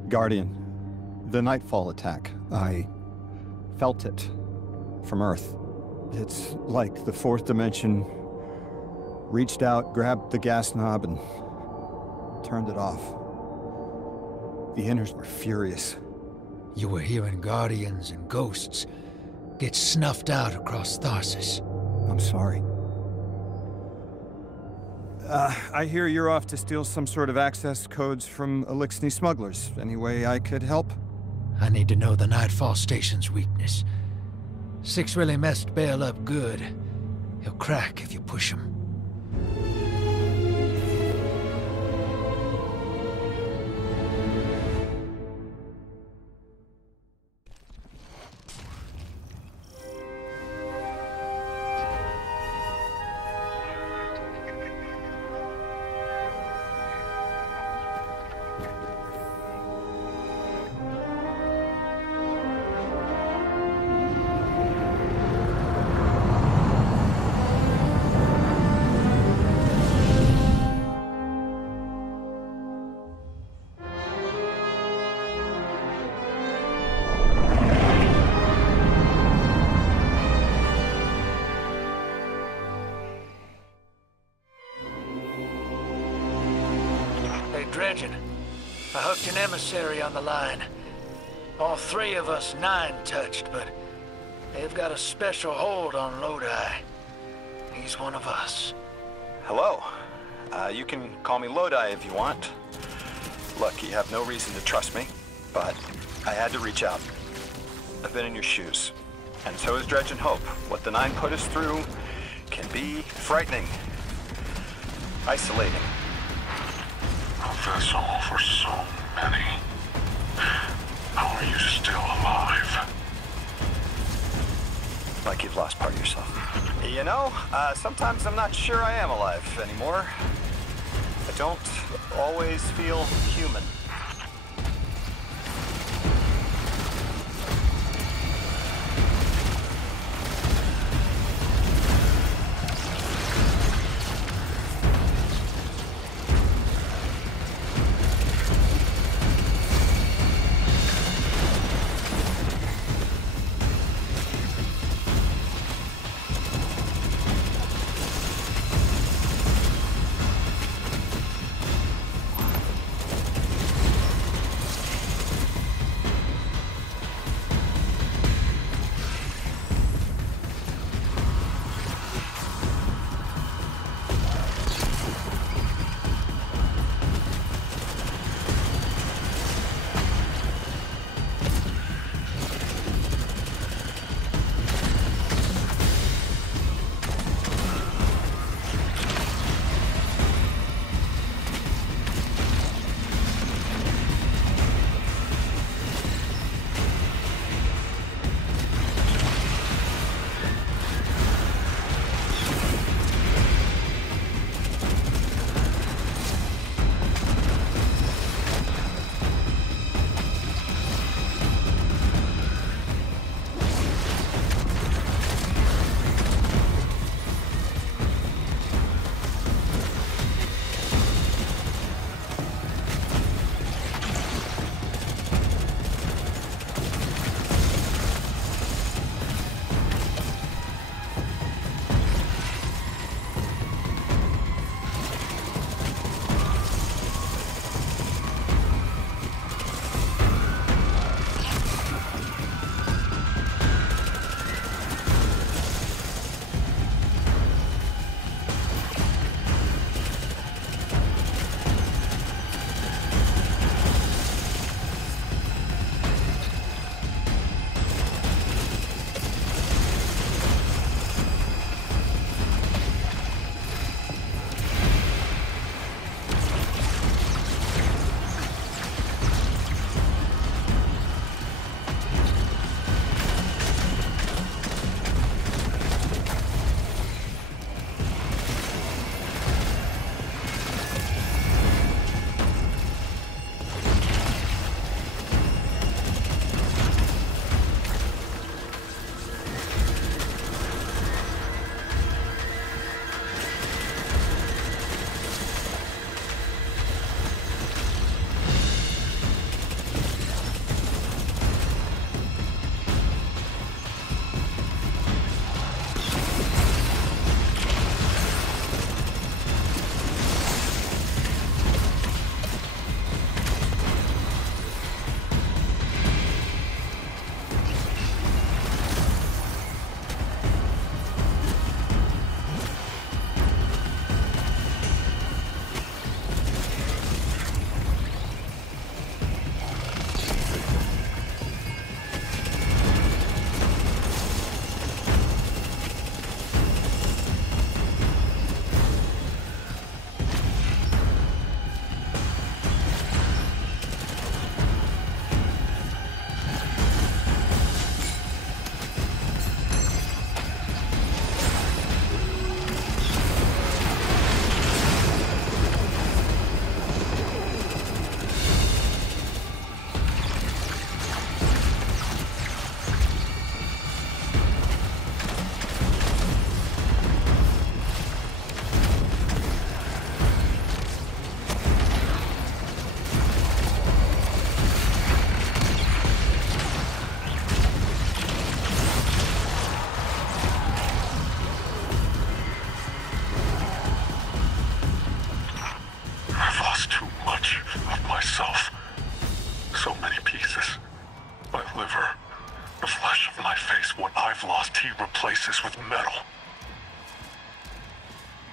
Guardian, the Nightfall attack, I felt it from Earth. It's like the fourth dimension reached out, grabbed the gas knob, and turned it off. The Inners were furious. You were hearing Guardians and ghosts get snuffed out across Tharsis. I'm sorry. I hear you're off to steal some sort of access codes from Elixni smugglers. Any way I could help? I need to know the Nightfall Station's weakness. Six really messed Bale up good. He'll crack if you push him. dredging. I hooked an emissary on the line. All 3 of us 9 touched, but they've got a special hold on Lodi. He's one of us. Hello. You can call me Lodi if you want. Look, you have no reason to trust me, but I had to reach out. I've been in your shoes. And so is Dredge and Hope. What the 9 put us through can be frightening. Isolating. A vessel for so many. How are you still alive? Like you've lost part of yourself. You know, sometimes I'm not sure I am alive anymore. I don't always feel human.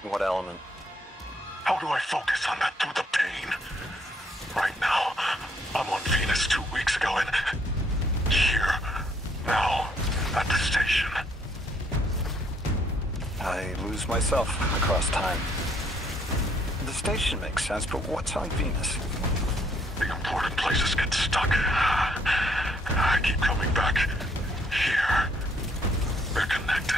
What element? How do I focus on that through the pain? Right now, I'm on Venus 2 weeks ago and here, now, at the station. I lose myself across time. The station makes sense, but what's on Venus? The important places get stuck. I keep coming back here. They're connected.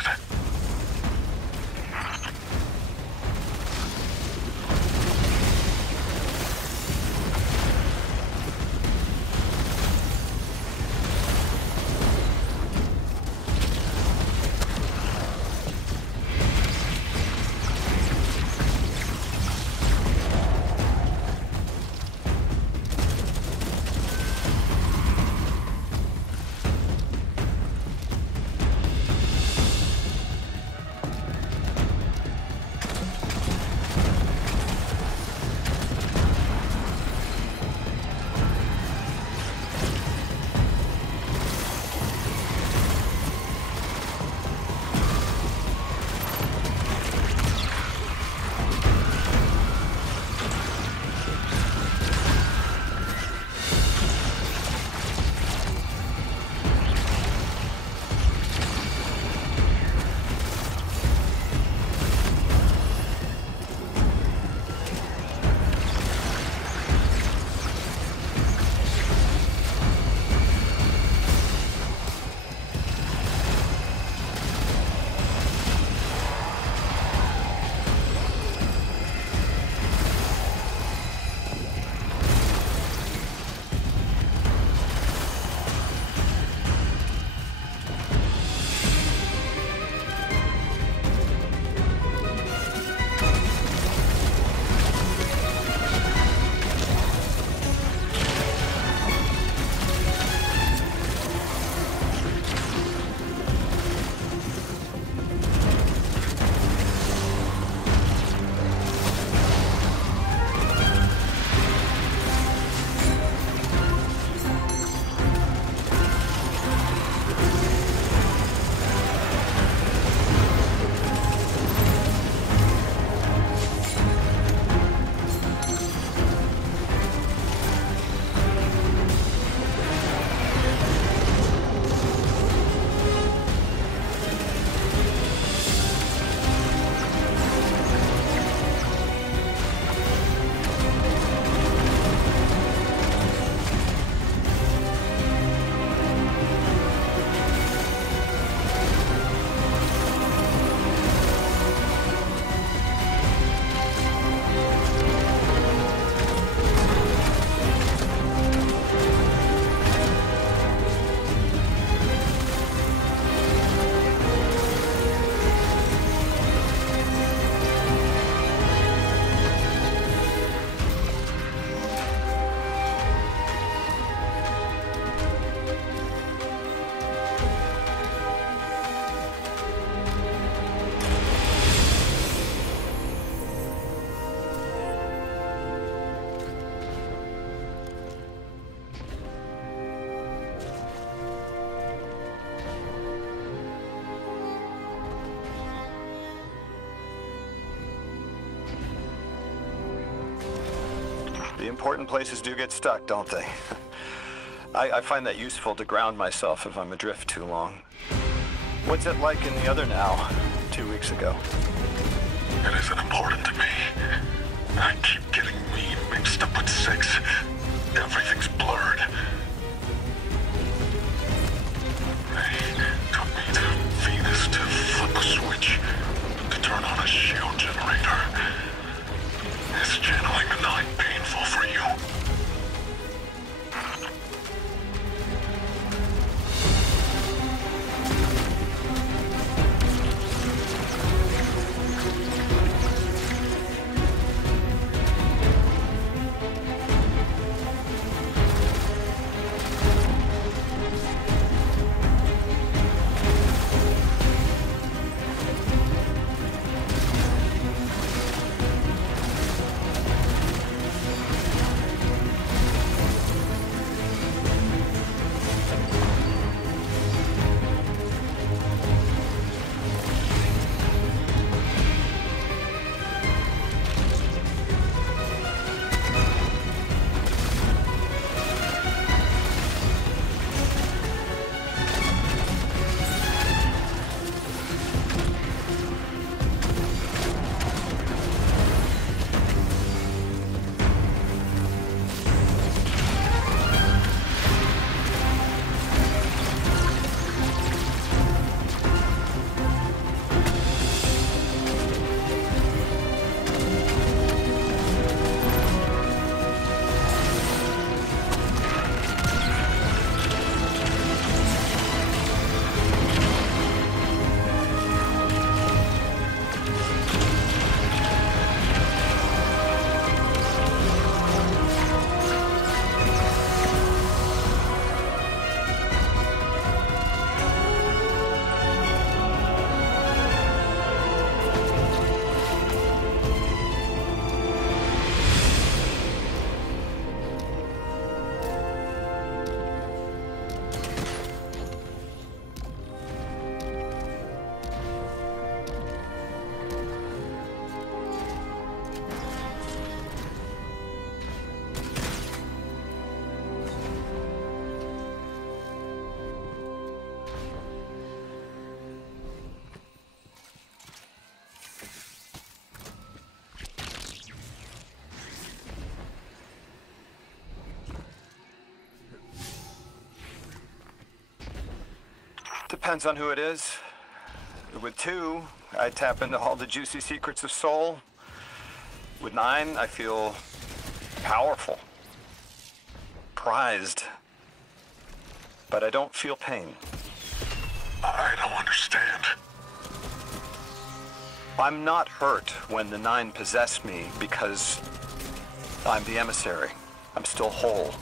The important places do get stuck, don't they? I find that useful to ground myself if I'm adrift too long. What's it like in the other now, 2 weeks ago? It isn't important to me. I keep getting me mixed up with 6. Everything's blurred. They took me to Venus to flip a switch, to turn on a shield generator. Is channeling the 9 painful for you? Depends on who it is. With 2, I tap into all the juicy secrets of Soul. With 9, I feel powerful, prized, but I don't feel pain. I don't understand. I'm not hurt when the 9 possess me because I'm the emissary. I'm still whole.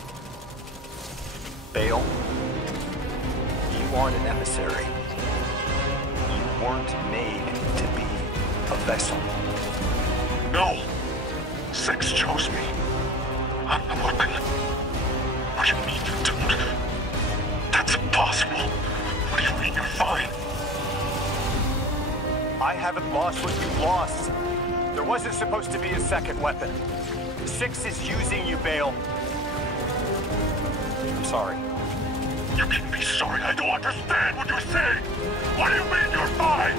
Bale, you aren't an emissary. You weren't made to be a vessel. No! 6 chose me. I'm the weapon. What do you mean you don't? That's impossible. What do you mean you're fine? I haven't lost what you lost. There wasn't supposed to be a second weapon. 6 is using you, Bale. I'm sorry. You can be sorry. I don't understand what you're saying. What do you mean you're fine?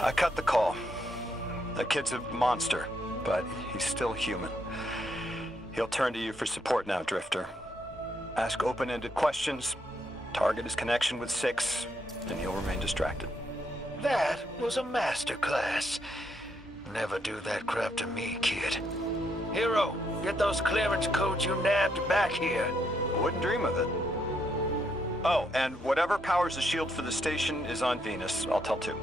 I cut the call. The kid's a monster, but he's still human. He'll turn to you for support now, Drifter. Ask open-ended questions, target his connection with 6, and he'll remain distracted. That was a masterclass. Never do that crap to me, kid. Hero, get those clearance codes you nabbed back here. Wouldn't dream of it. Oh, and whatever powers the shield for the station is on Venus. I'll tell too.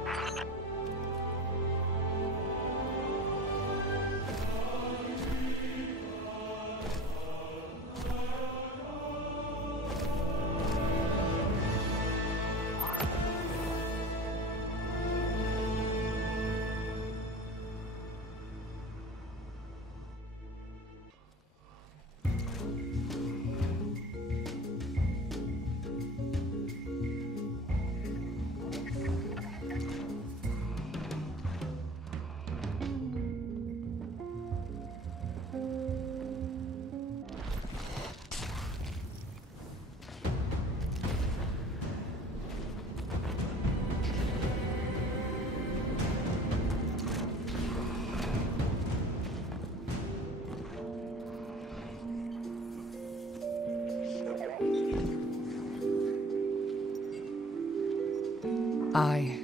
I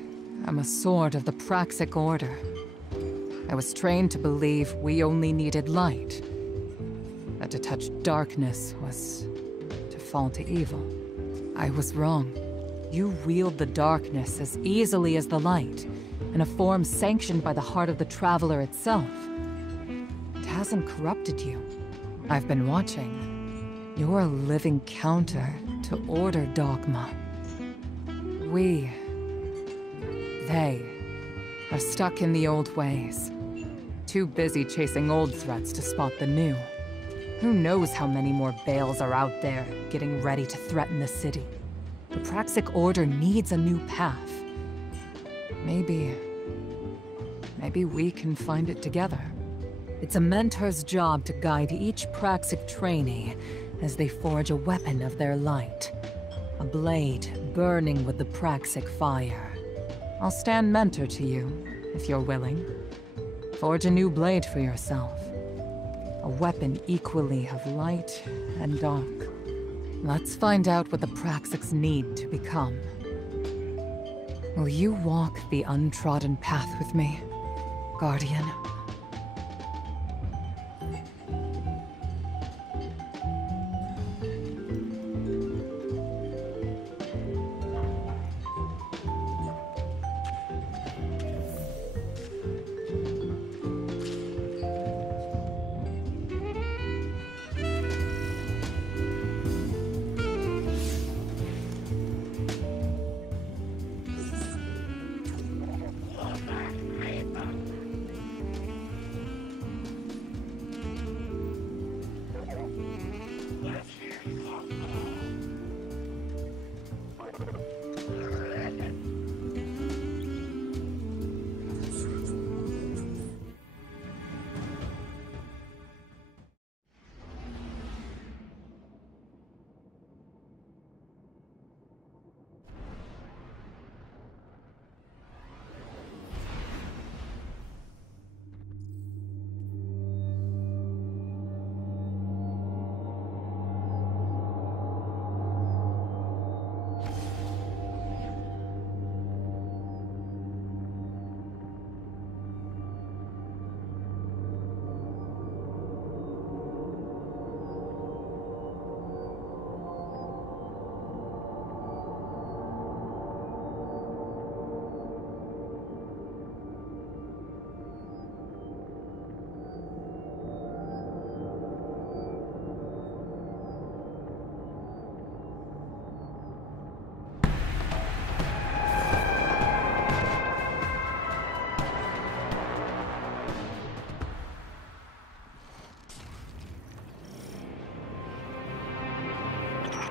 am a sword of the Praxic Order. I was trained to believe we only needed light. That to touch darkness was to fall to evil. I was wrong. You wield the darkness as easily as the light, in a form sanctioned by the heart of the Traveler itself. It hasn't corrupted you. I've been watching. You're a living counter to Order dogma. They are stuck in the old ways. Too busy chasing old threats to spot the new. Who knows how many more Bales are out there, getting ready to threaten the city. The Praxic Order needs a new path. Maybe we can find it together. It's a mentor's job to guide each Praxic trainee as they forge a weapon of their light. A blade burning with the Praxic fire. I'll stand mentor to you, if you're willing. Forge a new blade for yourself. A weapon equally of light and dark. Let's find out what the Praxics need to become. Will you walk the untrodden path with me, Guardian?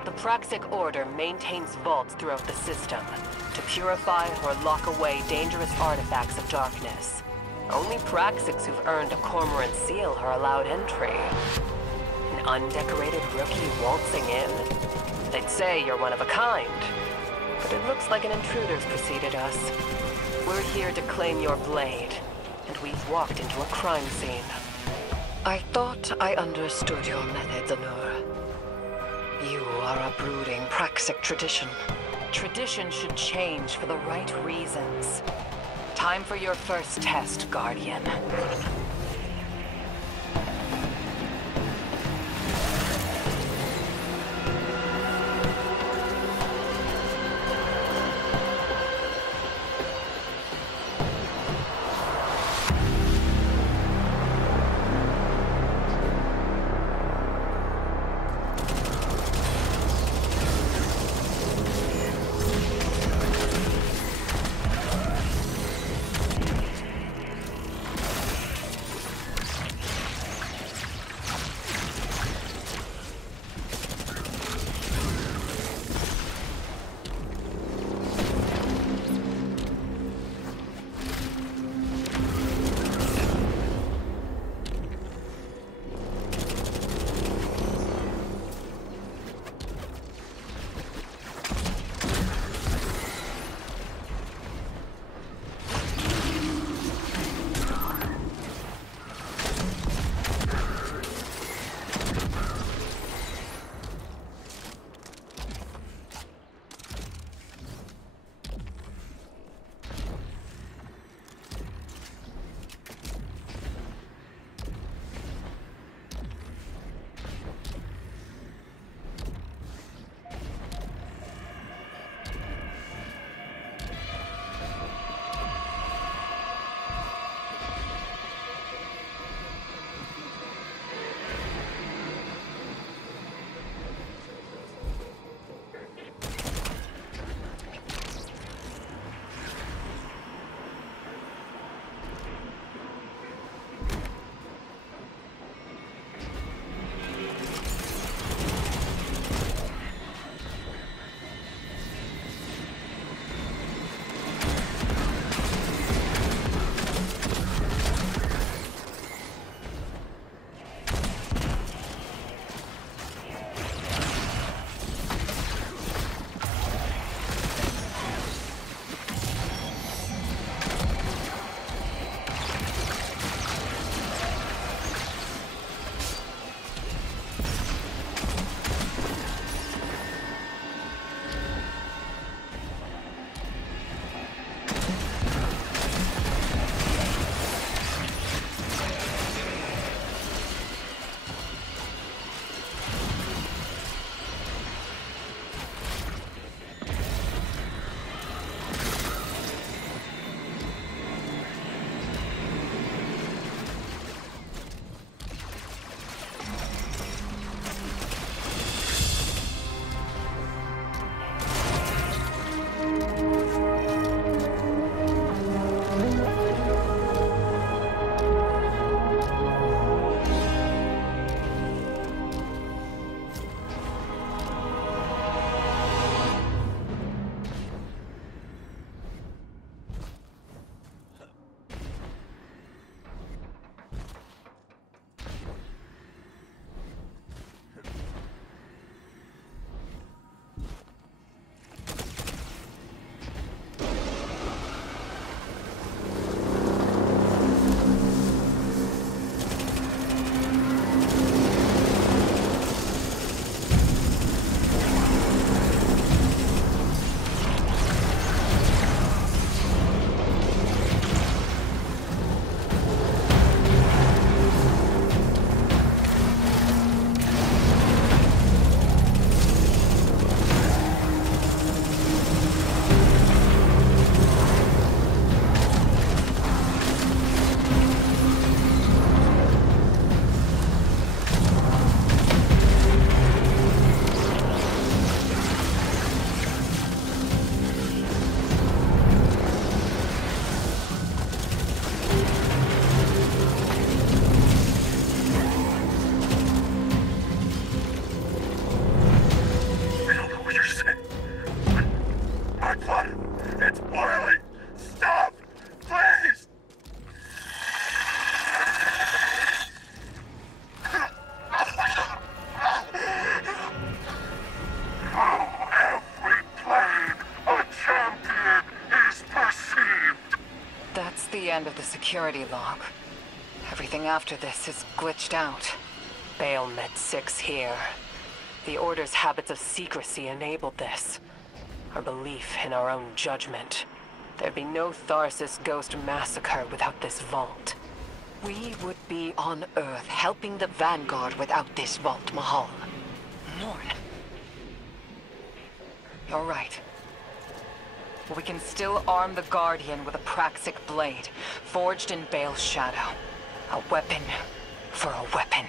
The Praxic Order maintains vaults throughout the system to purify or lock away dangerous artifacts of darkness. Only Praxics who've earned a Cormorant seal are allowed entry. An undecorated rookie waltzing in? They'd say you're one of a kind. But it looks like an intruder's preceded us. We're here to claim your blade, and we've walked into a crime scene. I thought I understood your methods, Anur. You are uprooting Praxic tradition. Tradition should change for the right reasons. Time for your first test, Guardian. security log. Everything after this is glitched out. Bale met 6 here. The Order's habits of secrecy enabled this. Our belief in our own judgment. There'd be no Tharsis Ghost massacre without this vault. We would be on Earth helping the Vanguard without this vault, Mahal. Norn. You're right. We can still arm the Guardian with a Praxic blade, forged in Bale's shadow. A weapon for a weapon.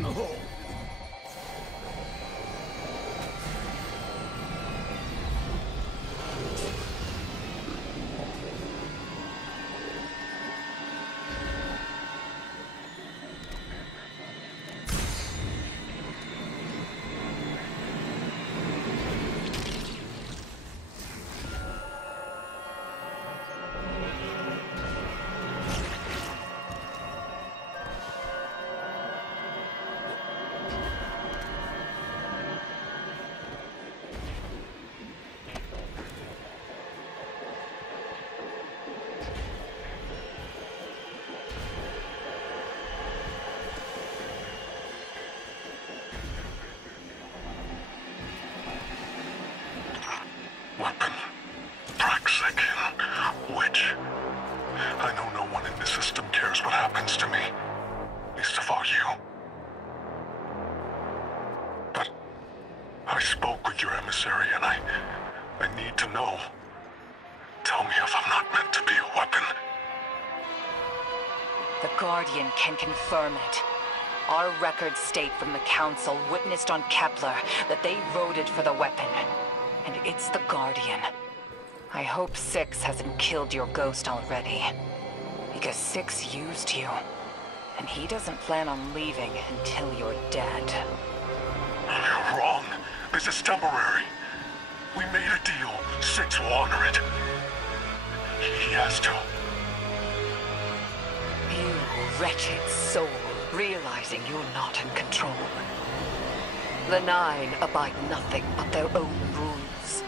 No. Weapon. Praxic. Which? I know no one in this system cares what happens to me. Least of all you. But I spoke with your emissary and I need to know. Tell me if I'm not meant to be a weapon. The Guardian can confirm it. Our records state from the Council witnessed on Kepler that they voted for the weapon. And it's the Guardian. I hope 6 hasn't killed your ghost already. Because 6 used you. And he doesn't plan on leaving until you're dead. You're wrong. This is temporary. We made a deal. 6 will honor it. He has to. You wretched soul, realizing you're not in control. The 9 abide nothing but their own rules.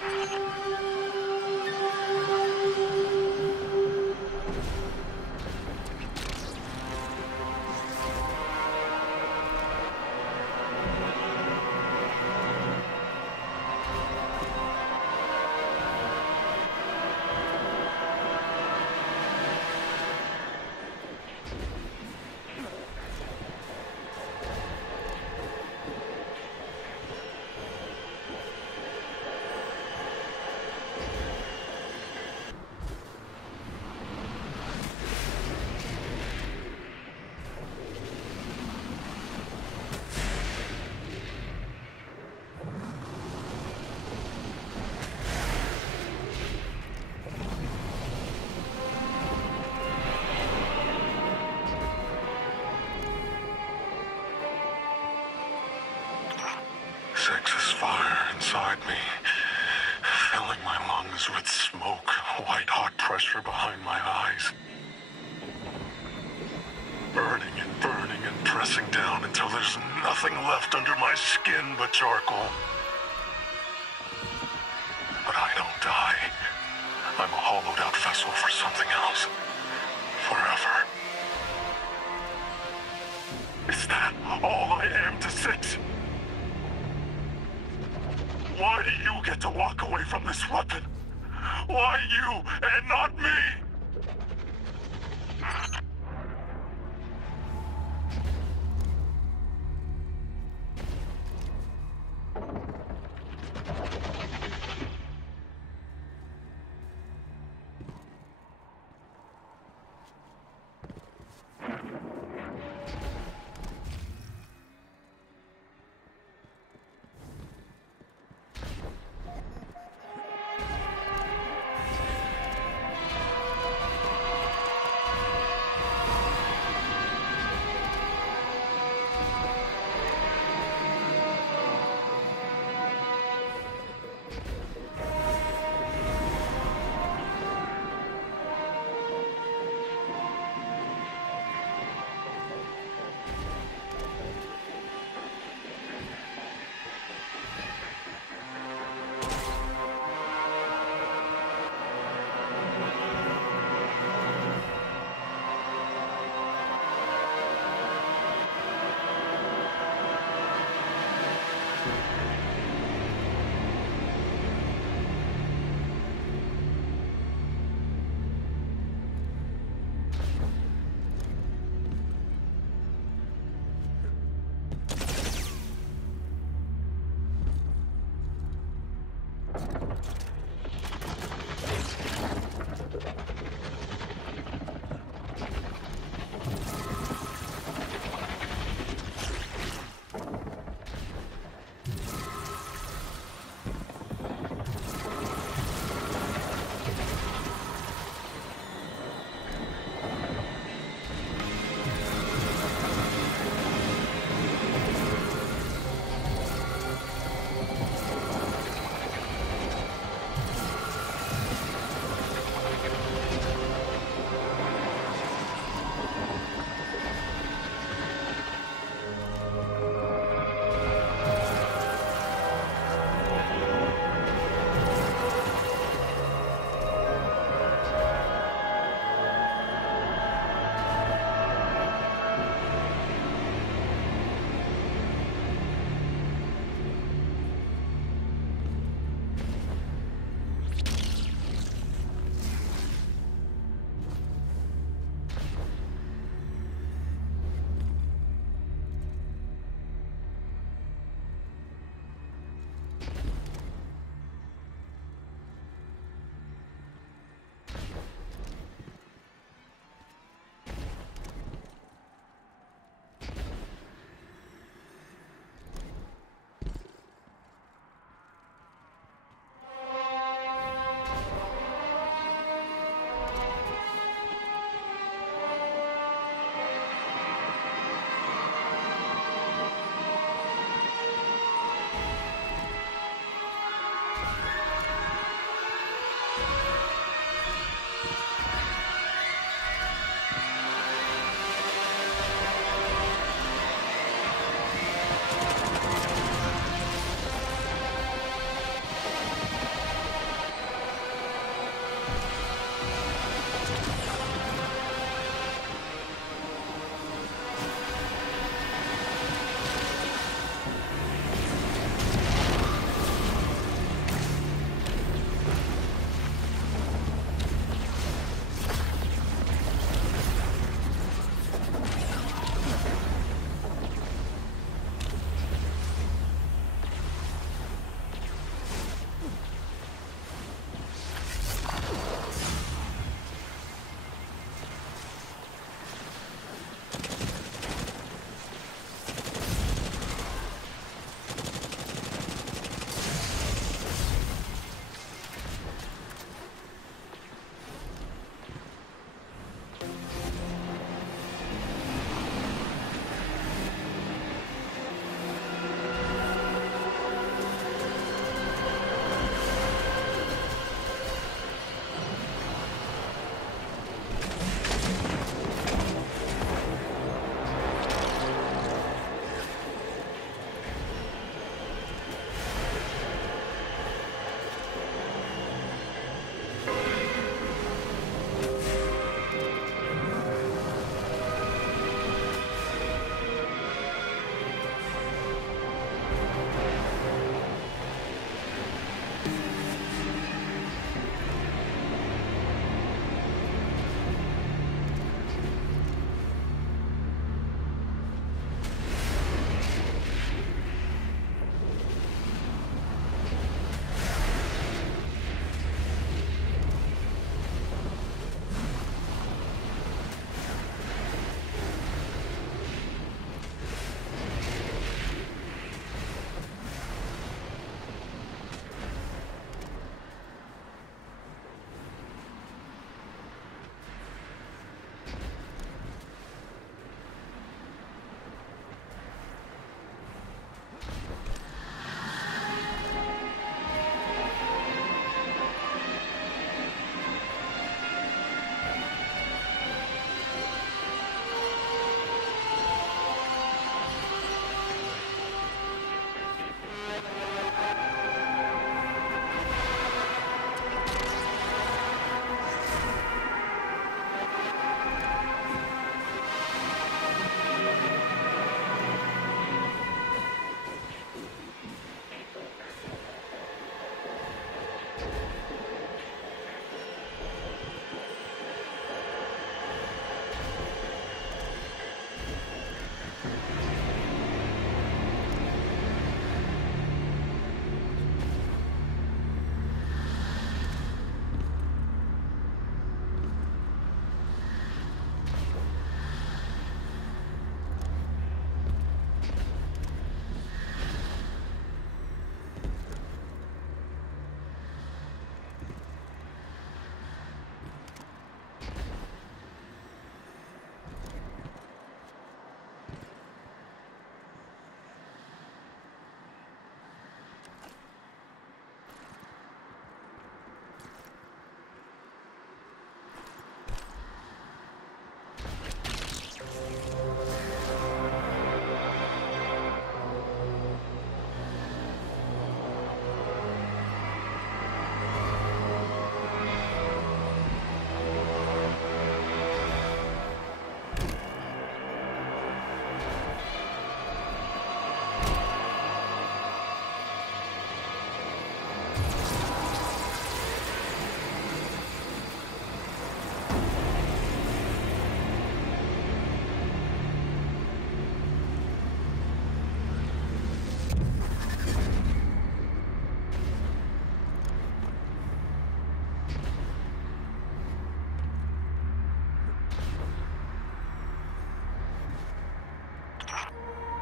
Six's fire inside me, filling my lungs with smoke, white-hot pressure behind my eyes. Burning and pressing down until there's nothing left under my skin but charcoal. But I don't die. I'm a hollowed-out vessel for something else. Forever. Is that all I am to 6? Why do you get to walk away from this weapon? Why you and not me?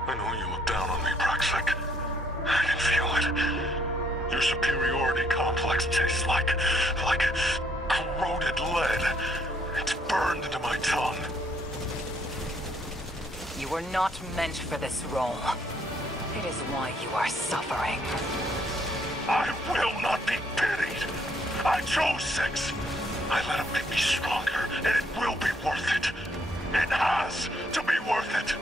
I know you look down on me, Praxic. I can feel it. Your superiority complex tastes like corroded lead. It's burned into my tongue. You were not meant for this role. It is why you are suffering. I will not be pitied. I chose 6. I let him make me stronger, and it will be worth it. It has to be worth it.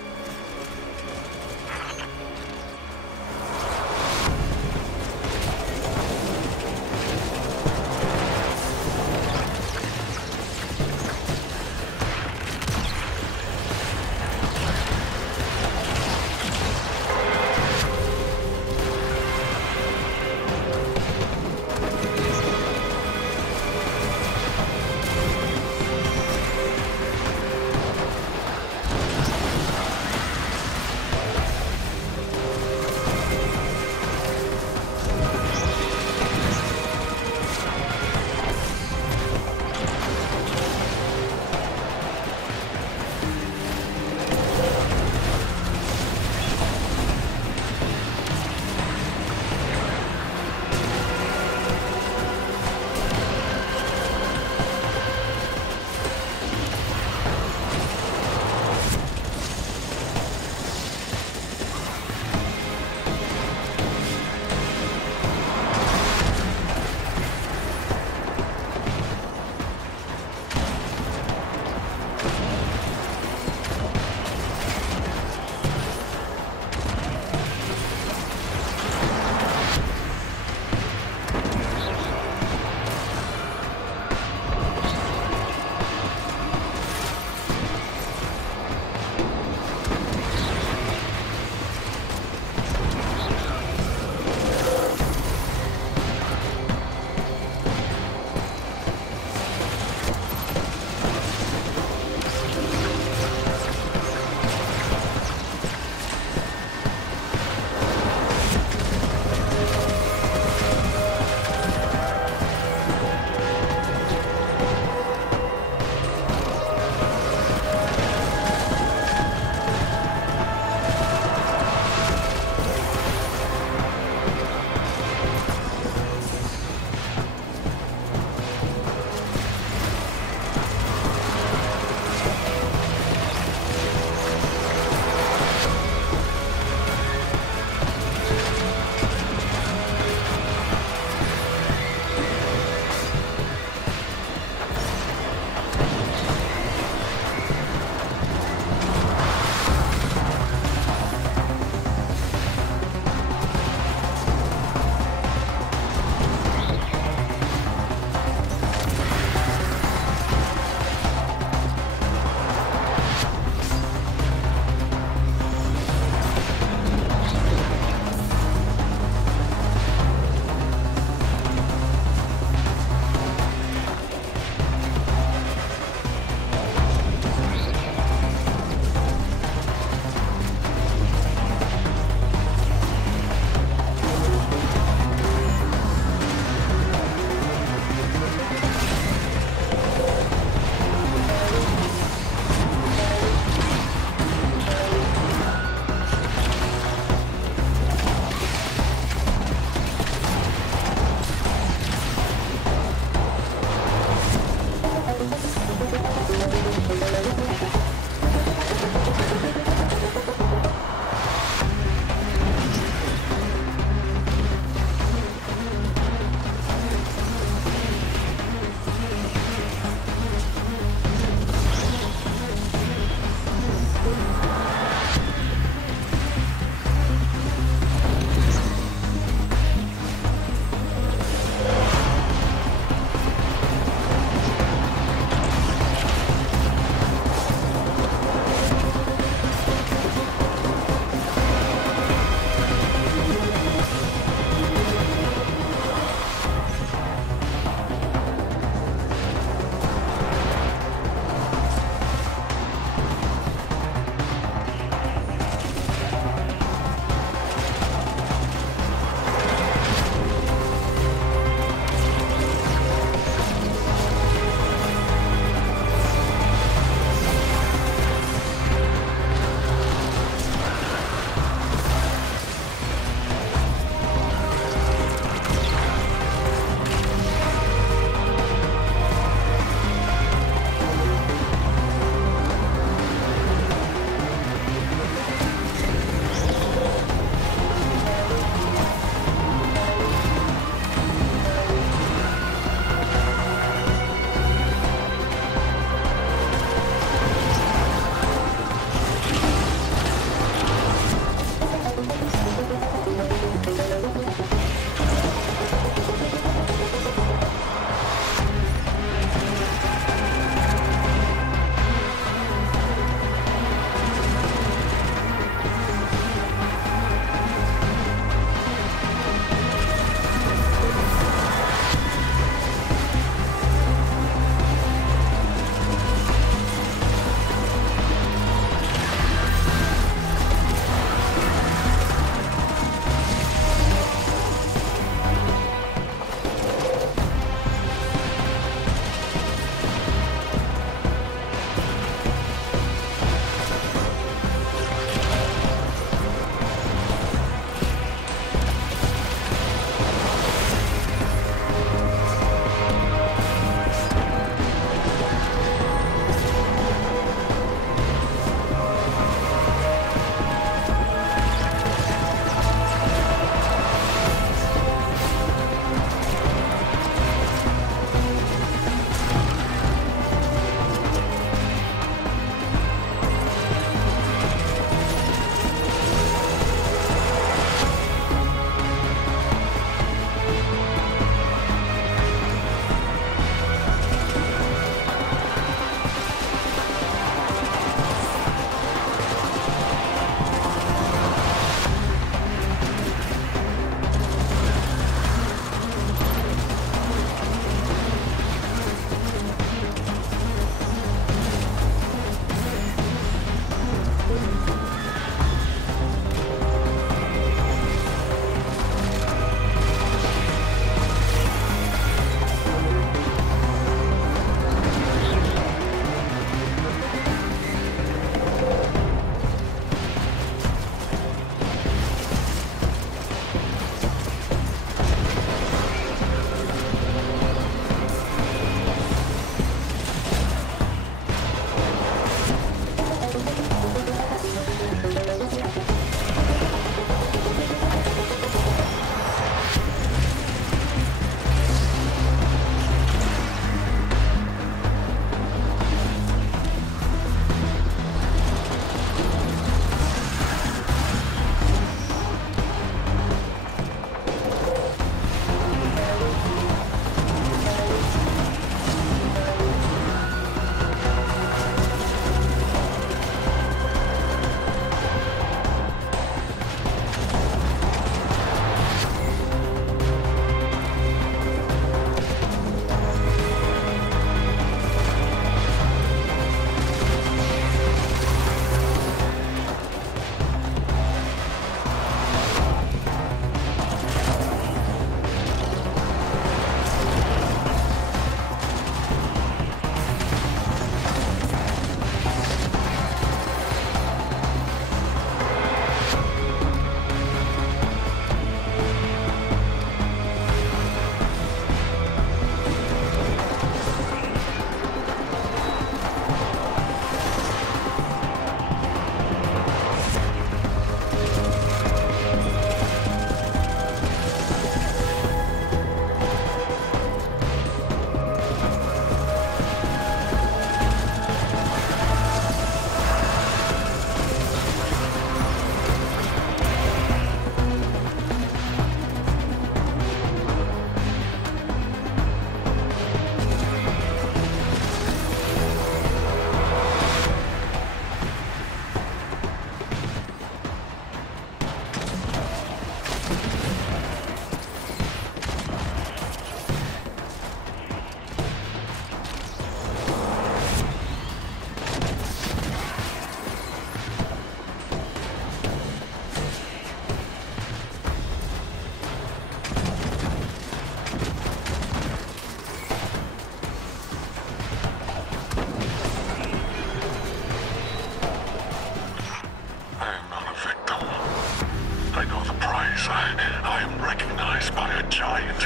I am recognized by a giant.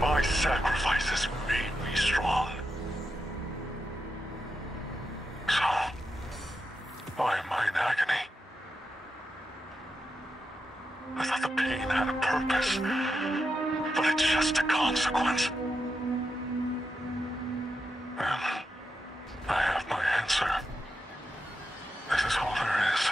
My sacrifices made me strong. So, why am I in agony? I thought the pain had a purpose, but it's just a consequence. And I have my answer. This is all there is.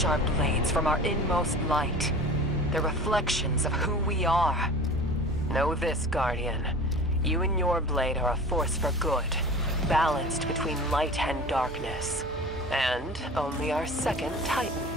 forge our blades from our inmost light. They're reflections of who we are. Know this, Guardian. You and your blade are a force for good, balanced between light and darkness. And only our second Titan.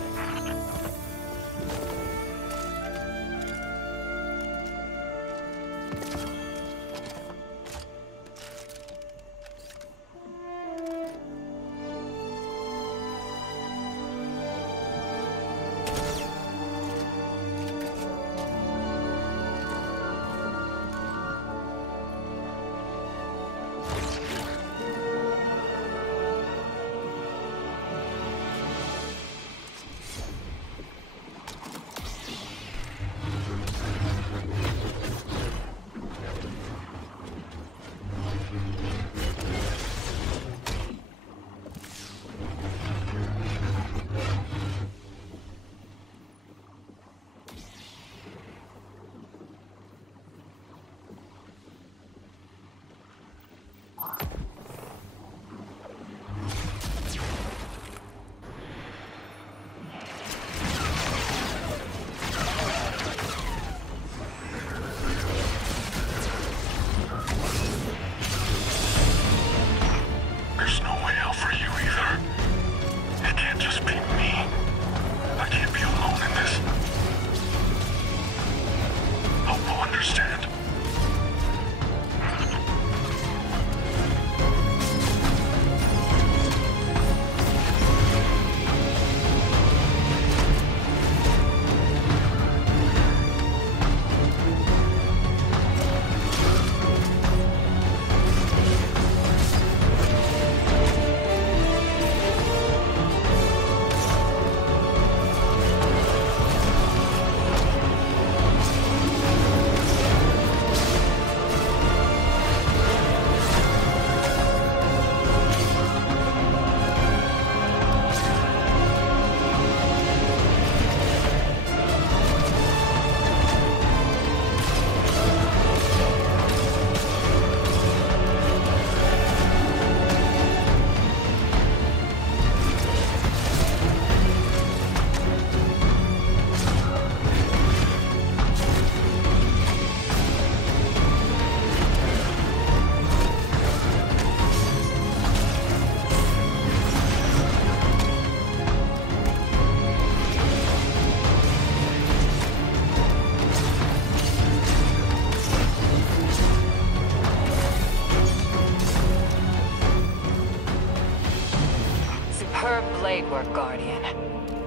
Great work, Guardian.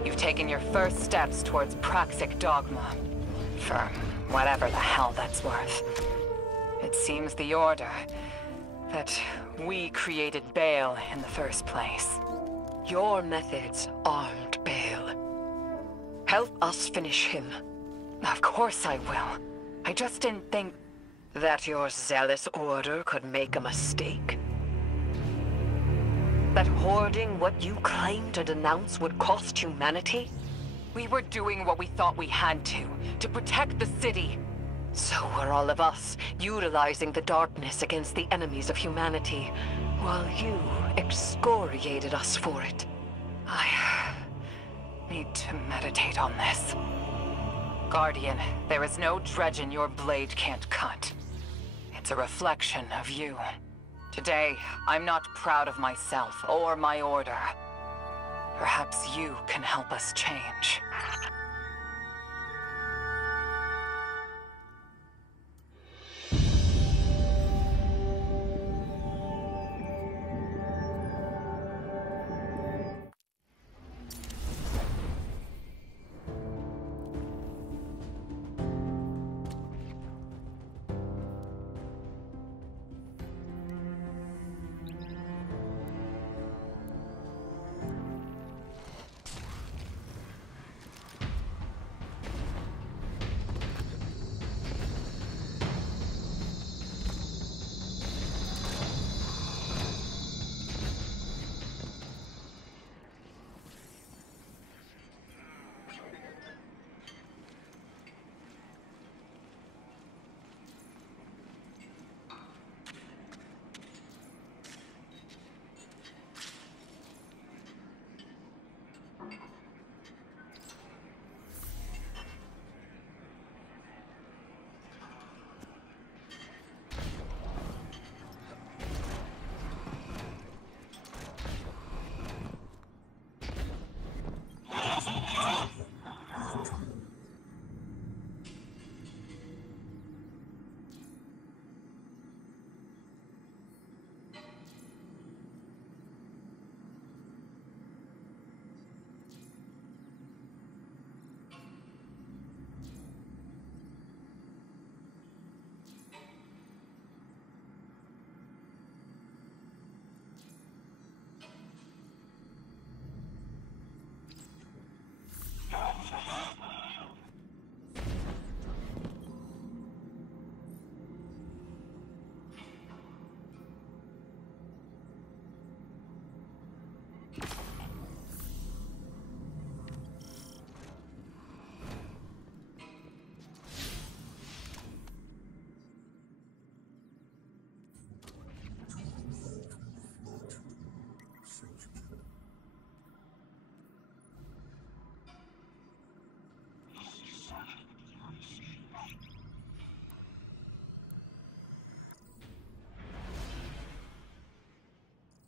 You've taken your first steps towards praxic dogma. For whatever the hell that's worth. It seems the Order that we created Baal in the first place. Your methods aren't Baal. Help us finish him. Of course I will. I just didn't think that your zealous Order could make a mistake. That hoarding what you claim to denounce would cost humanity? We were doing what we thought we had to protect the city. So were all of us, utilizing the darkness against the enemies of humanity, while you excoriated us for it. I need to meditate on this. Guardian, there is no dredge your blade can't cut. It's a reflection of you. Today, I'm not proud of myself or my Order. Perhaps you can help us change.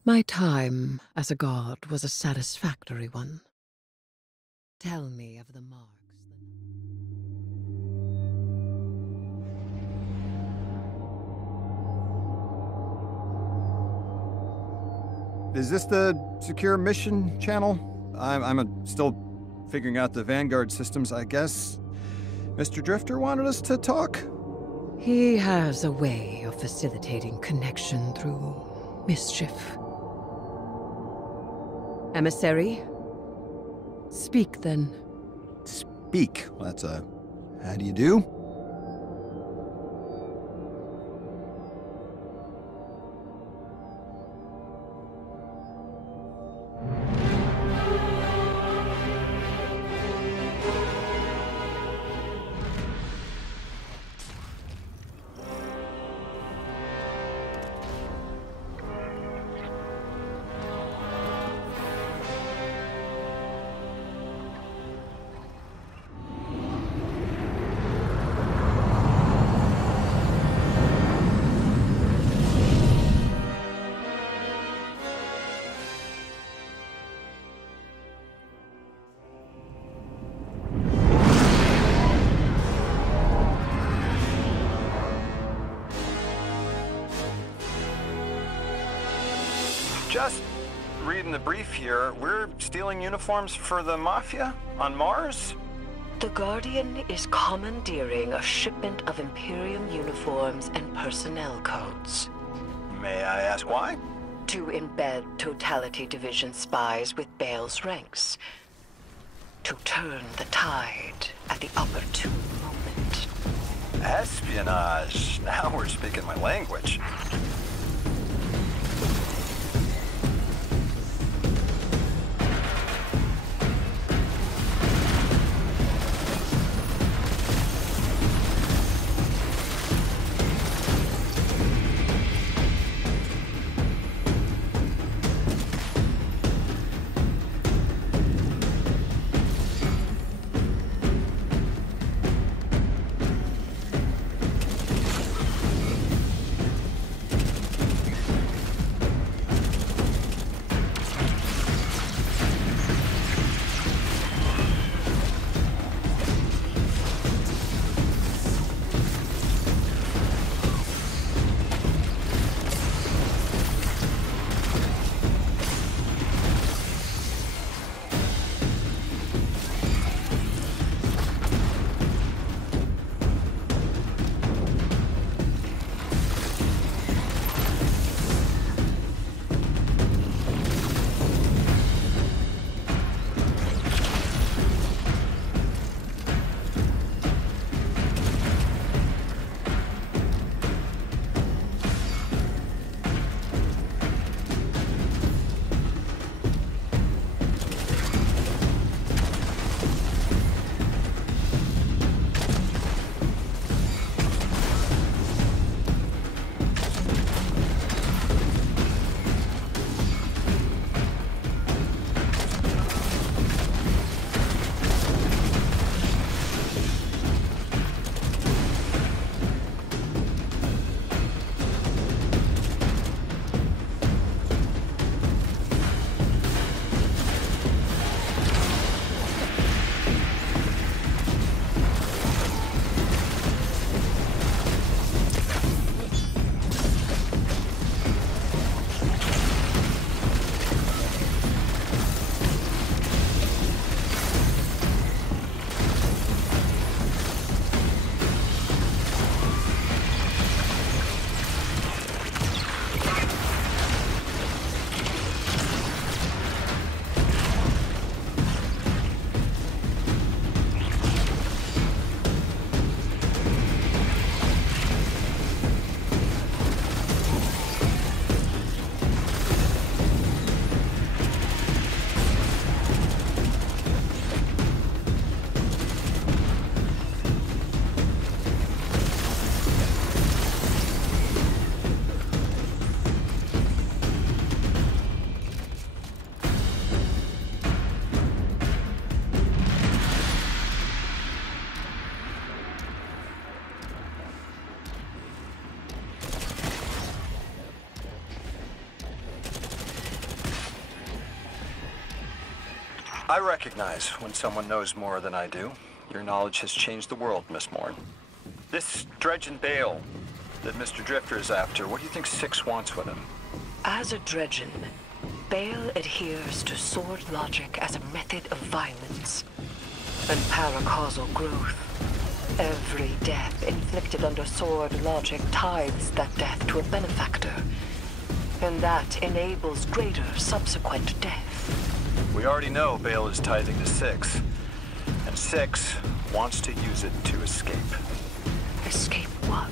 My time as a god was a satisfactory one. Tell me of the marks. Is this the secure mission channel? I'm still figuring out the Vanguard systems, I guess. Mr. Drifter wanted us to talk? He has a way of facilitating connection through mischief. Emissary? Speak, then. Speak? That's a... how do you do? Just reading the brief here, we're stealing uniforms for the Mafia on Mars? The Guardian is commandeering a shipment of Imperium uniforms and personnel codes. May I ask why? To embed Totality Division spies with Bale's ranks. To turn the tide at the opportune moment. Espionage. Now we're speaking my language. I recognize when someone knows more than I do. Your knowledge has changed the world, Miss Morn. This Dredge and Bale that Mr. Drifter is after, what do you think Six wants with him? As a Dredgen, Bale adheres to sword logic as a method of violence and paracausal growth. Every death inflicted under sword logic tithes that death to a benefactor, and that enables greater subsequent death. We already know Bale is tithing to Six, and Six wants to use it to escape. Escape what?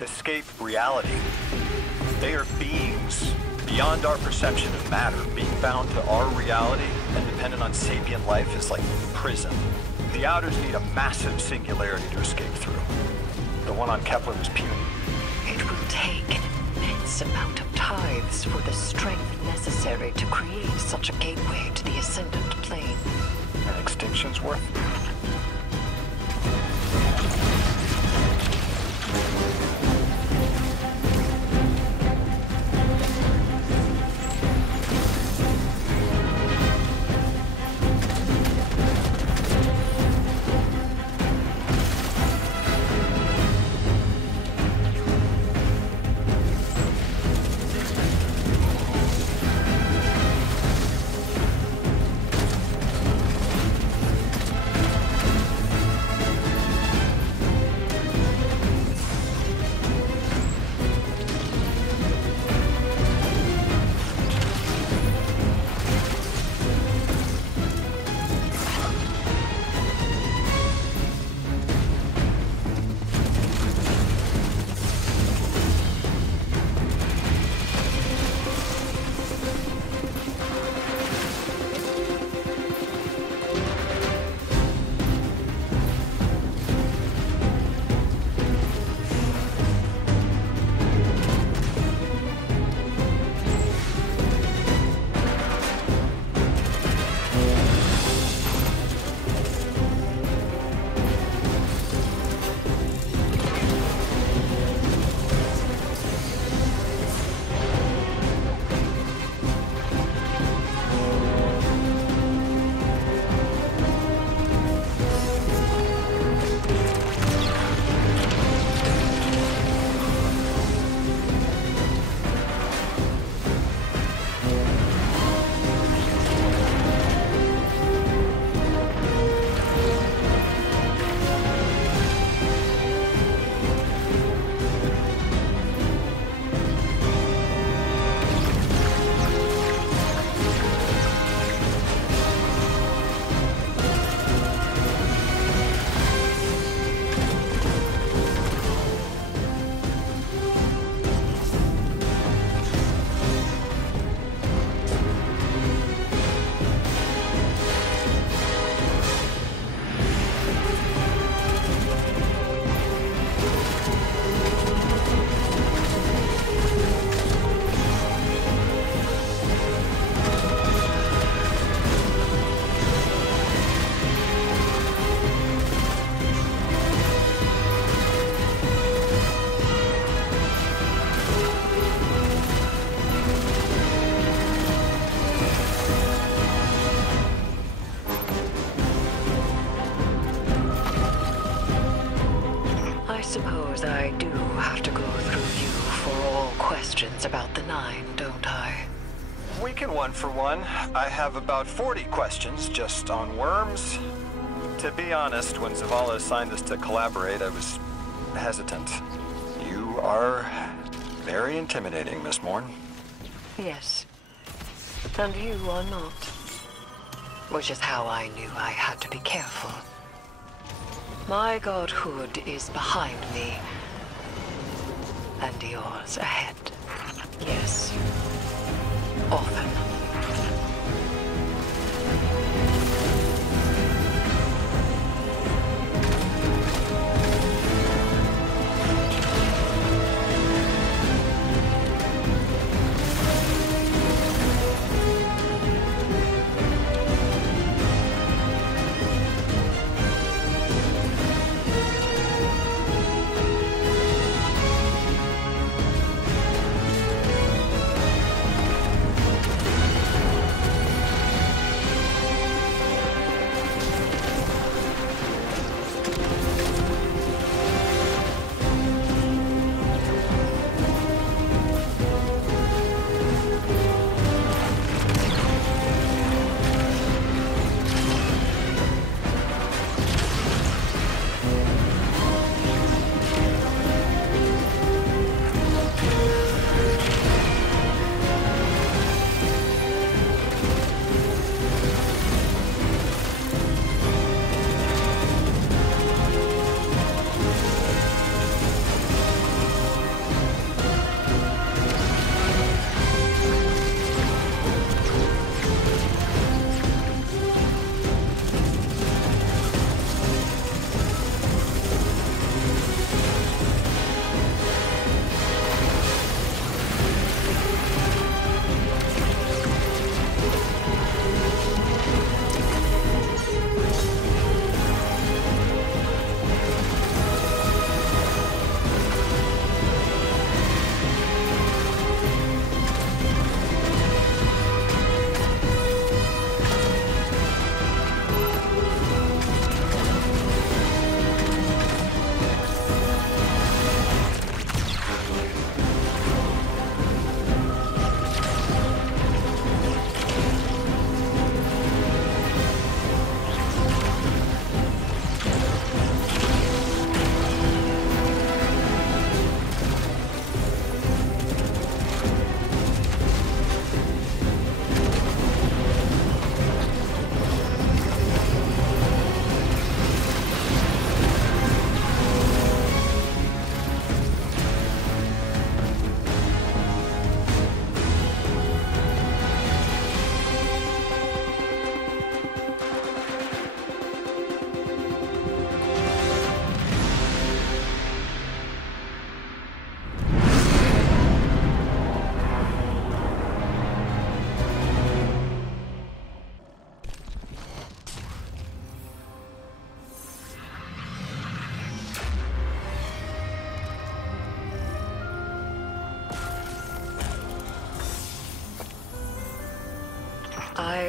escape reality. They are beings beyond our perception of matter. Being bound to our reality and dependent on sapient life is like prison. The Outers need a massive singularity to escape through. The one on Kepler was puny. It will take an immense amount of tithes for the strength necessary to create such a gateway to the Ascendant Plane. An extinction's worth? I do have to go through you for all questions about the Nine, don't I? We can one for one. I have about 40 questions just on worms. To be honest, when Zavala assigned us to collaborate, I was hesitant. You are very intimidating, Miss Morn. Yes. And you are not. Which is how I knew I had to be careful. My godhood is behind me. And yours ahead. Yes. Often.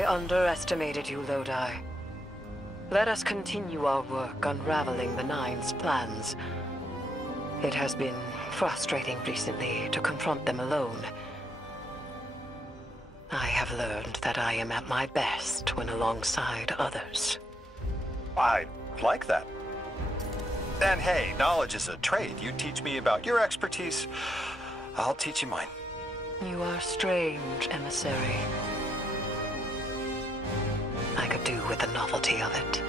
underestimated you, Lodi. Let us continue our work unraveling the Nine's plans. It has been frustrating recently to confront them alone. I have learned that I am at my best when alongside others. I like that. And hey, knowledge is a trade. You teach me about your expertise, I'll teach you mine. You are strange, emissary. I could do with the novelty of it.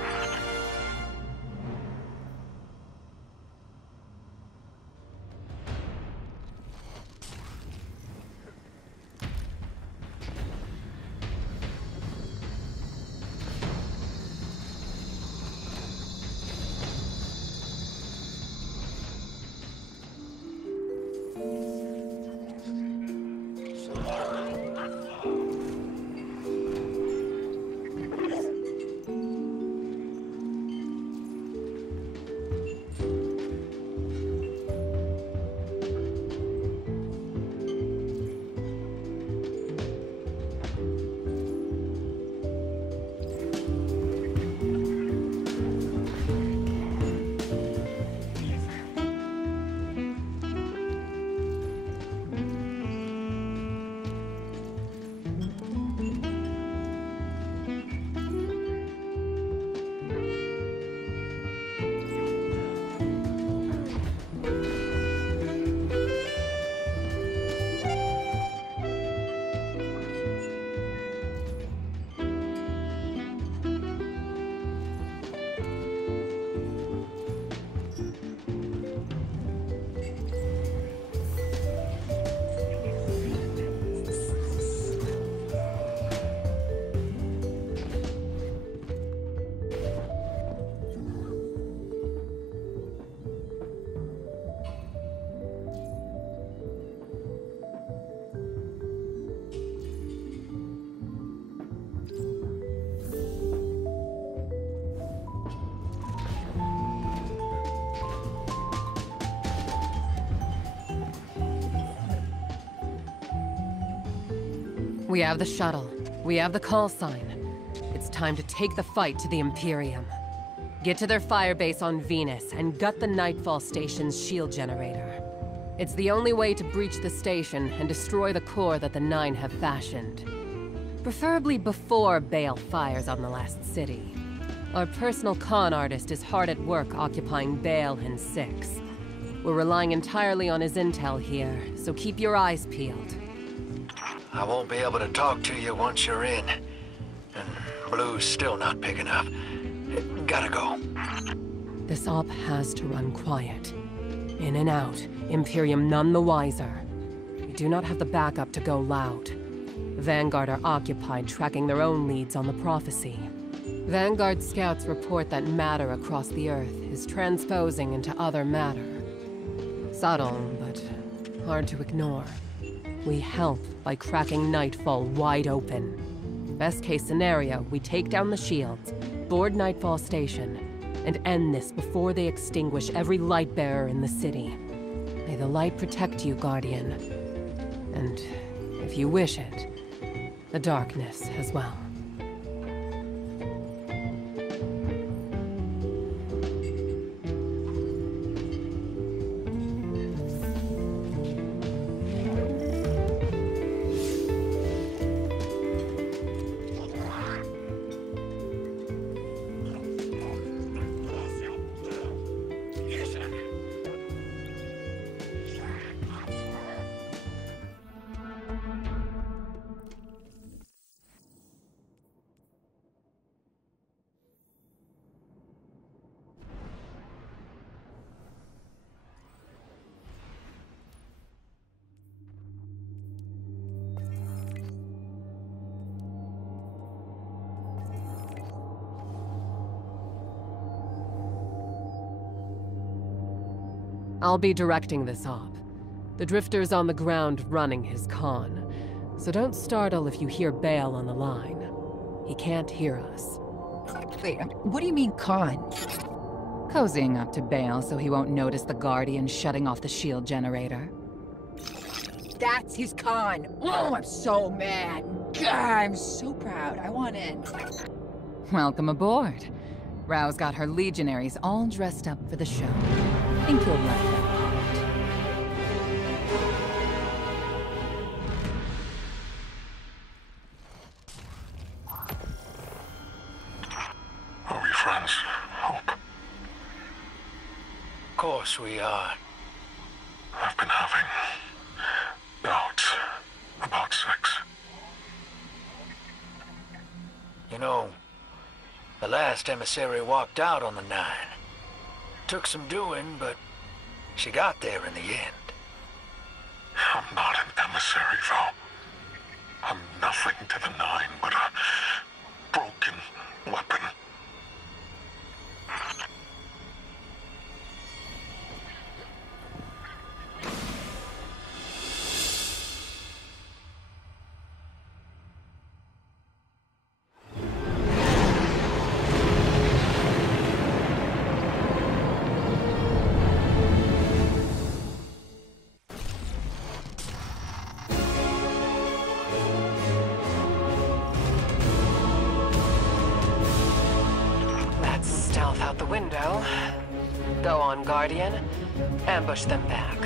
We have the shuttle. We have the call sign. It's time to take the fight to the Imperium. Get to their firebase on Venus and gut the Nightfall Station's shield generator. It's the only way to breach the station and destroy the core that the Nine have fashioned. Preferably before Bale fires on the last city. Our personal con artist is hard at work occupying Bale and 6. We're relying entirely on his intel here, so keep your eyes peeled. I won't be able to talk to you once you're in. And Blue's still not picking up. Gotta go. This op has to run quiet. In and out, Imperium none the wiser. We do not have the backup to go loud. Vanguard are occupied tracking their own leads on the prophecy. Vanguard scouts report that matter across the Earth is transposing into other matter. Subtle, but hard to ignore. We help by cracking Nightfall wide open. Best case scenario, we take down the shields, board Nightfall Station, and end this before they extinguish every light bearer in the city. May the light protect you, Guardian. And, if you wish it, the darkness as well. I'll be directing this op. The Drifter's on the ground running his con, so don't startle if you hear Bale on the line. He can't hear us. Wait, what do you mean con? Cozying up to Bale so he won't notice the Guardian shutting off the shield generator. That's his con! Oh, I'm so mad! God, I'm so proud. I want in. Welcome aboard. Rao's got her legionaries all dressed up for the show. Think you'll like that part. Are we friends, Hope? Of course we are. I've been having doubts about sex. You know, the last emissary walked out on the 9. Took some doing, but she got there in the end. I'm not an emissary, though. I'm nothing to the 9 but a broken weapon. Out the window. Go on, Guardian. Ambush them back.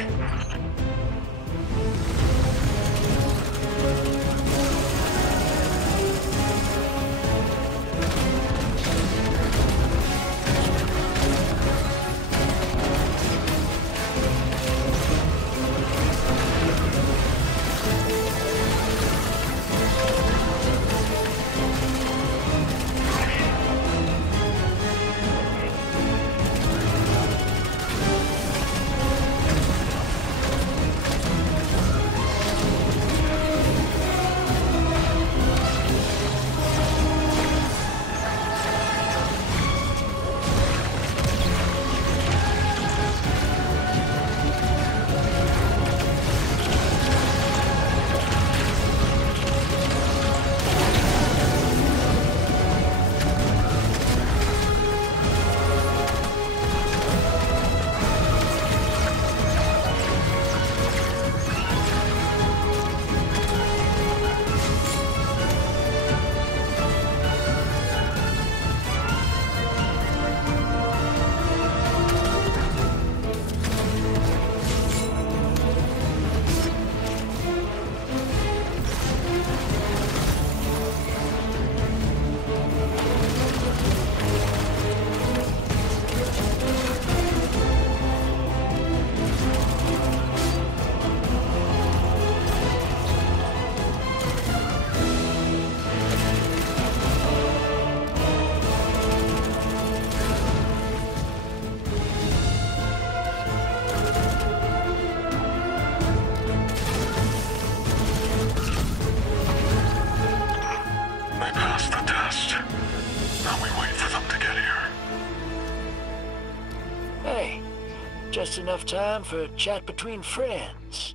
Just enough time for a chat between friends.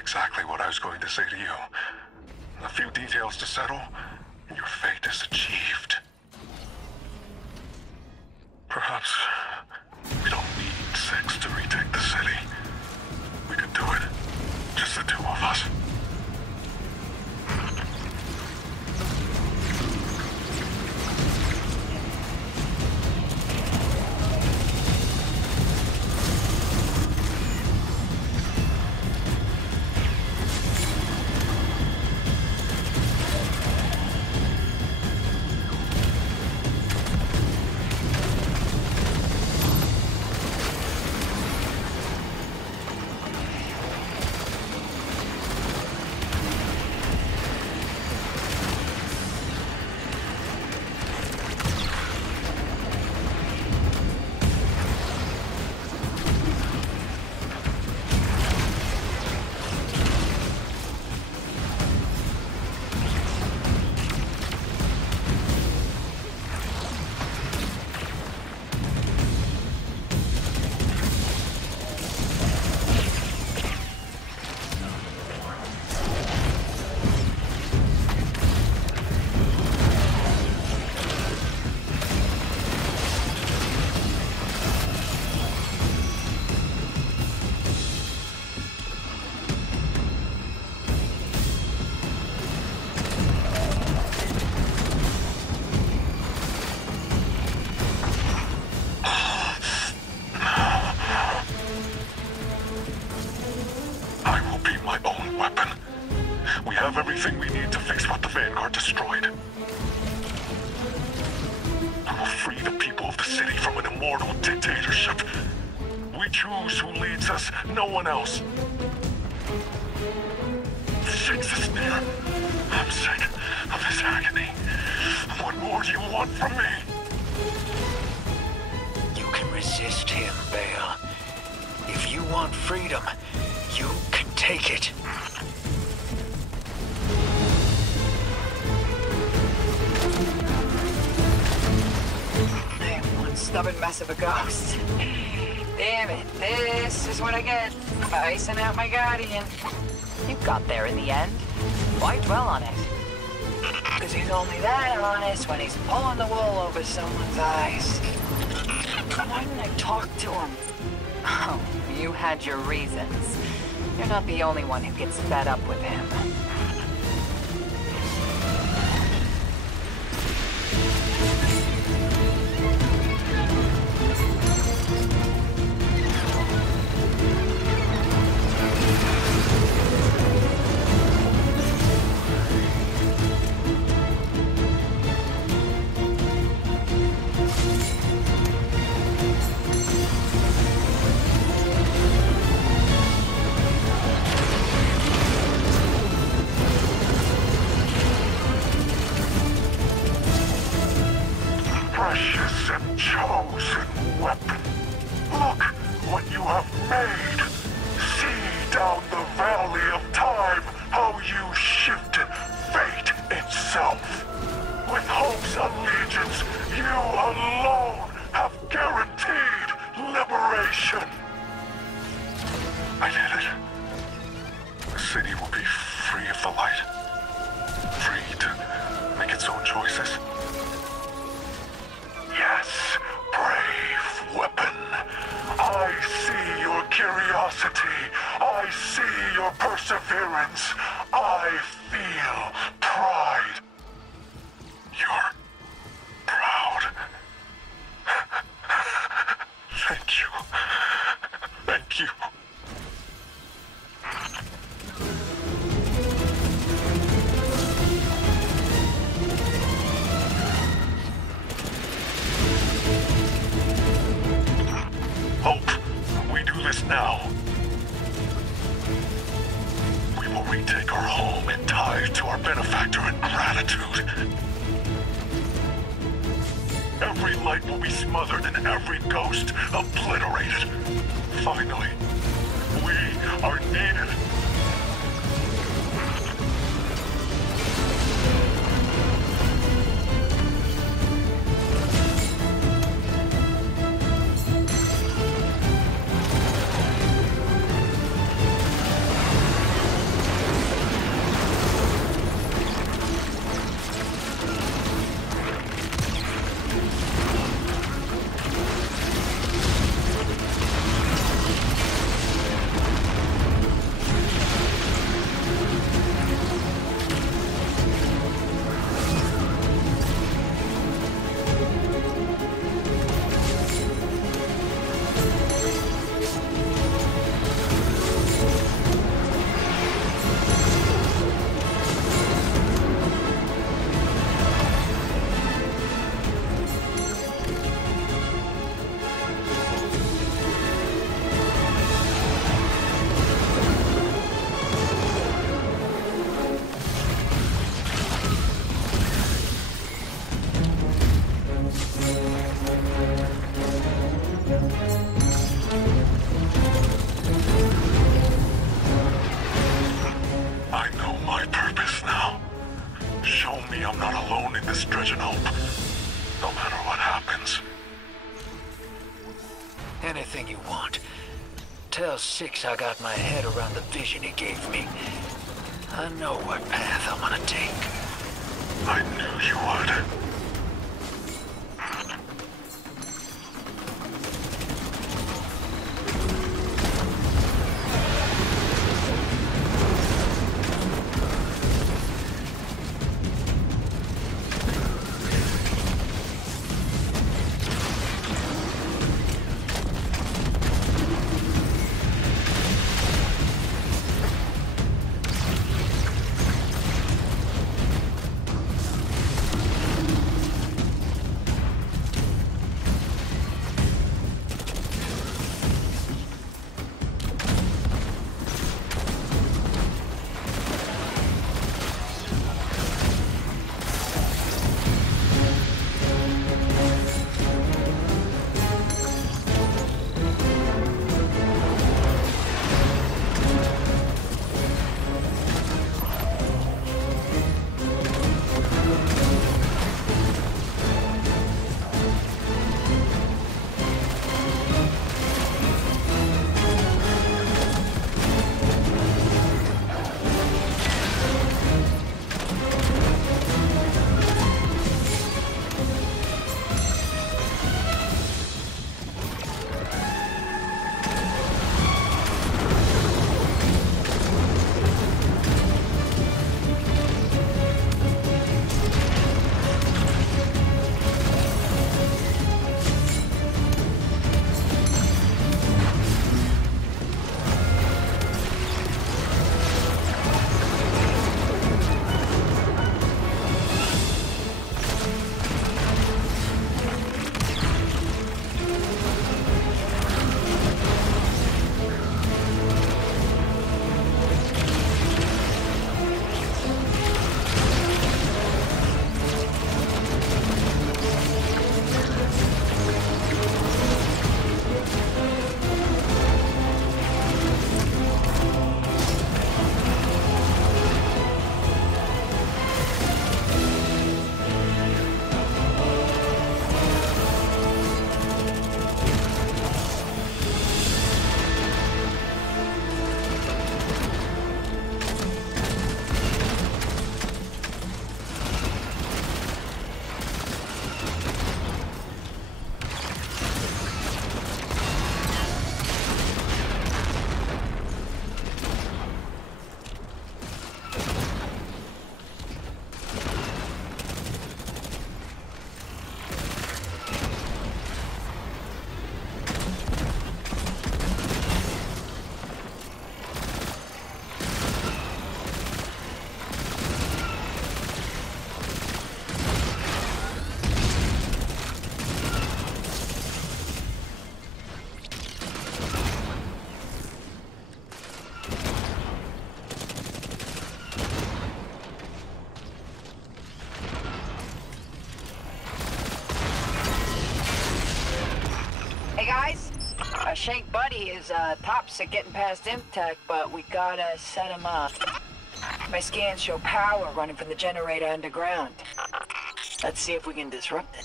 Exactly what I was going to say to you. A few details to settle, and your fate is achieved. Perhaps we don't need 6 to retake the city. We could do it. Just the 2 of us. city from an immortal dictatorship. We choose who leads us, no one else. The exit is near. I'm sick of this agony. What more do you want from me? You can resist him, Bale. If you want freedom, you can take it. One stubborn mess of a ghost. Damn it, this is what I get for icing out my guardian. You got there in the end. Why dwell on it? Because he's only that honest when he's pulling the wool over someone's eyes. Why didn't I talk to him? Oh, you had your reasons. You're not the only one who gets fed up with him. Precious and chosen weapon. Look what you have made. See down the valley of time how you shifted fate itself. With hope's allegiance, you alone have guaranteed liberation. I did it. The city will be free of the light. Free to make its own choices. Yes, brave weapon. I see your curiosity. I see your perseverance. I feel pride. You're proud. Thank you. Thank you. Hope, we do this now. We will retake our home and tie to our benefactor in gratitude. Every light will be smothered and every ghost obliterated. Finally, we are needed. Anything you want. Tell Six I got my head around the vision he gave me. I know what path I'm gonna take. I knew you would. Shank Buddy is tops at getting past Imtech, but we gotta set him up. My scans show power running from the generator underground. Let's see if we can disrupt it.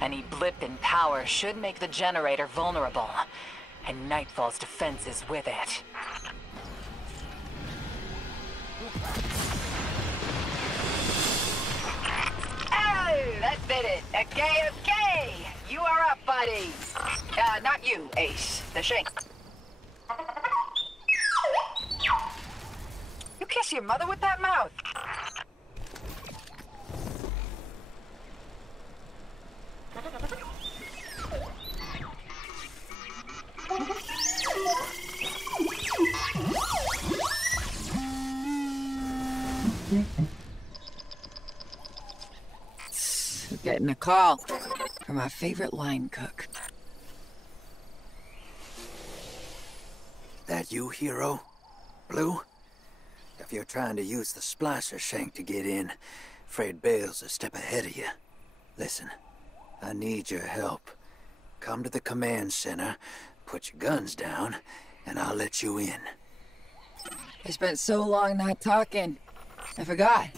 Any blip in power should make the generator vulnerable, and Nightfall's defenses with it. Oh, that did it. Okay. You are up, buddy. Not you, Ace. The Shank. You kiss your mother with that mouth. Getting a call from our favorite line cook. That you, hero? Blue? If you're trying to use the splicer shank to get in, afraid Bale's a step ahead of you. Listen, I need your help. Come to the command center, put your guns down, and I'll let you in. I spent so long not talking. I forgot.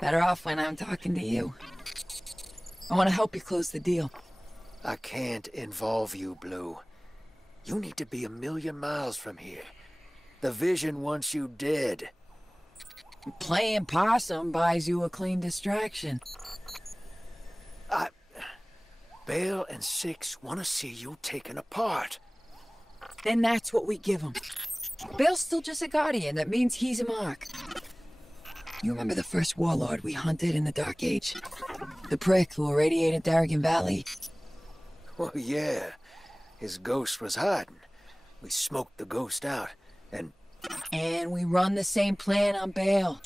Better off when I'm talking to you. I want to help you close the deal. I can't involve you, Blue. You need to be 1,000,000 miles from here. The Vision wants you dead. Playing possum buys you a clean distraction. Bale and Six want to see you taken apart. Then that's what we give him. Bale's still just a Guardian. That means he's a mark. You remember the first warlord we hunted in the Dark Age? The prick who irradiated Darrigan Valley? Well, yeah. His ghost was hiding. We smoked the ghost out, and... And we run the same plan on Bale.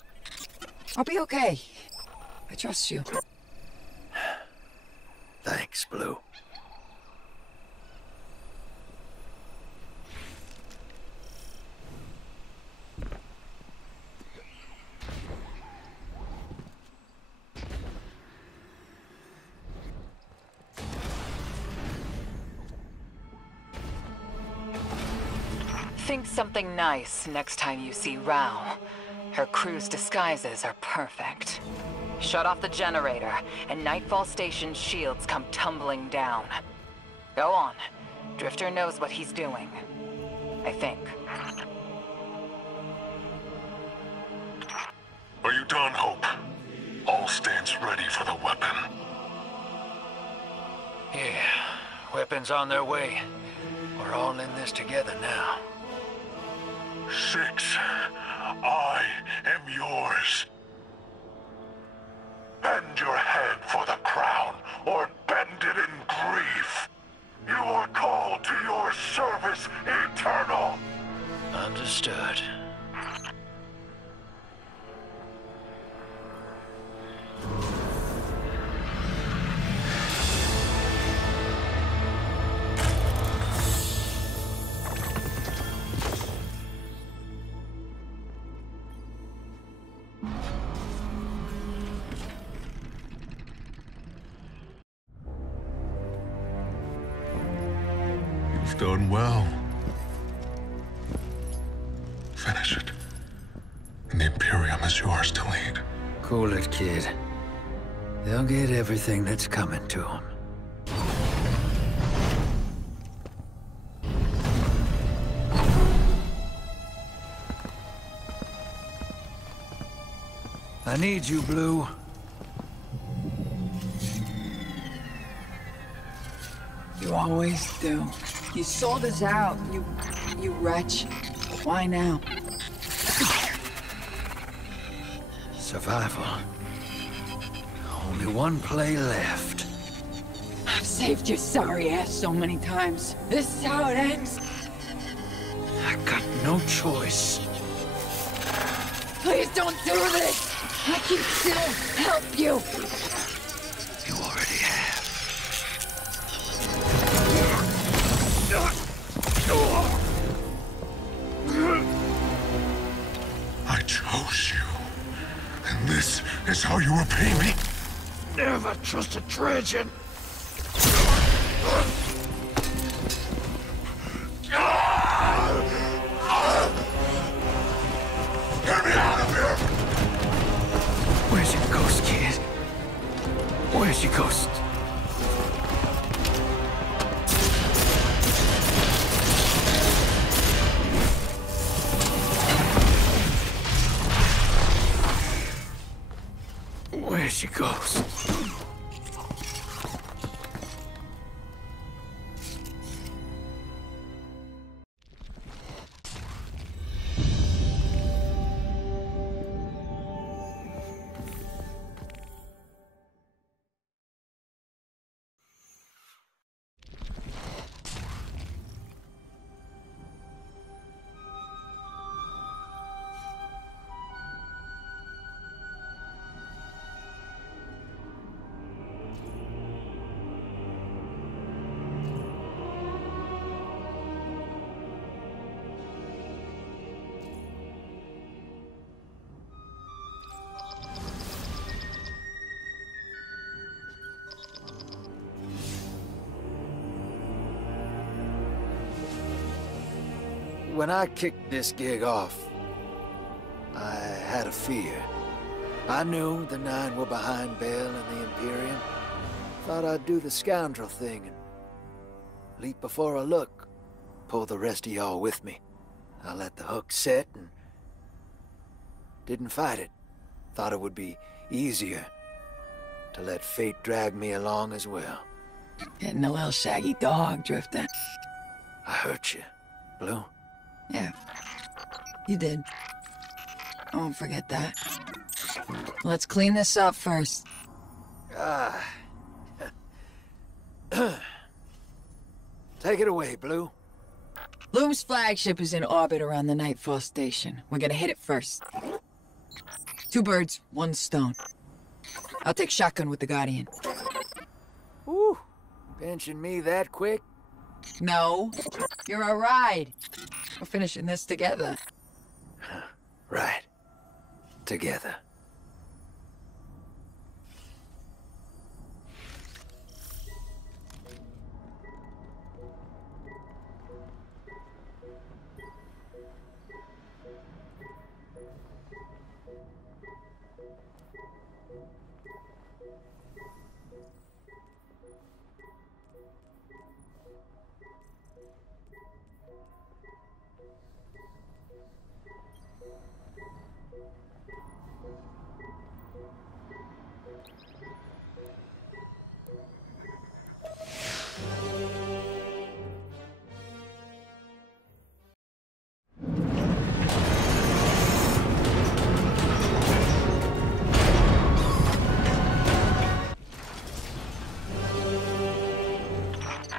I'll be okay. I trust you. Thanks, Blue. Think something nice next time you see Rao. Her crew's disguises are perfect. Shut off the generator, and Nightfall Station's shields come tumbling down. Go on. Drifter knows what he's doing. I think. Are you done, Hope? All stands ready for the weapon. Yeah, weapons on their way. We're all in this together now. Six, I am yours. Bend your head for the crown, or bend it in grief. You are called to your service eternal. Understood. You've done well. Finish it. And the Imperium is yours to lead. Cool it, kid. They'll get everything that's coming to them. I need you, Blue. You always do. You sold us out, you wretch. Why now? Survival. Only one play left. I've saved your sorry ass so many times. This is how it ends. I got no choice. Please don't do this! I can still help you! You already have. I chose you. And this is how you repay me? Never trust a Trajan. Where's she ghost? Where's she ghost? When I kicked this gig off, I had a fear. I knew the Nine were behind Bale and the Imperium. Thought I'd do the scoundrel thing and leap before I look. Pull the rest of y'all with me. I let the hook set and didn't fight it. Thought it would be easier to let fate drag me along as well. Getting a little shaggy dog, Drifter. I hurt you, Blue. Yeah, you did. I won't forget that. Let's clean this up first. Take it away, Blue. Loom's flagship is in orbit around the Nightfall Station. We're gonna hit it first. 2 birds, 1 stone. I'll take shotgun with the Guardian. Woo! Pinching me that quick? No, you're a ride. We're finishing this together. Right. Together.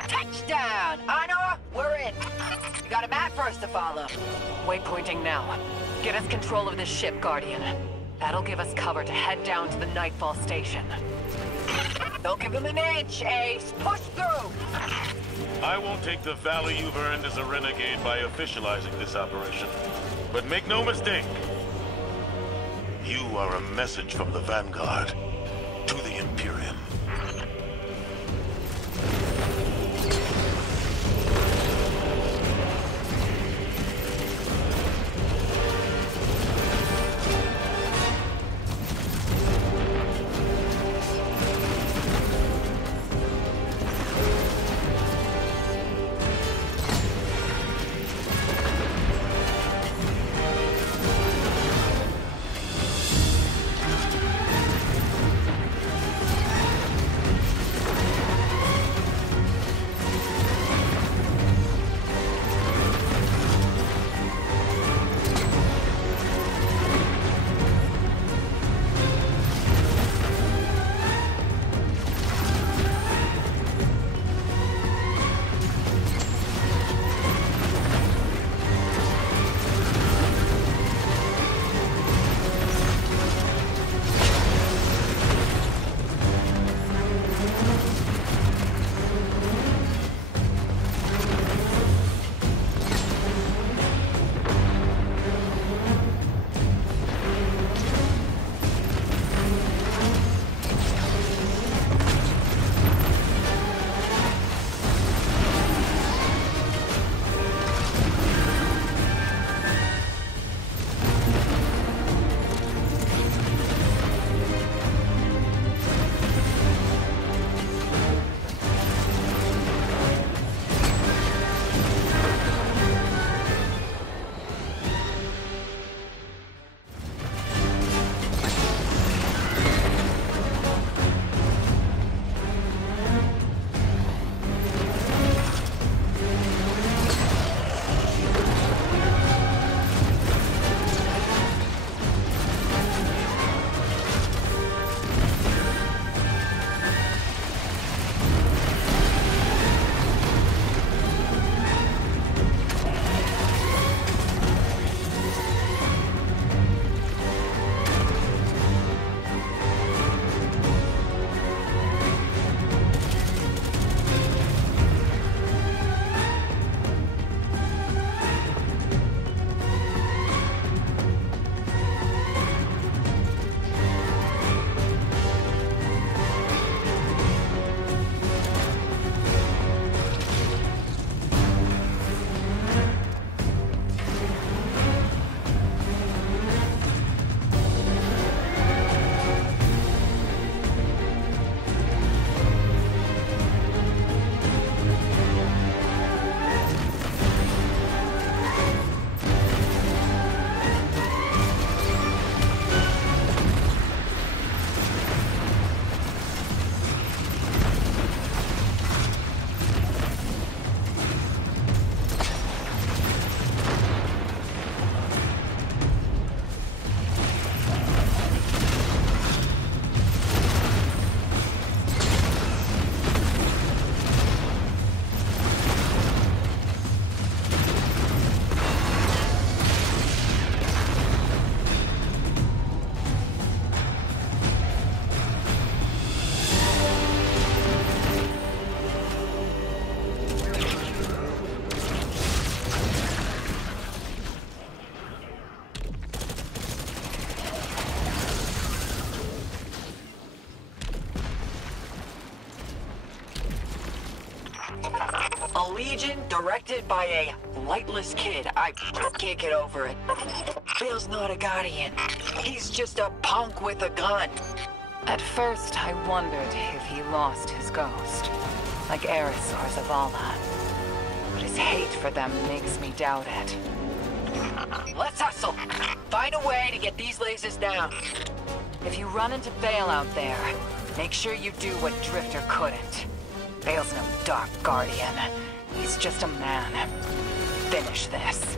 Touchdown! Honor, we're in. You got a map for us to follow. Waypointing now. Get us control of this ship, Guardian. That'll give us cover to head down to the Nightfall Station. Don't give him an inch, Ace. Push through! I won't take the value you've earned as a renegade by officializing this operation. But make no mistake, you are a message from the Vanguard to the Imperium. The Legion, directed by a lightless kid. I can't get over it. Bill's not a Guardian. He's just a punk with a gun. At first, I wondered if he lost his ghost, like Eris or Zavala. But his hate for them makes me doubt it. Let's hustle. Find a way to get these lasers down. If you run into Vale out there, make sure you do what Drifter couldn't. Vale's no Dark Guardian. He's just a man. Finish this.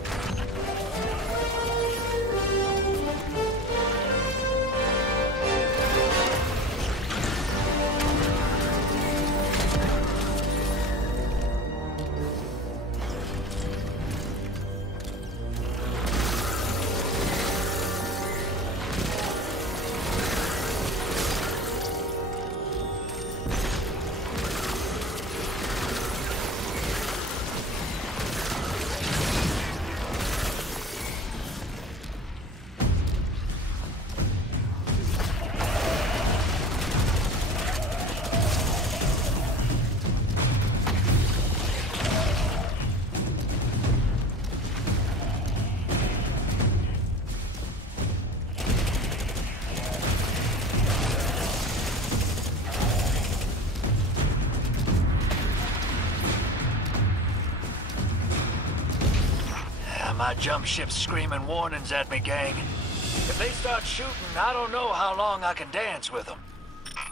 My jump ship's screaming warnings at me, gang. If they start shooting, I don't know how long I can dance with them.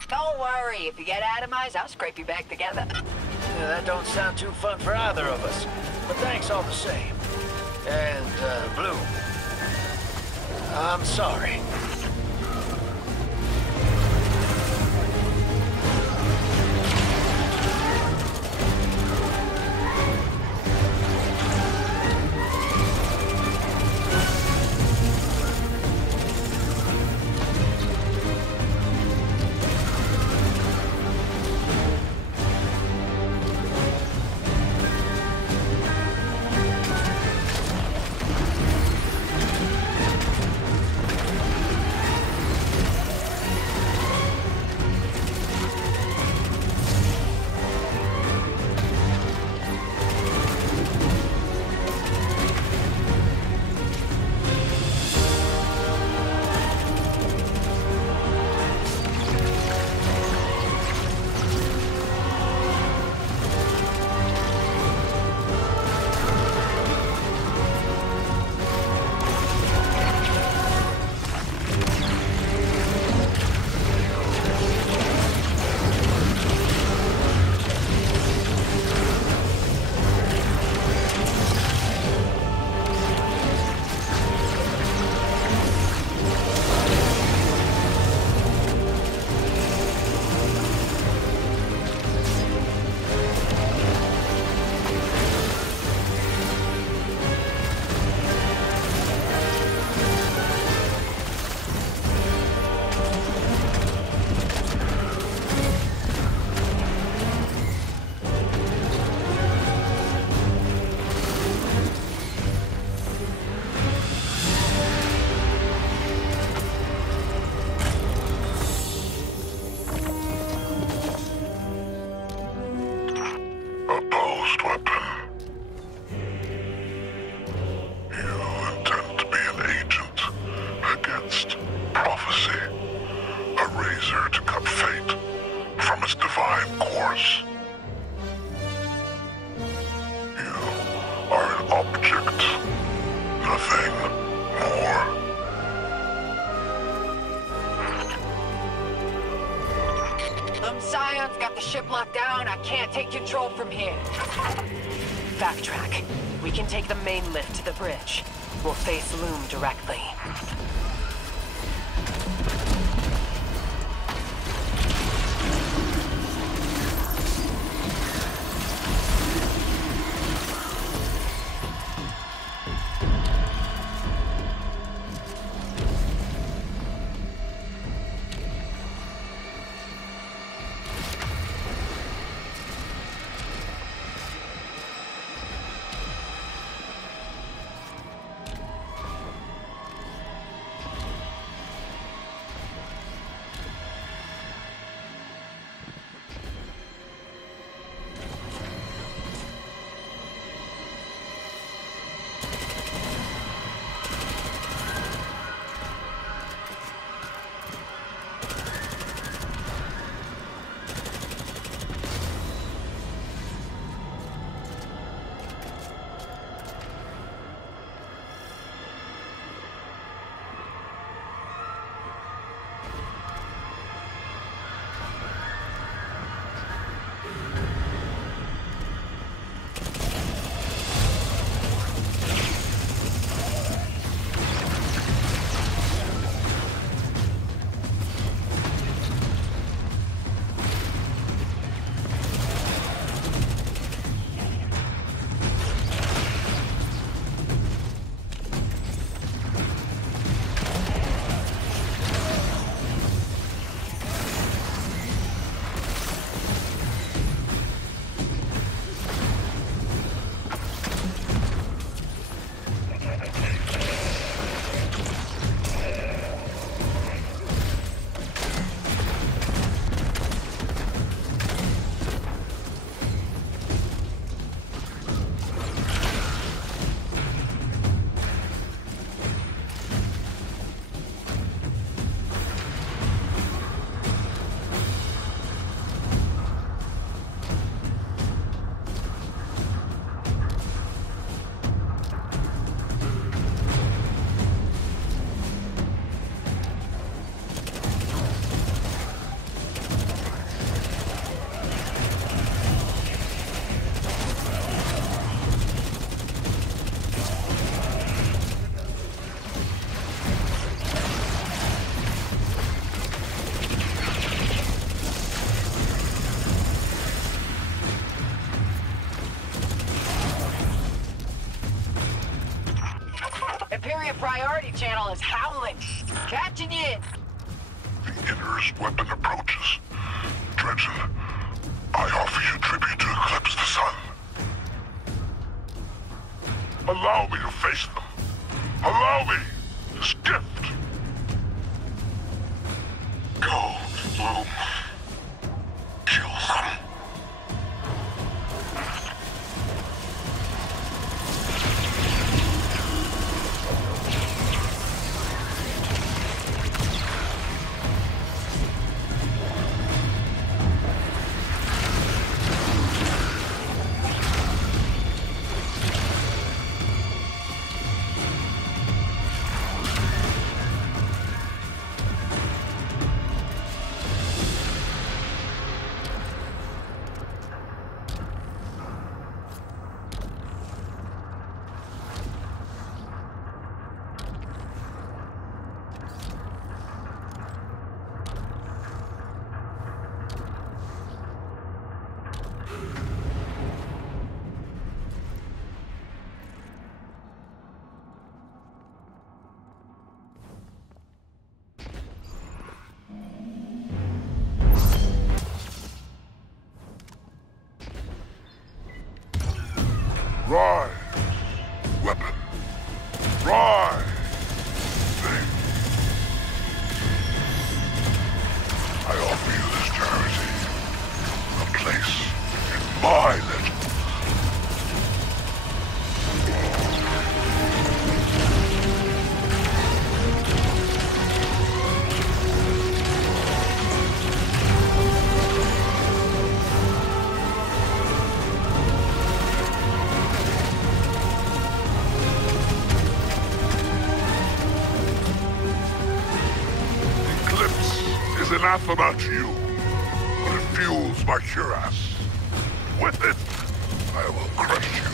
Don't worry, if you get atomized, I'll scrape you back together. Yeah, that don't sound too fun for either of us. But thanks all the same. And, Blue, I'm sorry. Scion's got the ship locked down. I can't take control from here. Backtrack. We can take the main lift to the bridge. We'll face Loom directly. priority channel is howling. Catching you in. The Inner's weapon approaches. Dredgen, I offer you tribute to eclipse the sun. Allow me to face them. Allow me this gift. Go, Loom. Kill them. Rise, weapon. Rise, thing. I offer you this charity, a place in my legend. Anathema to you, but it fuels my cuirass. With it, I will crush you.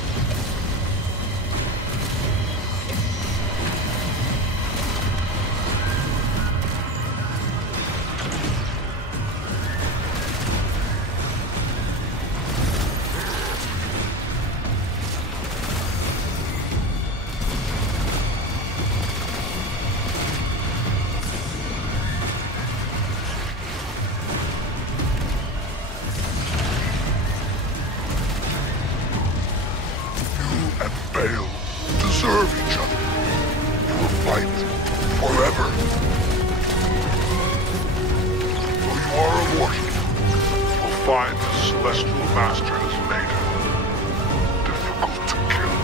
Fail deserve each other. You will fight forever. Though you are immortal, you will find the celestial master has made her difficult to kill.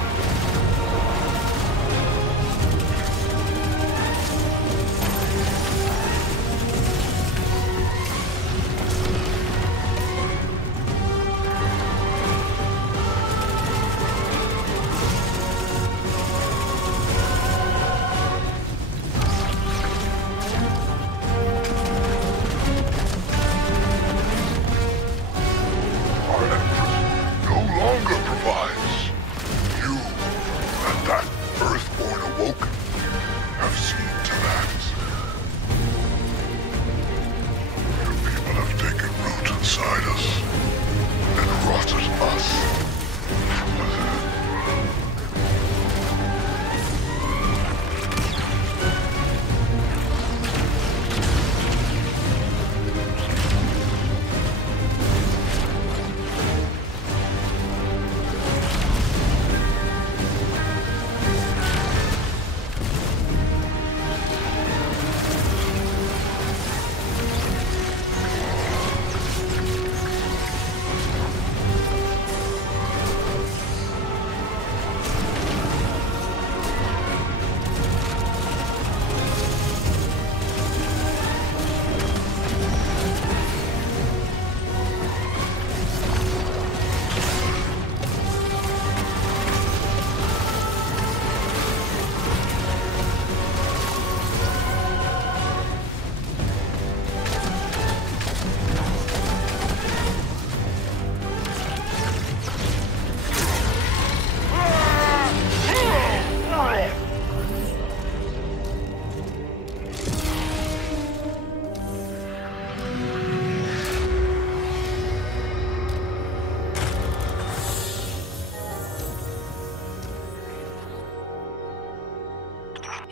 Our Empress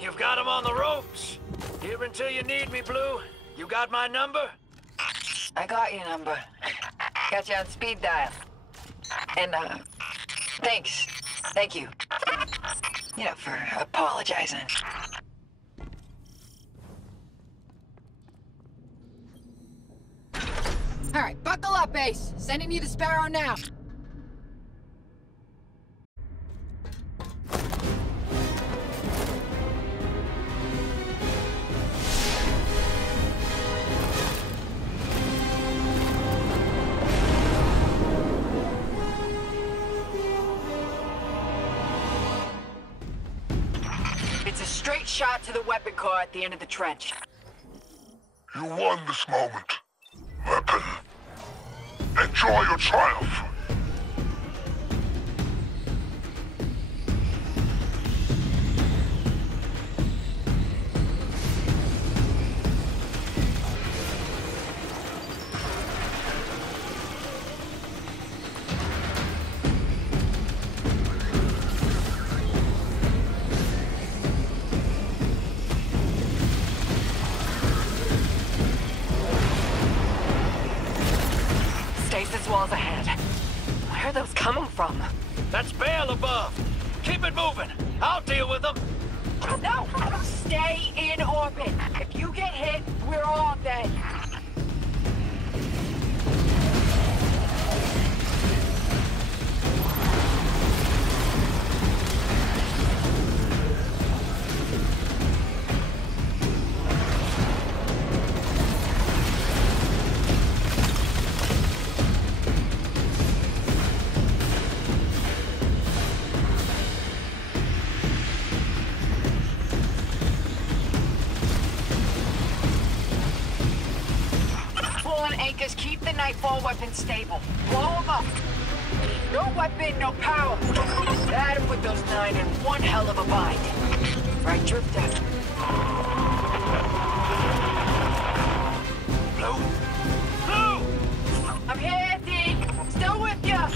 You've got him on the ropes. Here until you need me, Blue. You got my number? I got your number. Got you on speed dial. And, thanks. Thank you. You know, for apologizing. All right, buckle up, Ace. Sending you the Sparrow now. It's a straight shot to the weapon car at the end of the trench. You won this moment, weapon. Enjoy your triumph. Stasis walls ahead. Where are those coming from? That's Bale above. Keep it moving. I'll deal with them. No! Stay in orbit. If you get hit, we're all dead. Anchors, keep the Nightfall weapon stable. Blow them up. No weapon, no power. That'll put those 9 in one hell of a bind. Right, Drifter? Blue? Blue! I'm here, D. Still with ya.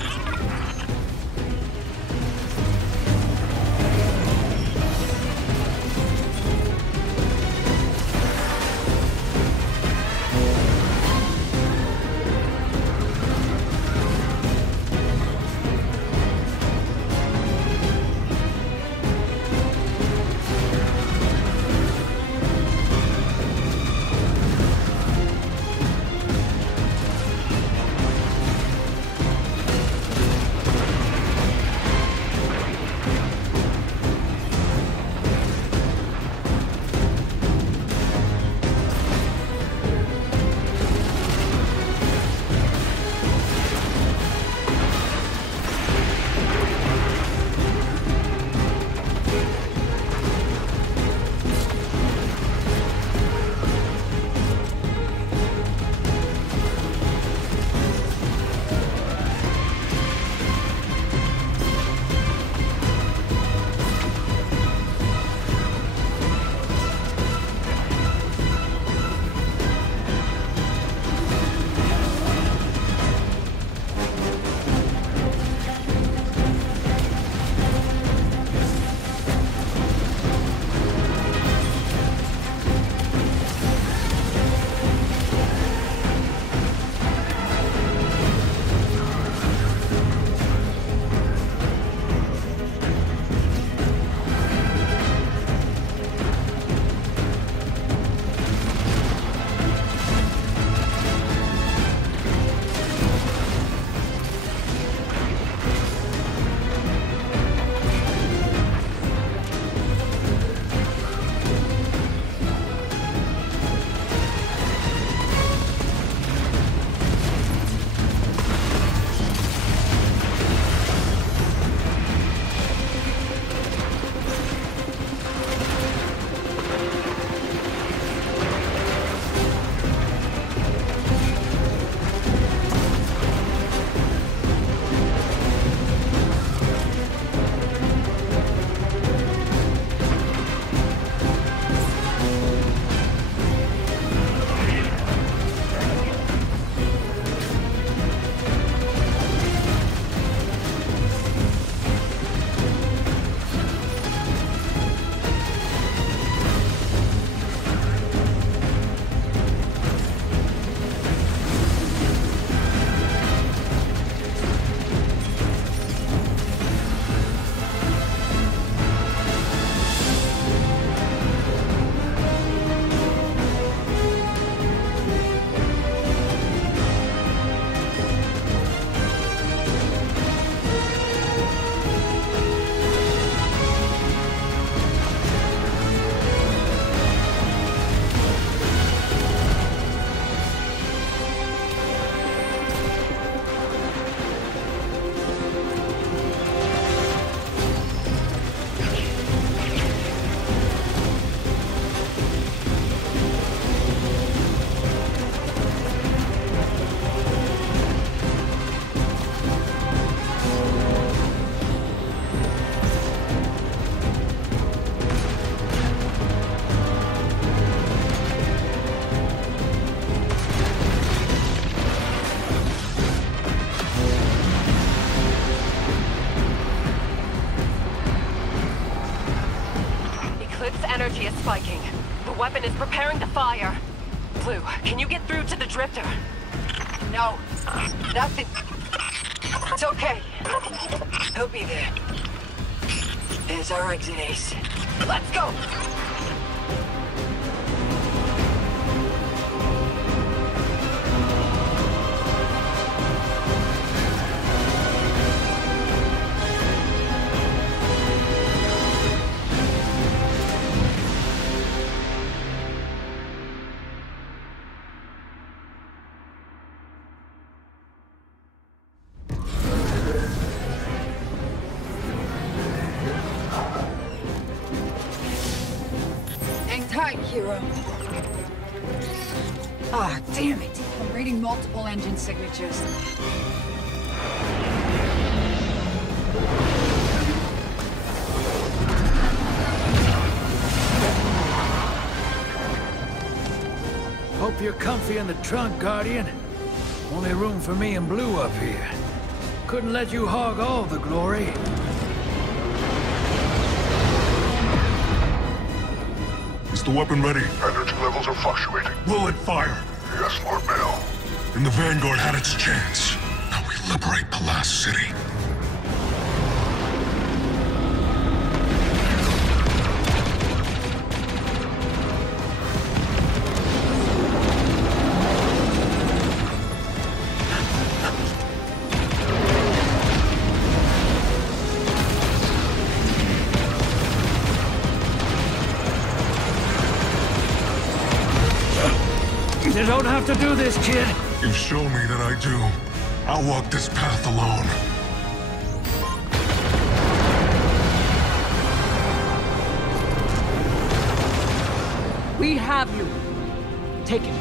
Its energy is spiking. The weapon is preparing to fire. Blue, can you get through to the drifter? No. Nothing. It's okay. He'll be there. There's our exit, Ace. Let's go! Tight, hero. Ah, damn it. I'm reading multiple engine signatures. Hope you're comfy in the trunk, Guardian. Only room for me and Blue up here. Couldn't let you hog all the glory. Is the weapon ready? Energy levels are fluctuating. Will it fire? Yes, Lord Mayo. And the Vanguard had its chance. Now we liberate the last city. You don't have to do this, kid. You show me that I do. I'll walk this path alone. We have you. Take it.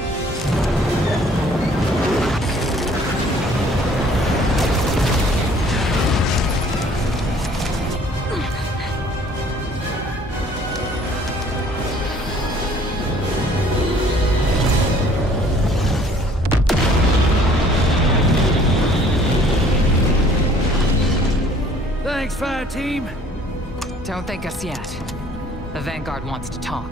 Thanks, Fire Team. Don't thank us yet. The Vanguard wants to talk.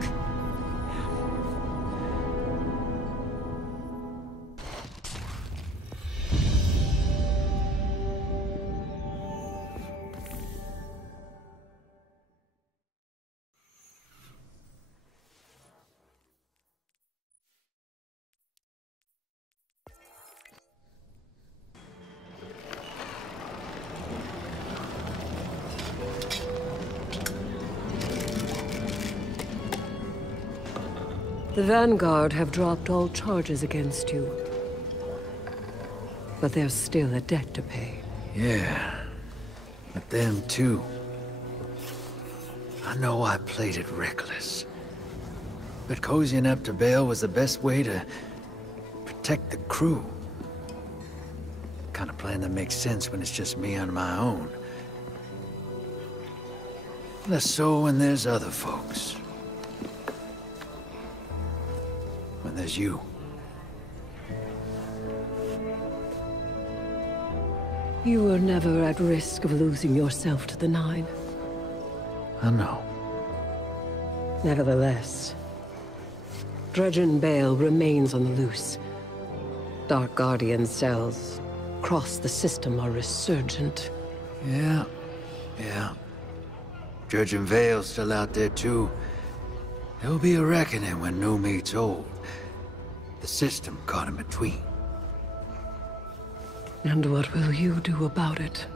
The Vanguard have dropped all charges against you. But there's still a debt to pay. Yeah. But them too. I know I played it reckless. But cozying up to Bale was the best way to protect the crew. Kind of plan that makes sense when it's just me on my own. Less so when there's other folks. When there's you. You were never at risk of losing yourself to the Nine. I know. Nevertheless, Dredgen Bale remains on the loose. Dark Guardian cells across the system are resurgent. Yeah. Dredgen Vale's still out there too. There'll be a reckoning when new meets old. The system caught in between. And what will you do about it?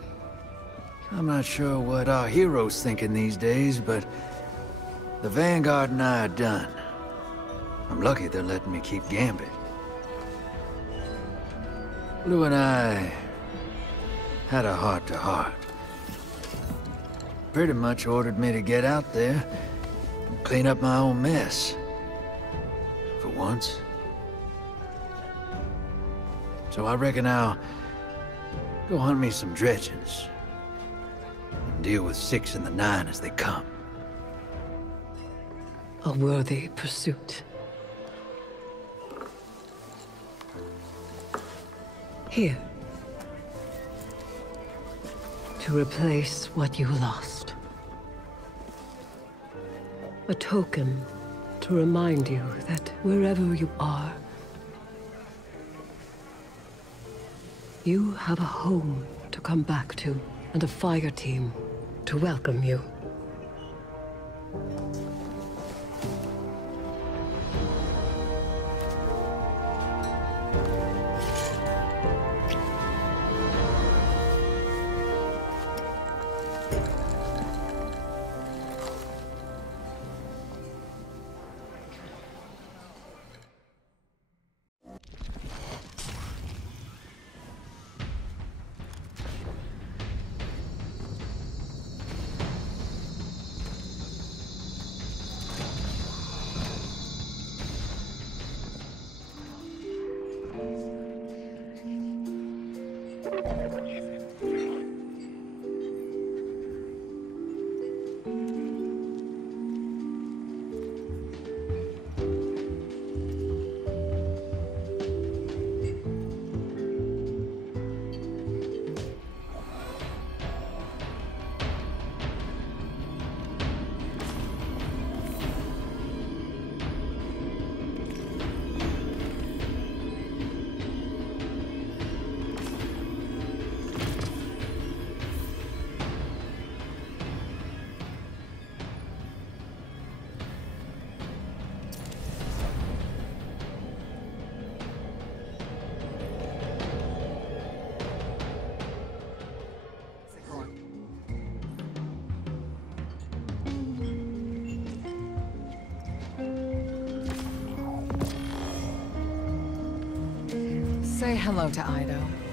I'm not sure what our hero's thinking these days, but the Vanguard and I are done. I'm lucky they're letting me keep Gambit. Blue and I had a heart-to-heart. Pretty much ordered me to get out there and clean up my own mess. For once. So I reckon I'll go hunt me some Dredgens. And deal with 6 and the 9 as they come. A worthy pursuit. Here. To replace what you lost. A token to remind you that wherever you are, you have a home to come back to, and a fire team to welcome you. Say hello to Ido.